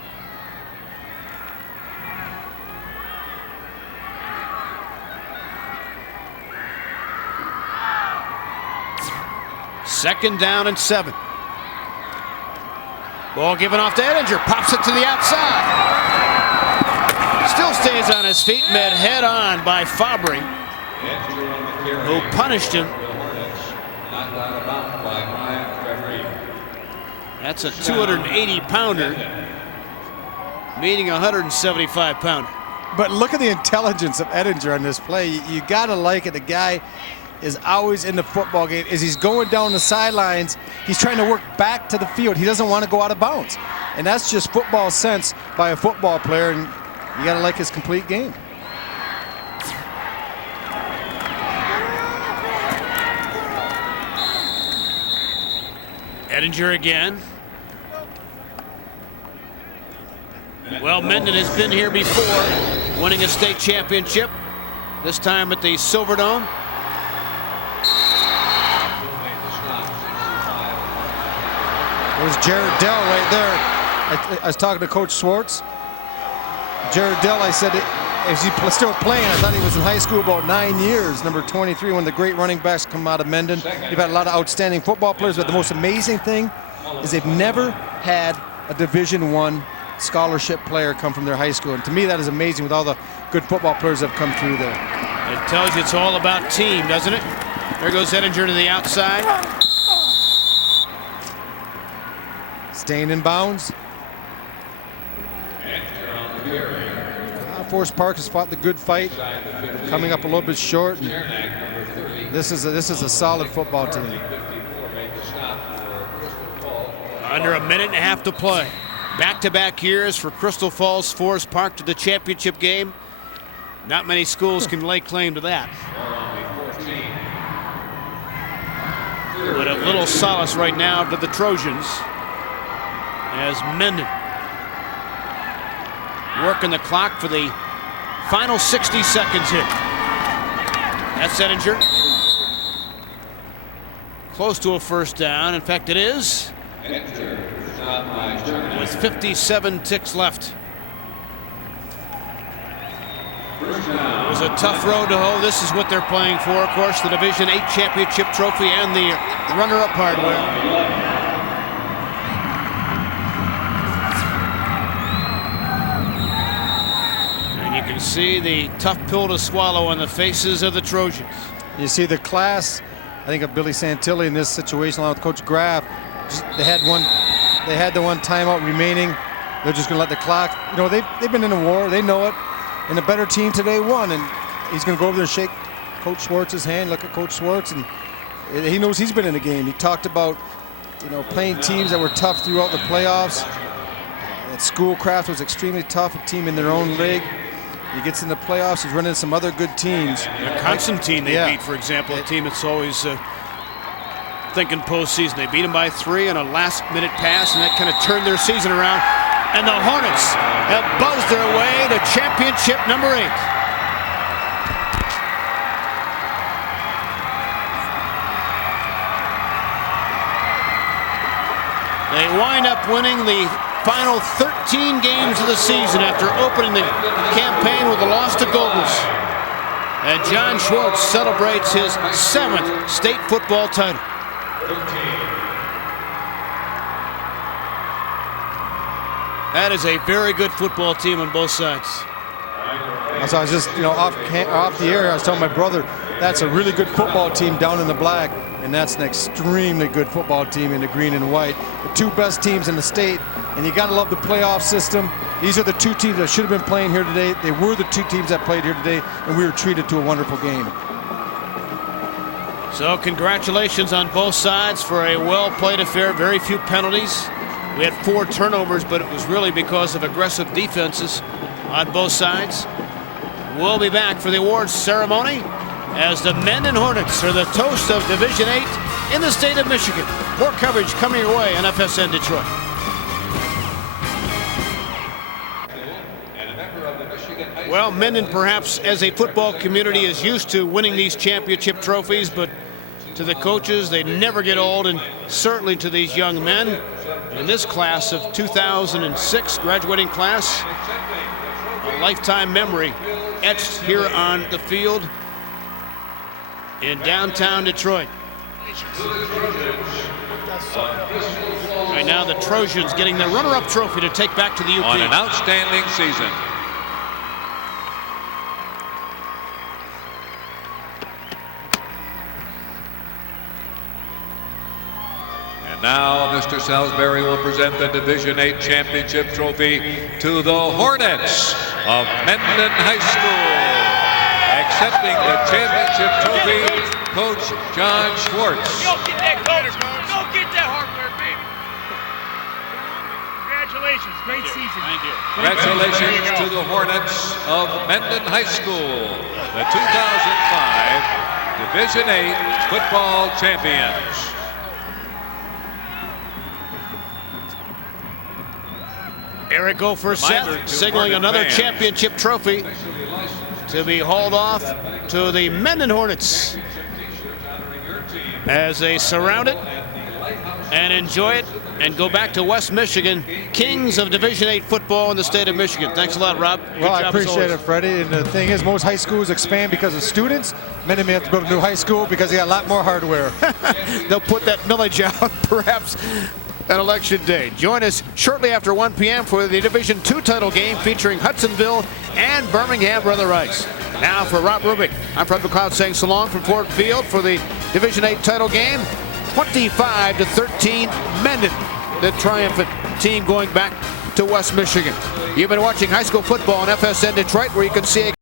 Second down and 7. Ball given off to Ettinger, pops it to the outside. Still stays on his feet, met head on by Fabry, who punished him. That's a 280-pounder, meeting a 175-pounder. But look at the intelligence of Ettinger on this play. You got to like it. The guy is always in the football game. As he's going down the sidelines, he's trying to work back to the field. He doesn't want to go out of bounds. And that's just football sense by a football player, and you got to like his complete game. Ettinger again. Well, Mendon has been here before, winning a state championship, this time at the Silverdome. There's Jared Dell right there. I was talking to Coach Schwartz. Jared Dell, I said, is he still playing? I thought he was in high school about 9 years. Number 23, one of the great running backs come out of Mendon. They've had a lot of outstanding football players, but the most amazing thing is they've never had a Division I scholarship player come from their high school. And to me, that is amazing with all the good football players that have come through there. It tells you it's all about team, doesn't it? There goes Ettinger to the outside. Staying in bounds. Forest Park has fought the good fight, coming up a little bit short. This is a solid football team. Under a minute and a half to play. Back-to-back years for Crystal Falls Forest Park to the championship game. Not many schools can lay claim to that. But a little solace right now to the Trojans as Mendon working the clock for the final 60 seconds here. That's Ettinger. Close to a first down. In fact, it is. With 57 ticks left. It was a tough road to hoe. This is what they're playing for, of course, the Division 8 championship trophy and the runner-up hardware. You can see the tough pill to swallow on the faces of the Trojans. You see the class, I think, of Billy Santilli in this situation, along with Coach Graff. They had the one timeout remaining. They're just going to let the clock. You know, they've been in a war. They know it. And a better team today won. And he's going to go over there and shake Coach Schwartz's hand. Look at Coach Schwartz, and he knows he's been in the game. He talked about, you know, playing teams that were tough throughout the playoffs. At Schoolcraft was extremely tough, a team in their own league. He gets in the playoffs. He's running some other good teams. The Constantine they beat, for example, a team that's always thinking postseason. They beat them by 3 on a last-minute pass, and that kind of turned their season around. And the Hornets have buzzed their way to championship number 8. They wind up winning the final 13 games of the season after opening the campaign with a loss to Gobles. And John Schwartz celebrates his 7th state football title. That is a very good football team on both sides. So I was just, you know, off the air, I was telling my brother, that's a really good football team down in the black, and that's an extremely good football team in the green and white. The 2 best teams in the state, and you got to love the playoff system. These are the 2 teams that should have been playing here today. They were the 2 teams that played here today, and we were treated to a wonderful game. So congratulations on both sides for a well-played affair. Very few penalties. We had 4 turnovers, but it was really because of aggressive defenses on both sides. We'll be back for the awards ceremony as the Mendon Hornets are the toast of Division 8 in the state of Michigan. More coverage coming your way on FSN Detroit. Well, Mendon, perhaps as a football community, is used to winning these championship trophies, but to the coaches, they never get old, and certainly to these young men. In this class of 2006 graduating class, a lifetime memory etched here on the field in downtown Detroit. Right now, the Trojans getting the runner-up trophy to take back to the UP. On an outstanding season. And now Mr. Salisbury will present the Division 8 championship trophy to the Hornets of Mendon High School. accepting the championship trophy, Coach John Schwartz. Go get that, Coach. Go get that hardware, baby. Congratulations. Great season. Thank you. Congratulations to the Hornets of Mendon High School, the 2005 Division VIII football champions. Eric Seth signaling another championship trophy to be hauled off to the Mendon Hornets as they surround it and enjoy it and go back to West Michigan, kings of Division VIII football in the state of Michigan. Thanks a lot, Rob. Well, I appreciate it, Freddie. And the thing is, most high schools expand because of students. Mendon may have to build a new high school because they got a lot more hardware. They'll put that millage out perhaps on election day. Join us shortly after 1 p.m. for the Division II title game featuring Hudsonville and Birmingham Brother Rice. Now for Rob Rubik, I'm Fred McLeod saying so long from Ford Field for the Division VIII title game. 25-13 Mendon, the triumphant team going back to West Michigan. You've been watching high school football on FSN Detroit, where you can see a